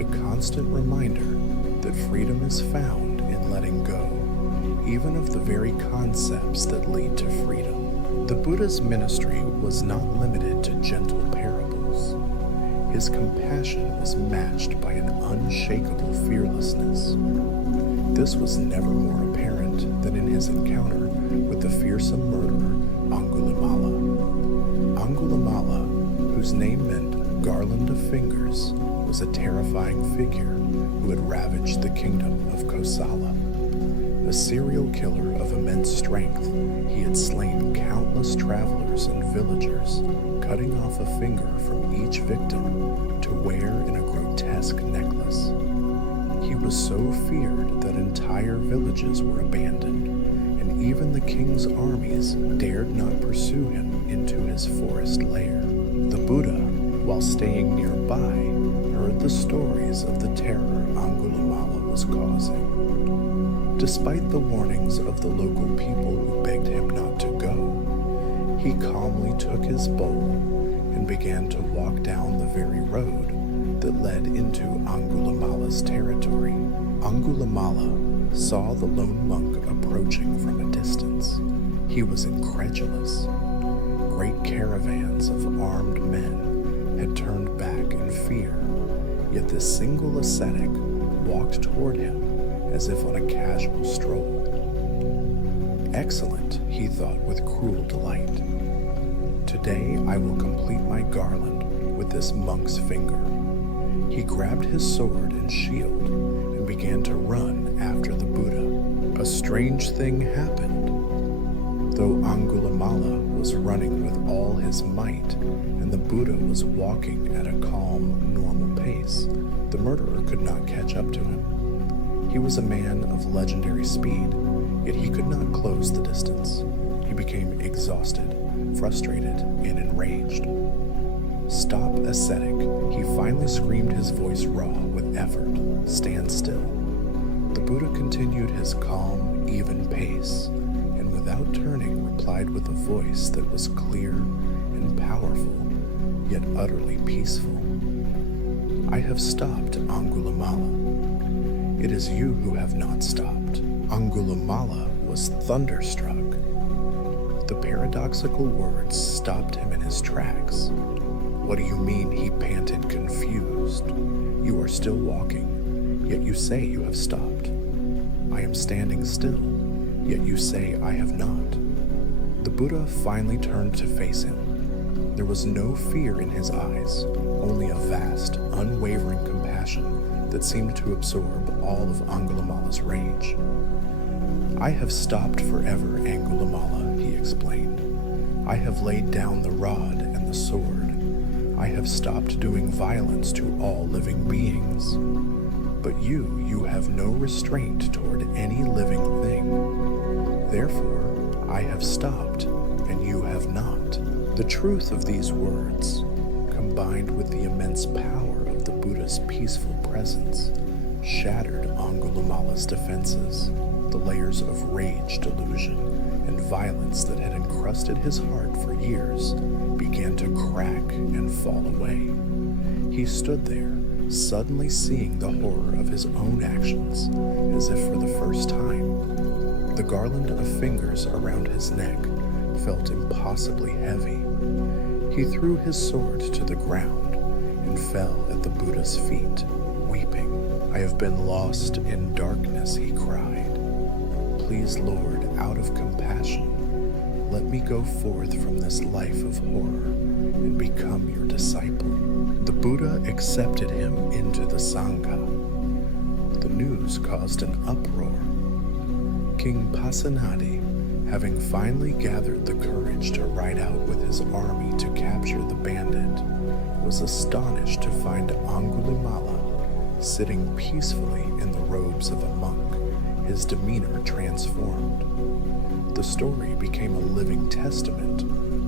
a constant reminder that freedom is found in letting go, even of the very concepts that lead to freedom. The Buddha's ministry was not limited to gentle parables. His compassion was matched by an unshakable fearlessness. This was never more apparent than in his encounter with the fearsome murderer Angulimala. Angulimala, whose name meant garland of fingers, was a terrifying figure who had ravaged the kingdom of Kosala. A serial killer of immense strength, he had slain countless travelers and villagers, cutting off a finger from each victim to wear in a grotesque necklace. He was so feared that entire villages were abandoned, and even the king's armies dared not pursue him into his forest lair. The Buddha, while staying nearby, heard the stories of the terror Angulimala was causing. Despite the warnings of the local people who begged him not to go, he calmly took his bowl and began to walk down the very road that led into Angulimala's territory. Angulimala saw the lone monk approaching from a distance. He was incredulous. Great caravans of armed men had turned back in fear, yet this single ascetic walked toward him as if on a casual stroll. Excellent, he thought with cruel delight. Today I will complete my garland with this monk's finger. He grabbed his sword and shield and began to run after the Buddha. A strange thing happened. Though Angulimala was running with all his might and the Buddha was walking at a calm, normal pace, the murderer could not catch up to him. He was a man of legendary speed, yet he could not close the distance. He became exhausted, frustrated, and enraged. Stop, ascetic, he finally screamed, his voice raw with effort. Stand still. The Buddha continued his calm, even pace, and without turning replied with a voice that was clear and powerful, yet utterly peaceful. I have stopped, Angulimala. It is you who have not stopped. Angulimala was thunderstruck. The paradoxical words stopped him in his tracks. What do you mean, he panted, confused? You are still walking, yet you say you have stopped. I am standing still, yet you say I have not. The Buddha finally turned to face him. There was no fear in his eyes, only a vast, unwavering compassion that seemed to absorb all of Angulimala's rage. I have stopped forever, Angulimala, he explained. I have laid down the rod and the sword. I have stopped doing violence to all living beings. But you have no restraint toward any living thing. Therefore, I have stopped, and you have not. The truth of these words, combined with the immense power of the Buddha's peaceful presence, shattered Angulimala's defenses. The layers of rage, delusion, and violence that had encrusted his heart for years began to crack and fall away. He stood there, suddenly seeing the horror of his own actions, as if for the first time. The garland of fingers around his neck felt impossibly heavy. He threw his sword to the ground and fell at the Buddha's feet, weeping. I have been lost in darkness, he cried. Please, Lord, out of compassion, let me go forth from this life of horror and become your disciple. The Buddha accepted him into the Sangha. The news caused an uproar. King Pasenadi, having finally gathered the courage to ride out with his army to capture the bandit, was astonished to find Angulimala sitting peacefully in the robes of a monk, his demeanor transformed. The story became a living testament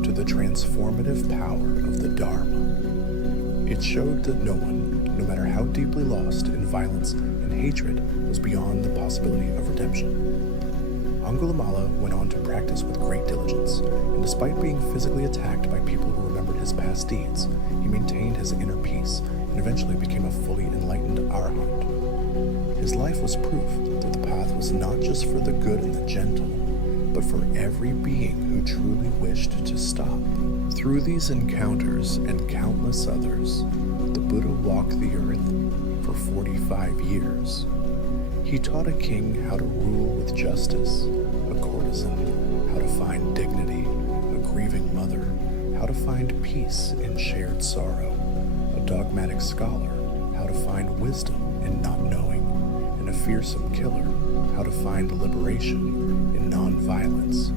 to the transformative power of the Dharma. It showed that no one, no matter how deeply lost in violence and hatred, was beyond the possibility of redemption. Angulimala went on to practice with great diligence, and despite being physically attacked by people who remembered his past deeds, he maintained his inner peace and eventually became a fully enlightened arahant. His life was proof that the path was not just for the good and the gentle, but for every being who truly wished to stop. Through these encounters and countless others, the Buddha walked the earth for 45 years. He taught a king how to rule with justice, a courtesan how to find dignity, a grieving mother how to find peace in shared sorrow, a dogmatic scholar how to find wisdom in not knowing, and a fearsome killer how to find liberation in non-violence.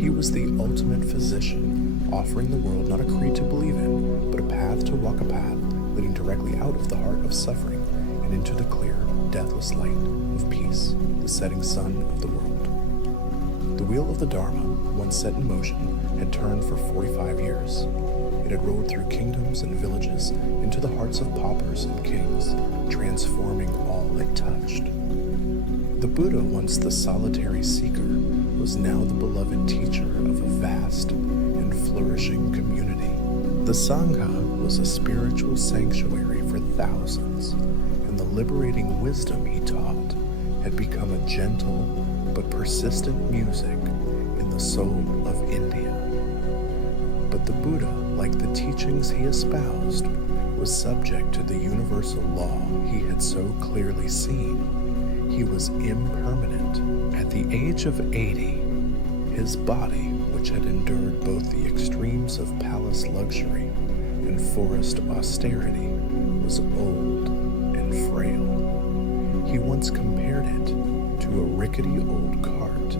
He was the ultimate physician, offering the world not a creed to believe in, but a path to walk a path leading directly out of the heart of suffering and into the clear, deathless light of peace, the setting sun of the world. The wheel of the Dharma, once set in motion, had turned for 45 years. It had rolled through kingdoms and villages into the hearts of paupers and kings, transforming all it touched. The Buddha, once the solitary seeker, was now the beloved teacher of a vast and flourishing community. The Sangha was a spiritual sanctuary for thousands, and the liberating wisdom he taught had become a gentle but persistent music in the soul of India. But the Buddha, like the teachings he espoused, was subject to the universal law he had so clearly seen. He was impermanent. At the age of 80, his body, which had endured both the extremes of palace luxury and forest austerity, was old and frail. He once compared it to a rickety old cart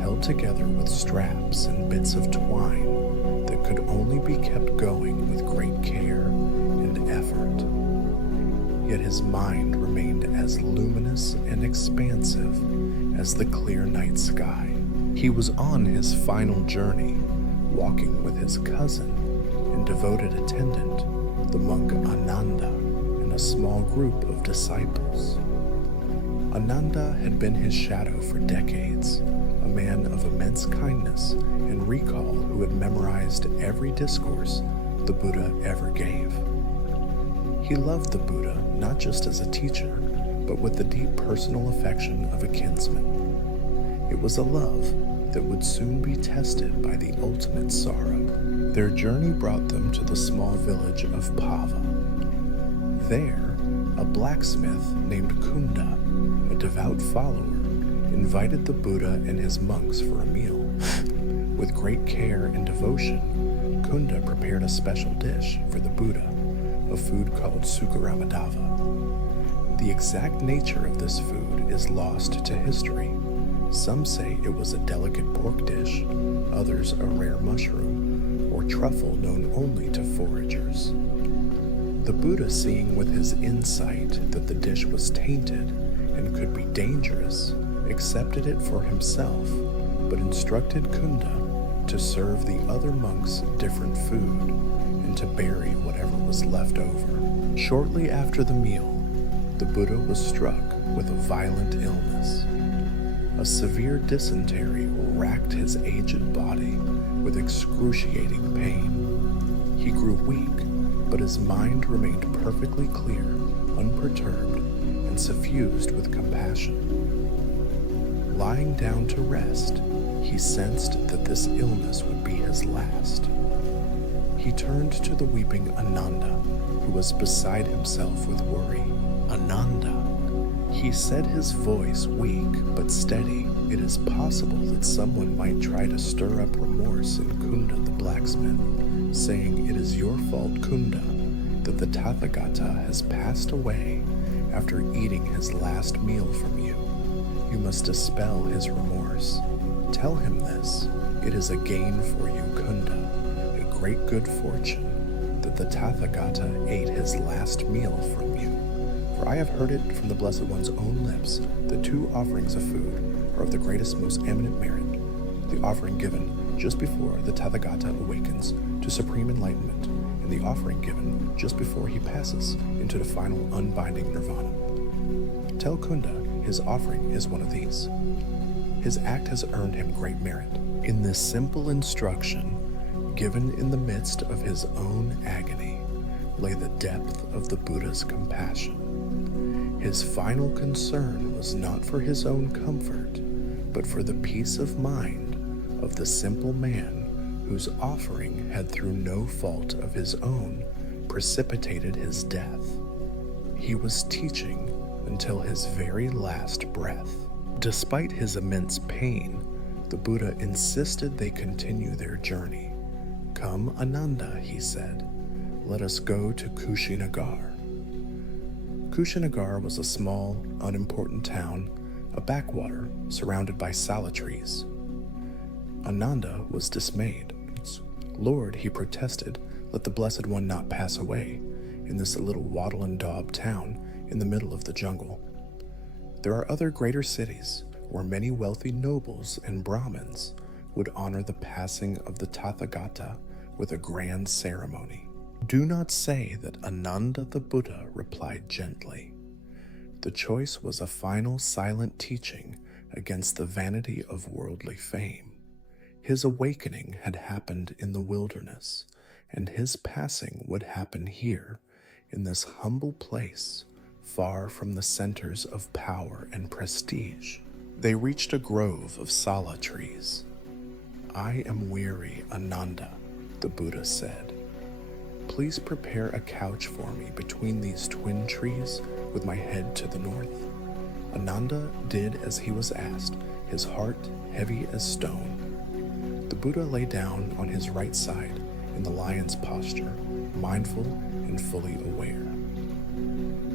held together with straps and bits of twine that could only be kept going with great care and effort. Yet his mind remained as luminous and expansive as the clear night sky. He was on his final journey, walking with his cousin and devoted attendant, the monk Ananda, and a small group of disciples. Ananda had been his shadow for decades, a man of immense kindness and recall who had memorized every discourse the Buddha ever gave. He loved the Buddha not just as a teacher, but with the deep personal affection of a kinsman. It was a love that would soon be tested by the ultimate sorrow. Their journey brought them to the small village of Pava. There, a blacksmith named Kunda, a devout follower, invited the Buddha and his monks for a meal. With great care and devotion, Kunda prepared a special dish for the Buddha, a food called Sukaramadava. The exact nature of this food is lost to history. Some say it was a delicate pork dish, others a rare mushroom, or truffle known only to foragers. The Buddha, seeing with his insight that the dish was tainted and could be dangerous, accepted it for himself, but instructed Kunda to serve the other monks different food and to bury whatever was left over. Shortly after the meal, the Buddha was struck with a violent illness. A severe dysentery racked his aged body with excruciating pain. He grew weak, but his mind remained perfectly clear, unperturbed, and suffused with compassion. Lying down to rest, he sensed that this illness would be his last. He turned to the weeping Ananda, who was beside himself with worry. "Ananda," he said, his voice weak but steady. "It is possible that someone might try to stir up remorse in Kunda the blacksmith, saying it is your fault, Kunda, that the Tathagata has passed away after eating his last meal from you. You must dispel his remorse. Tell him this. It is a gain for you, Kunda, a great good fortune, that the Tathagata ate his last meal from you. For I have heard it from the Blessed One's own lips that 2 offerings of food are of the greatest, most eminent merit. The offering given just before the Tathagata awakens to supreme enlightenment, and the offering given just before he passes into the final unbinding nirvana. Tell Kunda his offering is one of these. His act has earned him great merit." In this simple instruction, given in the midst of his own agony, lay the depth of the Buddha's compassion. His final concern was not for his own comfort, but for the peace of mind of the simple man whose offering had through no fault of his own precipitated his death. He was teaching until his very last breath. Despite his immense pain, the Buddha insisted they continue their journey. "Come, Ananda," he said, "let us go to Kushinagar." Kushinagar was a small, unimportant town, a backwater surrounded by sala trees. Ananda was dismayed. "Lord," he protested, "let the Blessed One not pass away in this little wattle and daub town in the middle of the jungle. There are other greater cities where many wealthy nobles and Brahmins would honor the passing of the Tathagata with a grand ceremony." "Do not say that," Ananda the Buddha replied gently. The choice was a final silent teaching against the vanity of worldly fame. His awakening had happened in the wilderness, and his passing would happen here, in this humble place, far from the centers of power and prestige. They reached a grove of sala trees. "I am weary, Ananda," the Buddha said. "Please prepare a couch for me between these twin trees with my head to the north." Ananda did as he was asked, his heart heavy as stone. The Buddha lay down on his right side in the lion's posture, mindful and fully aware.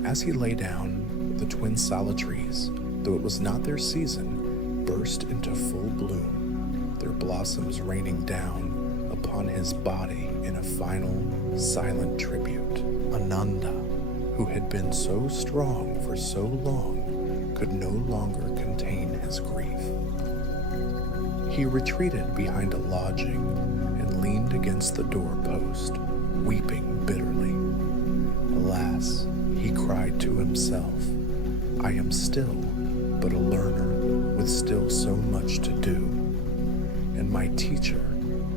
As he lay down, the twin sala trees, though it was not their season, burst into full bloom, their blossoms raining down upon his body in a final, silent tribute. Ananda, who had been so strong for so long, could no longer contain his grief. He retreated behind a lodging and leaned against the doorpost, weeping bitterly. "Alas," he cried to himself, "I am still but a learner with still so much to do. And my teacher,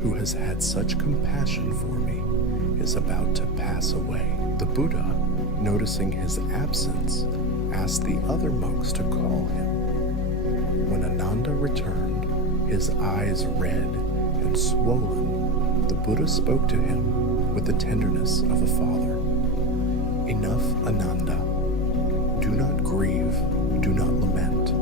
who has had such compassion for me, is about to pass away." The Buddha, noticing his absence, asked the other monks to call him. When Ananda returned, his eyes red and swollen, the Buddha spoke to him with the tenderness of a father. "Enough, Ananda. Do not grieve, do not lament.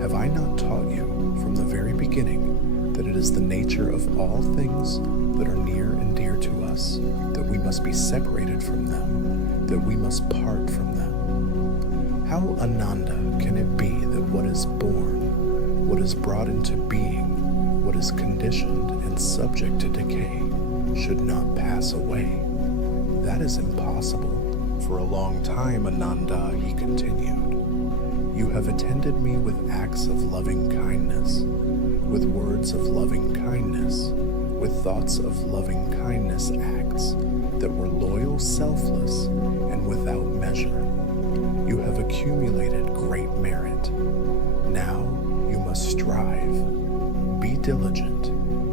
Have I not taught you from the very beginning that it is the nature of all things that are near and dear to us, that we must be separated from them, that we must part from them? How, Ananda, can it be that what is born, what is brought into being, what is conditioned and subject to decay, should not pass away? That is impossible. For a long time, Ananda," he continued, "you have attended me with acts of loving kindness, with words of loving kindness, with thoughts of loving kindness acts that were loyal, selfless, and without measure. You have accumulated great merit. Now you must strive, be diligent,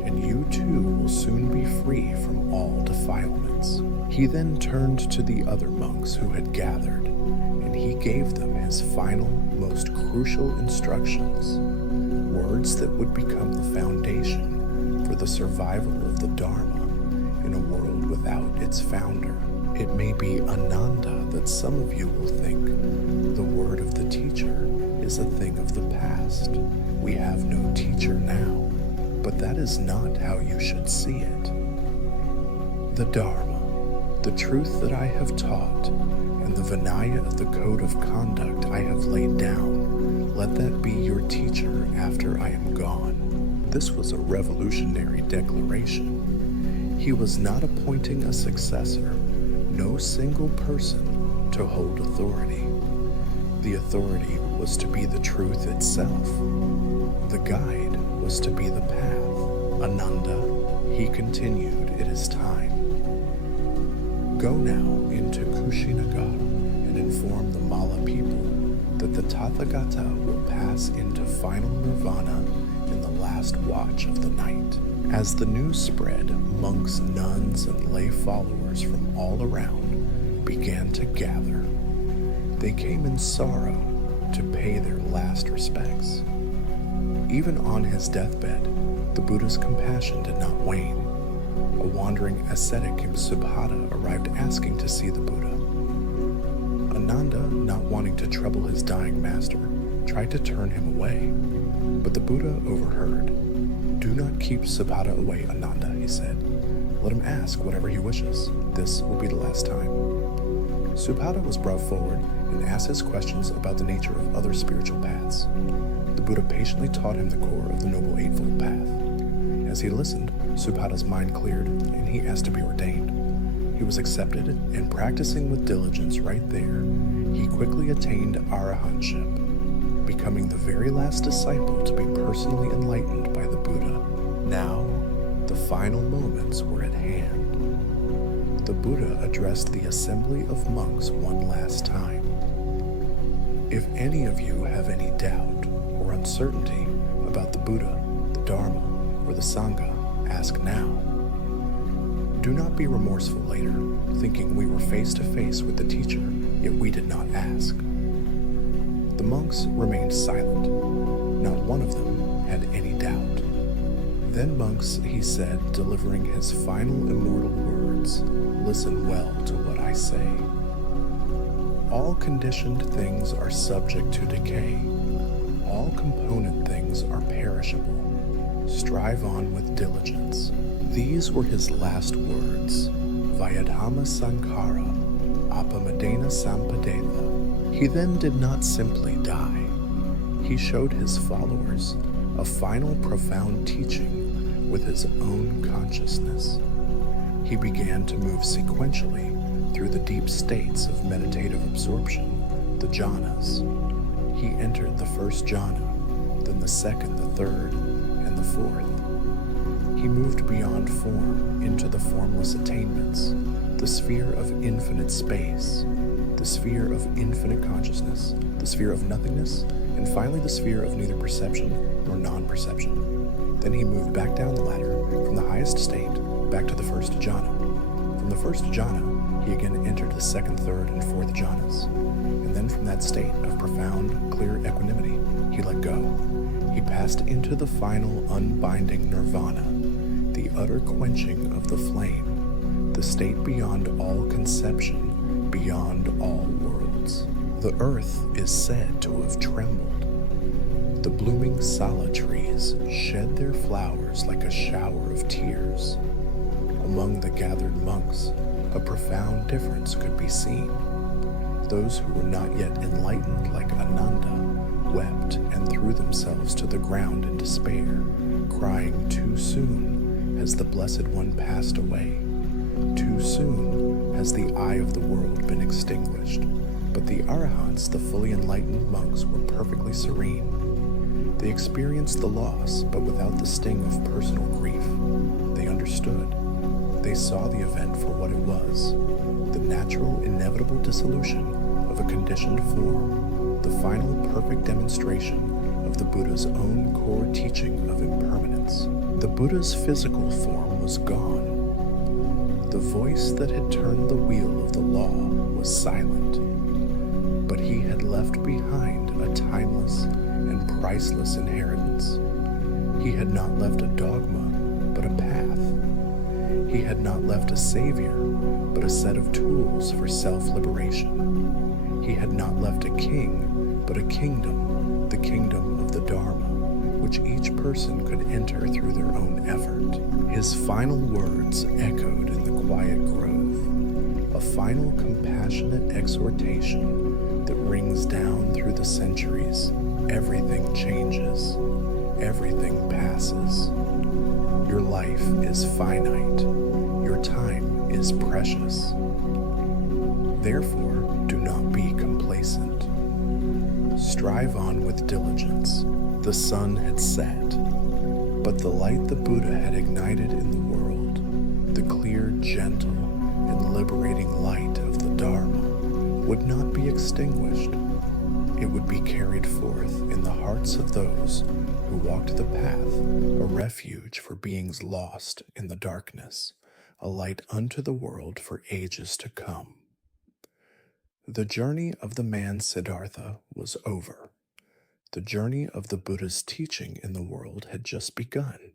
and you too will soon be free from all defilements." He then turned to the other monks who had gathered, and he gave them his final, most crucial instructions, words that would become the foundation for the survival of the Dharma in a world without its founder. It may be Ananda that some of you will think the word of the teacher is a thing of the past. We have no teacher now, but that is not how you should see it. The Dharma, the truth that I have taught, and the Vinaya of the code of conduct I have laid down, let that be your teacher after I am gone. This was a revolutionary declaration. He was not appointing a successor, no single person, to hold authority. The authority was to be the truth itself. The guide was to be the path. "Ananda," he continued, "it is time. Go now into Kushinagar and inform the Mala people that the Tathagata will pass into final nirvana in the last watch of the night." As the news spread, monks, nuns, and lay followers from all around began to gather. They came in sorrow to pay their last respects. Even on his deathbed, the Buddha's compassion did not wane. A wandering ascetic named Subhata arrived asking to see the Buddha. Ananda, not wanting to trouble his dying master, tried to turn him away, but the Buddha overheard. "Do not keep Subhata away, Ananda," he said. "Let him ask whatever he wishes. This will be the last time." Subhata was brought forward and asked his questions about the nature of other spiritual paths. The Buddha patiently taught him the core of the Noble Eightfold Path. As he listened, Subhata's mind cleared, and he asked to be ordained. He was accepted, and practicing with diligence right there, he quickly attained arahantship, becoming the very last disciple to be personally enlightened by the Buddha. Now, the final moments were at hand. The Buddha addressed the assembly of monks one last time. "If any of you have any doubt or uncertainty about the Buddha, the Dharma, or the Sangha, ask now. Do not be remorseful later, thinking we were face to face with the teacher, yet we did not ask." The monks remained silent. Not one of them had any doubt. "Then, monks," he said, delivering his final immortal words, "listen well to what I say. All conditioned things are subject to decay. All component things are perishable. Strive on with diligence." These were his last words. Vayadhama Sankara, Apamadena Sampadetha. He then did not simply die. He showed his followers a final profound teaching with his own consciousness. He began to move sequentially through the deep states of meditative absorption, the jhanas. He entered the first jhana, then the second, the third, and the fourth. He moved beyond form into the formless attainments, the sphere of infinite space. the sphere of infinite consciousness, the sphere of nothingness, and finally the sphere of neither perception nor non-perception. Then he moved back down the ladder from the highest state back to the first jhana. From the first jhana, he again entered the second, third, and fourth jhanas. And then from that state of profound, clear equanimity, he let go. He passed into the final unbinding nirvana, the utter quenching of the flame, the state beyond all conception, beyond all worlds. The earth is said to have trembled. The blooming sala trees shed their flowers like a shower of tears. Among the gathered monks, a profound difference could be seen. Those who were not yet enlightened like Ananda wept and threw themselves to the ground in despair, crying too soon has the Blessed One passed away. Too soon has the eye of the world been extinguished. But the Arahants, the fully enlightened monks, were perfectly serene. They experienced the loss, but without the sting of personal grief. They understood. They saw the event for what it was, the natural, inevitable dissolution of a conditioned form, the final perfect demonstration of the Buddha's own core teaching of impermanence. The Buddha's physical form was gone. The voice that had turned the wheel of the law was silent, but he had left behind a timeless and priceless inheritance. He had not left a dogma, but a path. He had not left a savior, but a set of tools for self-liberation. He had not left a king, but a kingdom, the kingdom of the Dharma, which each person could enter through their own effort. His final words echoed in the quiet grove, a final compassionate exhortation that rings down through the centuries. Everything changes. Everything passes. Your life is finite. Your time is precious. Therefore, do not be complacent. Strive on with diligence. The sun had set, but the light the Buddha had ignited in the world, the clear, gentle, and liberating light of the Dharma, would not be extinguished. It would be carried forth in the hearts of those who walked the path, a refuge for beings lost in the darkness, a light unto the world for ages to come. The journey of the man Siddhartha was over. The journey of the Buddha's teaching in the world had just begun.